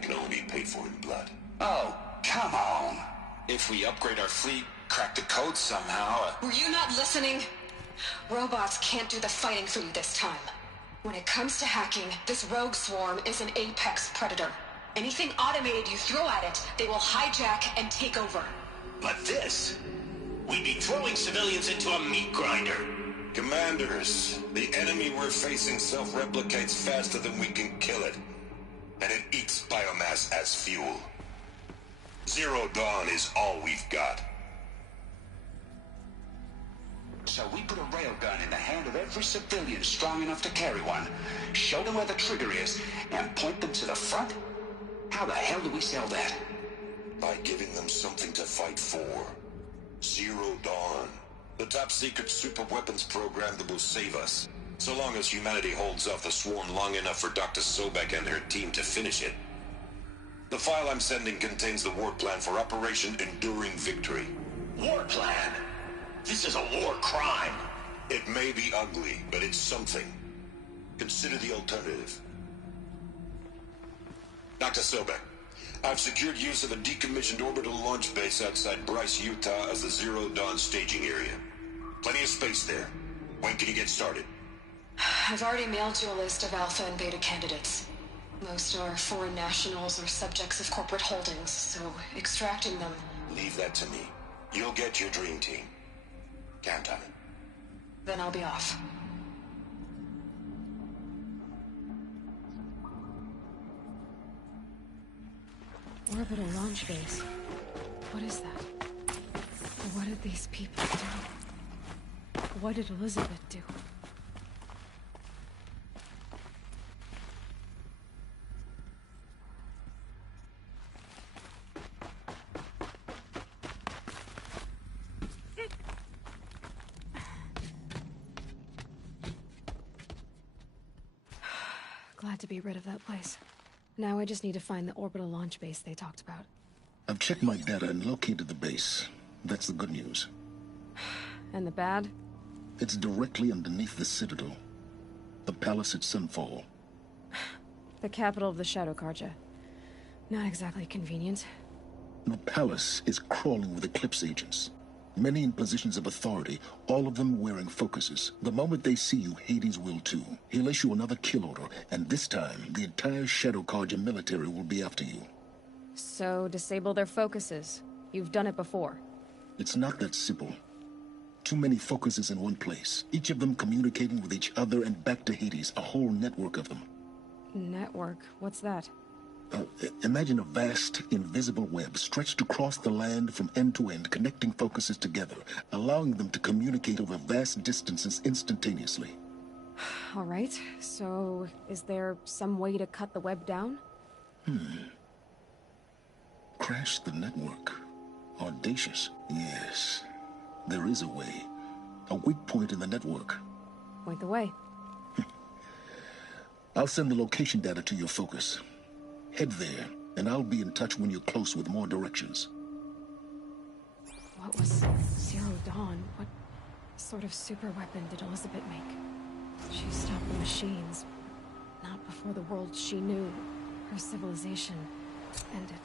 can only be paid for in blood. Oh, come on. If we upgrade our fleet, crack the code somehow... Were you not listening? Robots can't do the fighting for you this time. When it comes to hacking, this rogue swarm is an apex predator. Anything automated you throw at it, they will hijack and take over. But this... We'd be throwing civilians into a meat grinder. Commanders, the enemy we're facing self-replicates faster than we can kill it. And it eats biomass as fuel. Zero Dawn is all we've got. So we put a railgun in the hand of every civilian strong enough to carry one, show them where the trigger is, and point them to the front? How the hell do we sell that? By giving them something to fight for. Zero Dawn. The top-secret super-weapons program that will save us. So long as humanity holds off the swarm long enough for Dr. Sobek and her team to finish it. The file I'm sending contains the war plan for Operation Enduring Victory. War plan? This is a war crime. It may be ugly, but it's something. Consider the alternative. Dr. Sobek, I've secured use of a decommissioned orbital launch base outside Bryce, Utah as the Zero Dawn staging area. Plenty of space there. When can you get started? I've already mailed you a list of alpha and beta candidates. Most are foreign nationals or subjects of corporate holdings, so extracting them... Leave that to me. You'll get your dream team. Count on it. Then I'll be off. Orbital launch base. What is that? What did these people do? What did Elizabeth do? Glad to be rid of that place. Now I just need to find the orbital launch base they talked about. I've checked my data and located the base. That's the good news. And the bad? It's directly underneath the Citadel. The palace at Sunfall. The capital of the Shadow Carja. Not exactly convenient. The palace is crawling with Eclipse agents. Many in positions of authority, all of them wearing focuses. The moment they see you, Hades will too. He'll issue another kill order, and this time, the entire Shadow Carja military will be after you. So, disable their focuses. You've done it before. It's not that simple. Too many focuses in one place, each of them communicating with each other and back to Hades, a whole network of them. Network? What's that? Imagine a vast, invisible web stretched across the land from end to end, connecting focuses together, allowing them to communicate over vast distances instantaneously. All right, so is there some way to cut the web down? Crash the network. Audacious. Yes, there is a way. A weak point in the network. Point the way. I'll send the location data to your focus. Head there, and I'll be in touch when you're close with more directions. What was Zero Dawn? What sort of super weapon did Elizabeth make? She stopped the machines. Not before the world she knew, her civilization, ended.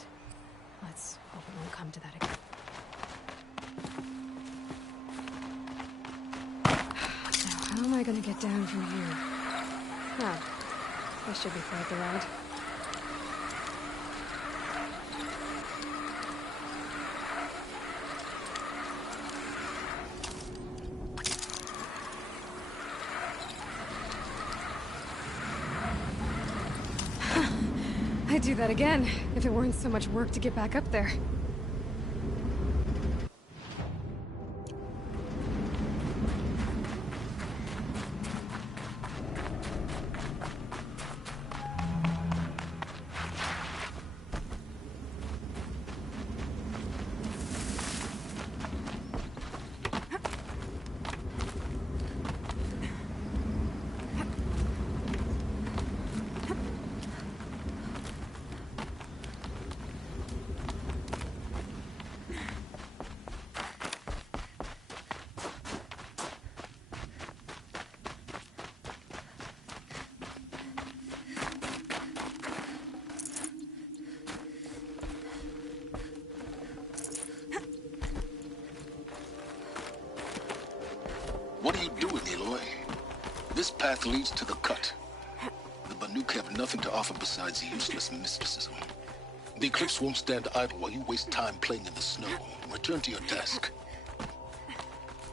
Let's hope it won't come to that again. Now, how am I gonna get down from here? Ah, this should be quite the ride. I'd do that again, if it weren't so much work to get back up there. What are you doing, Aloy? This path leads to the cut. The Banuk have nothing to offer besides useless mysticism. The Eclipse won't stand idle while you waste time playing in the snow. Return to your task.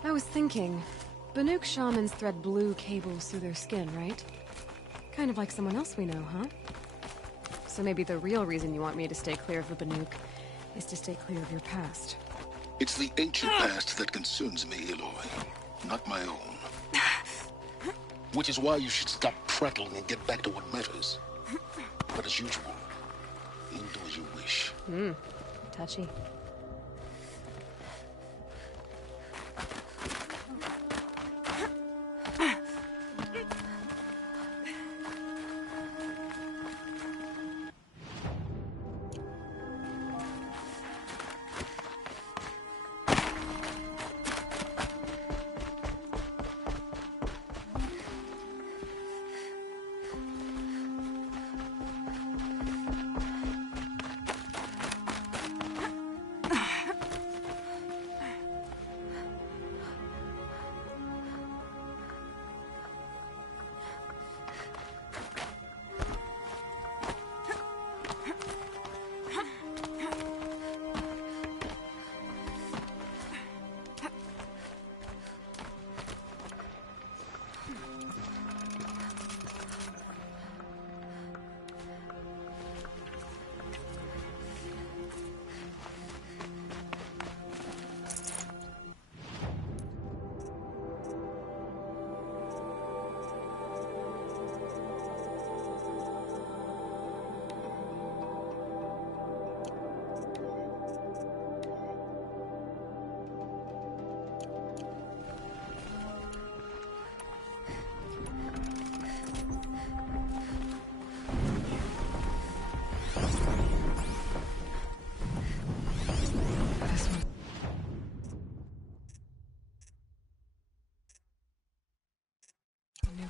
I was thinking, Banuk shamans thread blue cables through their skin, right? Kind of like someone else we know, huh? So maybe the real reason you want me to stay clear of the Banuk is to stay clear of your past. It's the ancient past that concerns me, Aloy, not my own. Which is why you should stop prattling and get back to what matters. But as usual, you do as you wish. Touchy.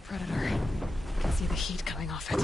Predator. I can see the heat coming off it.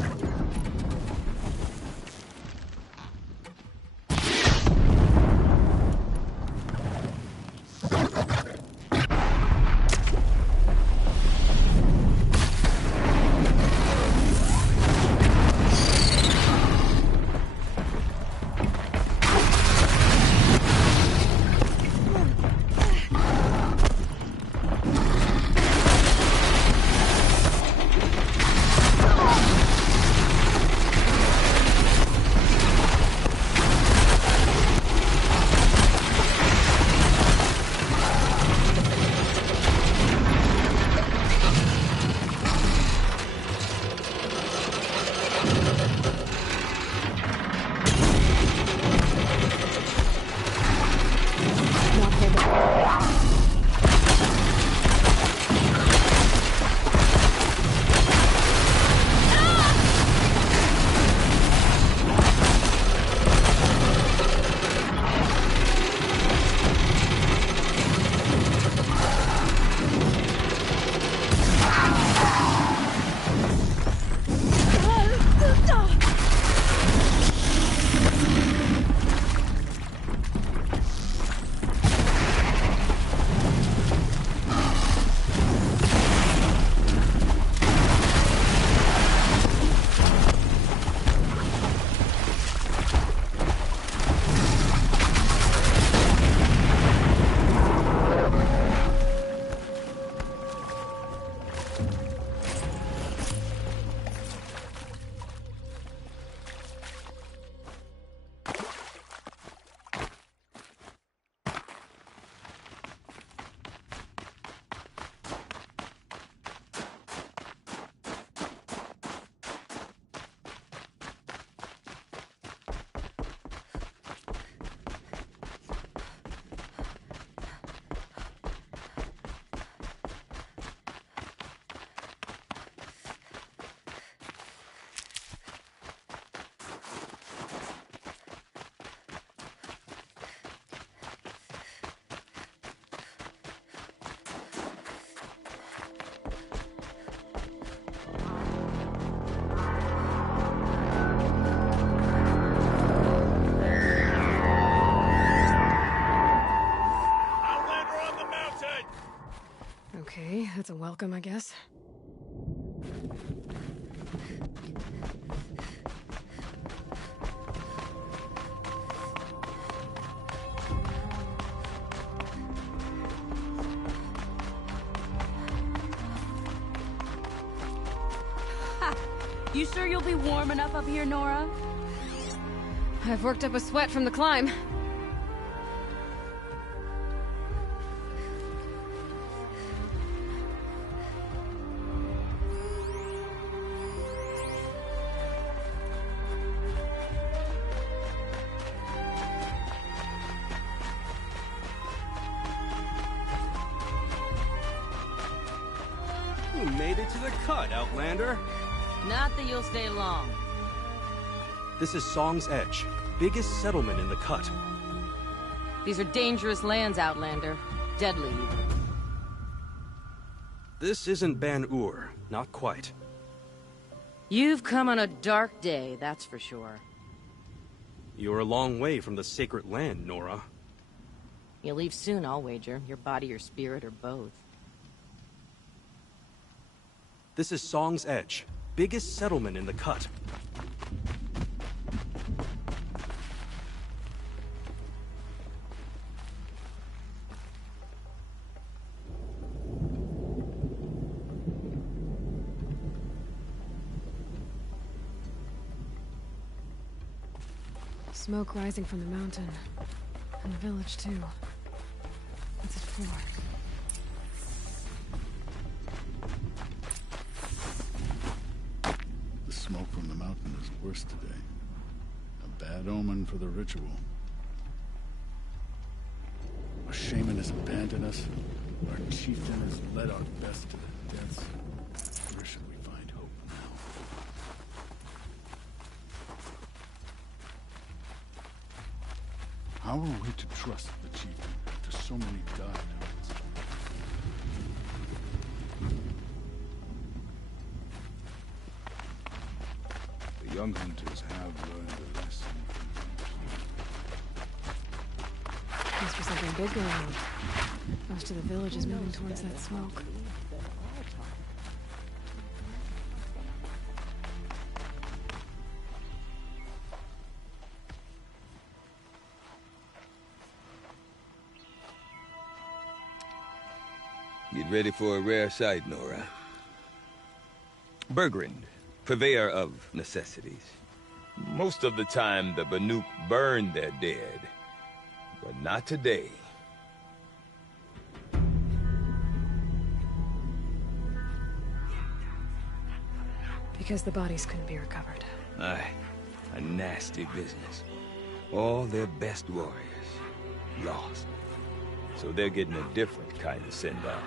welcome, I guess. You sure you'll be warm enough up here, Nora? I've worked up a sweat from the climb. You made it to the cut, Outlander. Not that you'll stay long. This is Song's Edge, biggest settlement in the cut. These are dangerous lands, Outlander. Deadly, even. This isn't Ban-Ur, not quite. You've come on a dark day, that's for sure. You're a long way from the sacred land, Nora. You'll leave soon, I'll wager. Your body or spirit or both. This is Song's Edge, biggest settlement in the cut. Smoke rising from the mountain. And the village, too. What's it for? The smoke from the mountain is worse today. A bad omen for the ritual. Our shaman has abandoned us. Our chieftain has led our best to the deaths. Where should we find hope now? How are we to trust the chieftain after so many died? The young hunters have learned a lesson from Must be something big going on. Most of the village is moving towards that smoke. Get ready for a rare sight, Nora. Bergrand, purveyor of necessities. Most of the time, the Banuk burn their dead. But not today. Because the bodies couldn't be recovered. Aye, a nasty business. All their best warriors lost. So they're getting a different kind of send-off.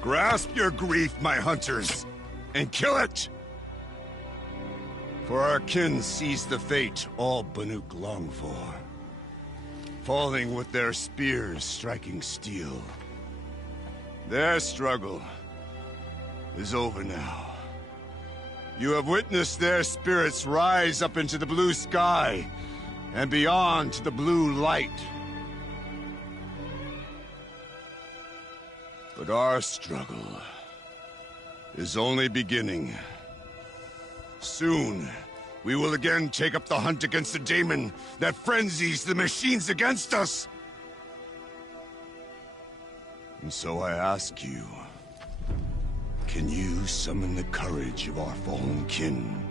Grasp your grief, my hunters, and kill it! For our kin sees the fate all Banuk long for. Falling with their spears striking steel. Their struggle is over now. You have witnessed their spirits rise up into the blue sky, and beyond to the blue light. But our struggle is only beginning. Soon, we will again take up the hunt against the daemon that frenzies the machines against us. And so I ask you, can you summon the courage of our fallen kin?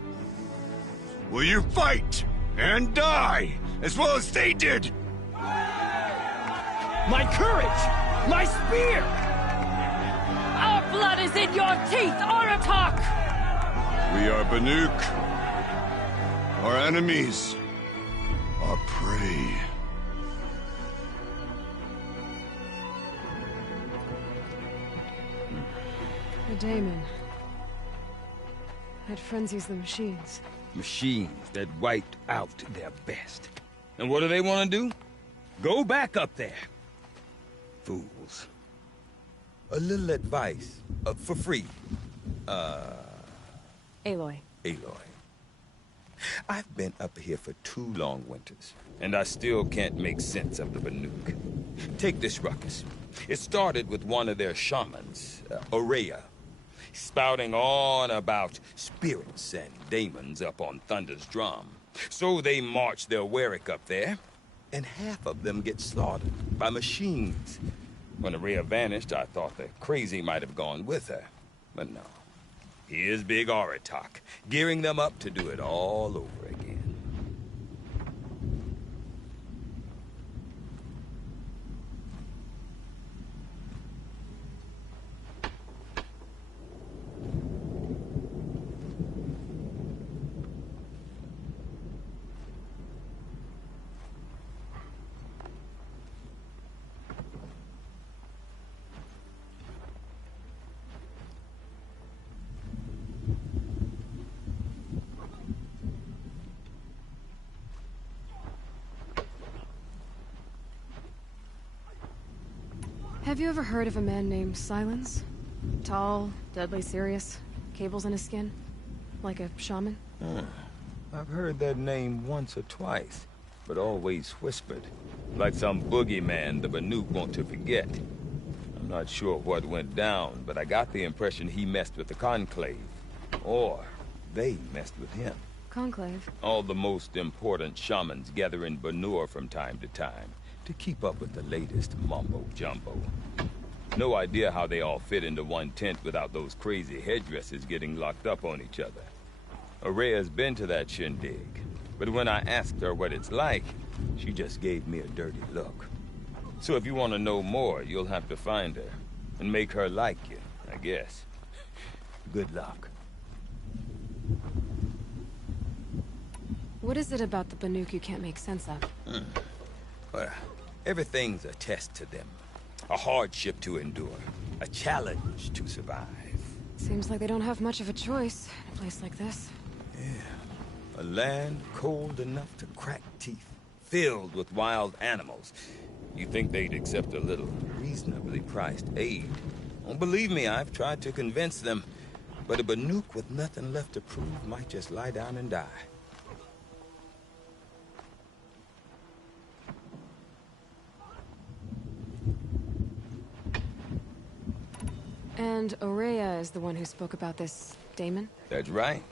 Will you fight and die as well as they did? My courage! My spear! Our blood is in your teeth, Aratak! We are Banuk. Our enemies are prey. The daemon. It frenzies the machines. Machines that wiped out their best. And what do they want to do? Go back up there. Fools. A little advice, for free. Aloy. Aloy. I've been up here for 2 long winters, and I still can't make sense of the Banuk. Take this ruckus. It started with one of their shamans, Ourea, spouting on about spirits and daemons up on Thunder's drum. So they march their Werik up there, and half of them get slaughtered by machines. When Ourea vanished, I thought the crazy might have gone with her, but no. Here's Big Aratak, gearing them up to do it all over again. Have you ever heard of a man named Silence? Tall, deadly serious, cables in his skin? Like a shaman? I've heard that name once or twice, but always whispered. Like some boogeyman the Banuk want to forget. I'm not sure what went down, but I got the impression he messed with the Conclave. Or they messed with him. Conclave? All the most important shamans gather in Banur from time to time to keep up with the latest mumbo-jumbo. No idea how they all fit into one tent without those crazy headdresses getting locked up on each other. Ourea's been to that shindig, but when I asked her what it's like, she just gave me a dirty look. So if you want to know more, you'll have to find her and make her like you, I guess. Good luck. What is it about the Banuk you can't make sense of? Well, everything's a test to them. A hardship to endure. A challenge to survive. Seems like they don't have much of a choice in a place like this. Yeah. A land cold enough to crack teeth. Filled with wild animals. You think they'd accept a little reasonably priced aid. Oh, believe me, I've tried to convince them. But a Banuk with nothing left to prove might just lie down and die. And Ourea is the one who spoke about this daemon? That's right.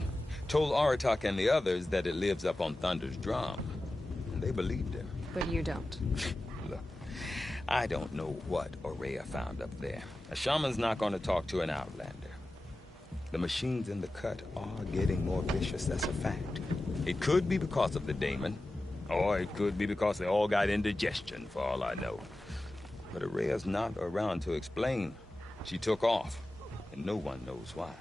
Told Aratak and the others that it lives up on Thunder's drum. And they believed him. But you don't. Look, I don't know what Ourea found up there. A shaman's not going to talk to an outlander. The machines in the cut are getting more vicious, that's a fact. It could be because of the daemon, or it could be because they all got indigestion, for all I know. But Ourea's not around to explain. She took off, and no one knows why.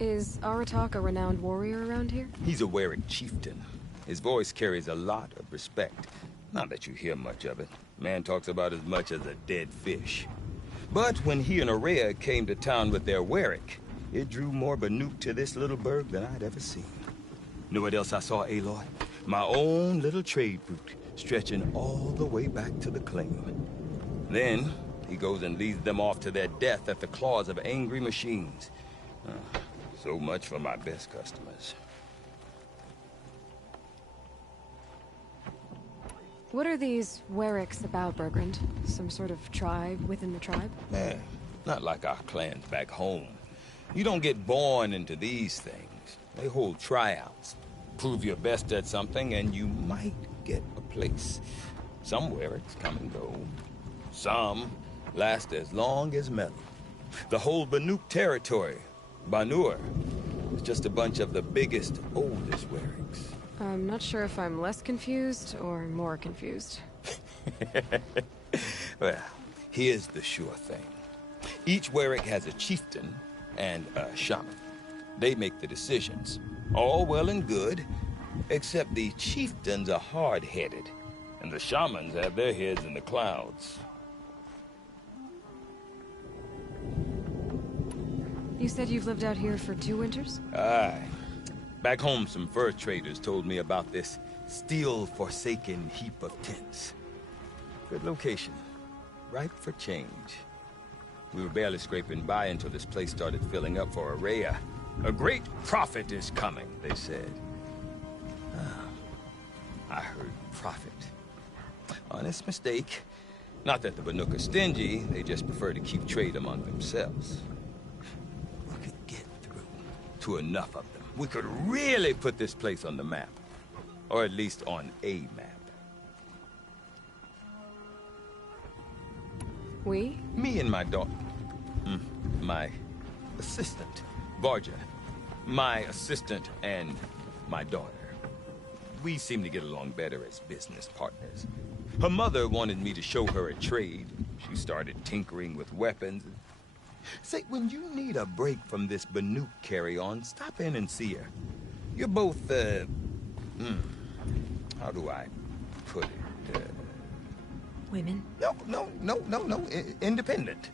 Is Aratak a renowned warrior around here? He's a Werik chieftain. His voice carries a lot of respect. Not that you hear much of it. Man talks about as much as a dead fish. But when he and Ourea came to town with their Werik, it drew more Banuk to this little burg than I'd ever seen. Know what else I saw, Aloy? My own little trade route, stretching all the way back to the claim. Then, he goes and leads them off to their death at the claws of angry machines. So much for my best customers. What are these Wericks about, Bergrand? Some sort of tribe within the tribe? Man, not like our clans back home. You don't get born into these things. They hold tryouts. Prove your best at something and you might get a place. Some Wericks come and go. Some last as long as metal. The whole Banuk territory, Banur, is just a bunch of the biggest, oldest Wericks. I'm not sure if I'm less confused or more confused. Well, here's the sure thing. Each Werick has a chieftain and a shaman. They make the decisions. All well and good, except the chieftains are hard-headed, and the shamans have their heads in the clouds. You said you've lived out here for 2 winters? Aye. Back home, some fur traders told me about this steel-forsaken heap of tents. Good location. Ripe for change. We were barely scraping by until this place started filling up for Araya. A great prophet is coming, they said. I heard prophet. Honest mistake. Not that the Banuk are stingy, they just prefer to keep trade among themselves. We could get through to enough of them. We could really put this place on the map. Or at least on a map. We? Me and my daughter. My assistant, Varja. My assistant and my daughter. We seem to get along better as business partners. Her mother wanted me to show her a trade. She started tinkering with weapons. Say, when you need a break from this Banuk carry-on, stop in and see her. You're both, how do I put it? Women? No. Independent.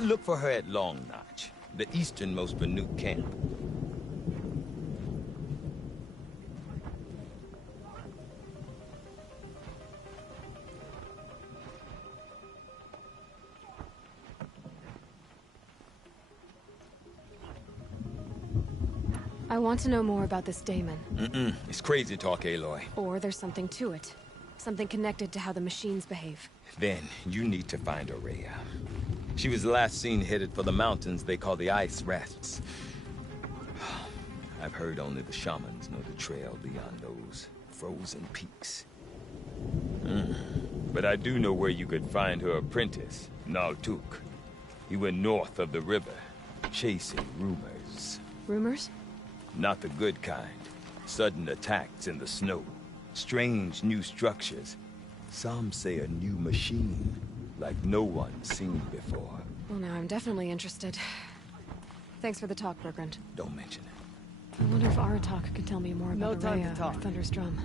Look for her at Long Notch, the easternmost Banuk camp. I want to know more about this daemon. It's crazy talk, Aloy. Or there's something to it. Something connected to how the machines behave. Then, you need to find Araya. She was last seen headed for the mountains they call the Ice Rests. I've heard only the shamans know the trail beyond those frozen peaks. But I do know where you could find her apprentice, Naltuk. He went north of the river, chasing rumors. Rumors? Not the good kind. Sudden attacks in the snow. Strange new structures. Some say a new machine, like no one's seen before. Well, now I'm definitely interested. Thanks for the talk, Bergrand. Don't mention it. I wonder if Aratak could tell me more about No time to Araya talk. or Thunder's Drum.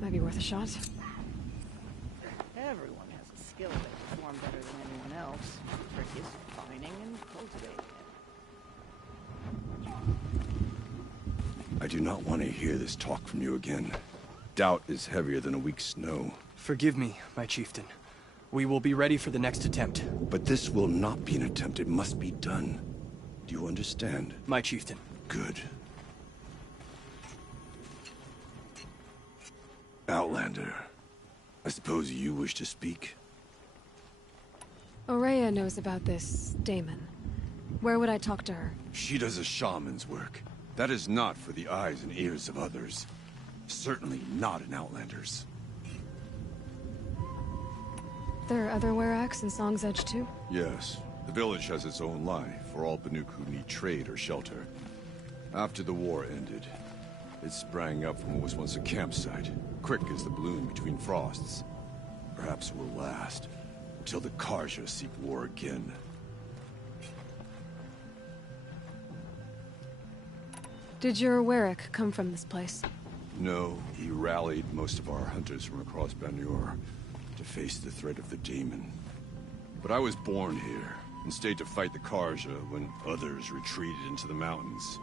Might be worth a shot. Everyone has a skill they perform better than anyone else. The trick is finding and cultivating it. I do not want to hear this talk from you again. Doubt is heavier than a week's snow. Forgive me, my chieftain. We will be ready for the next attempt. But this will not be an attempt. It must be done. Do you understand? My chieftain. Good. Outlander, I suppose you wish to speak? Araya knows about this daemon. Where would I talk to her? She does a shaman's work. That is not for the eyes and ears of others. Certainly not an Outlander's. There are other Weraks in Song's Edge too? Yes. The village has its own life for all Banuk who need trade or shelter. After the war ended, it sprang up from what was once a campsite, quick as the bloom between frosts. Perhaps it will last, until the Karja seek war again. Did your Werik come from this place? No, he rallied most of our hunters from across Banur to face the threat of the demon. But I was born here, and stayed to fight the Karja when others retreated into the mountains.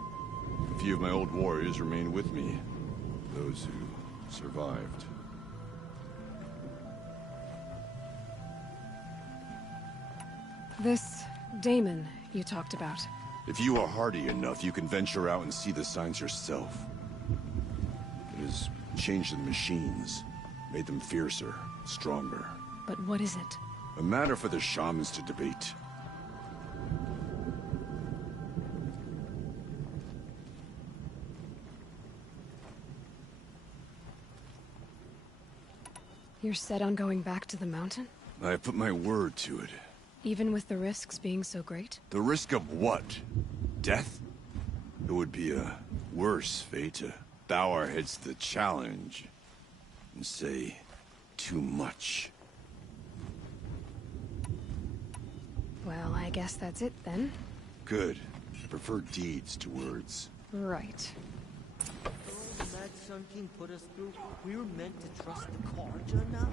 A few of my old warriors remained with me, those who survived. This daemon you talked about. If you are hardy enough, you can venture out and see the signs yourself. It has changed the machines. Made them fiercer, stronger. But what is it? A matter for the shamans to debate. You're set on going back to the mountain? I put my word to it. Even with the risks being so great? The risk of what? Death? It would be a worse fate to bow our heads to the challenge and say too much. Well, I guess that's it then. Good. I prefer deeds to words. Right. All the mad Sun King put us through, we were meant to trust the carja now?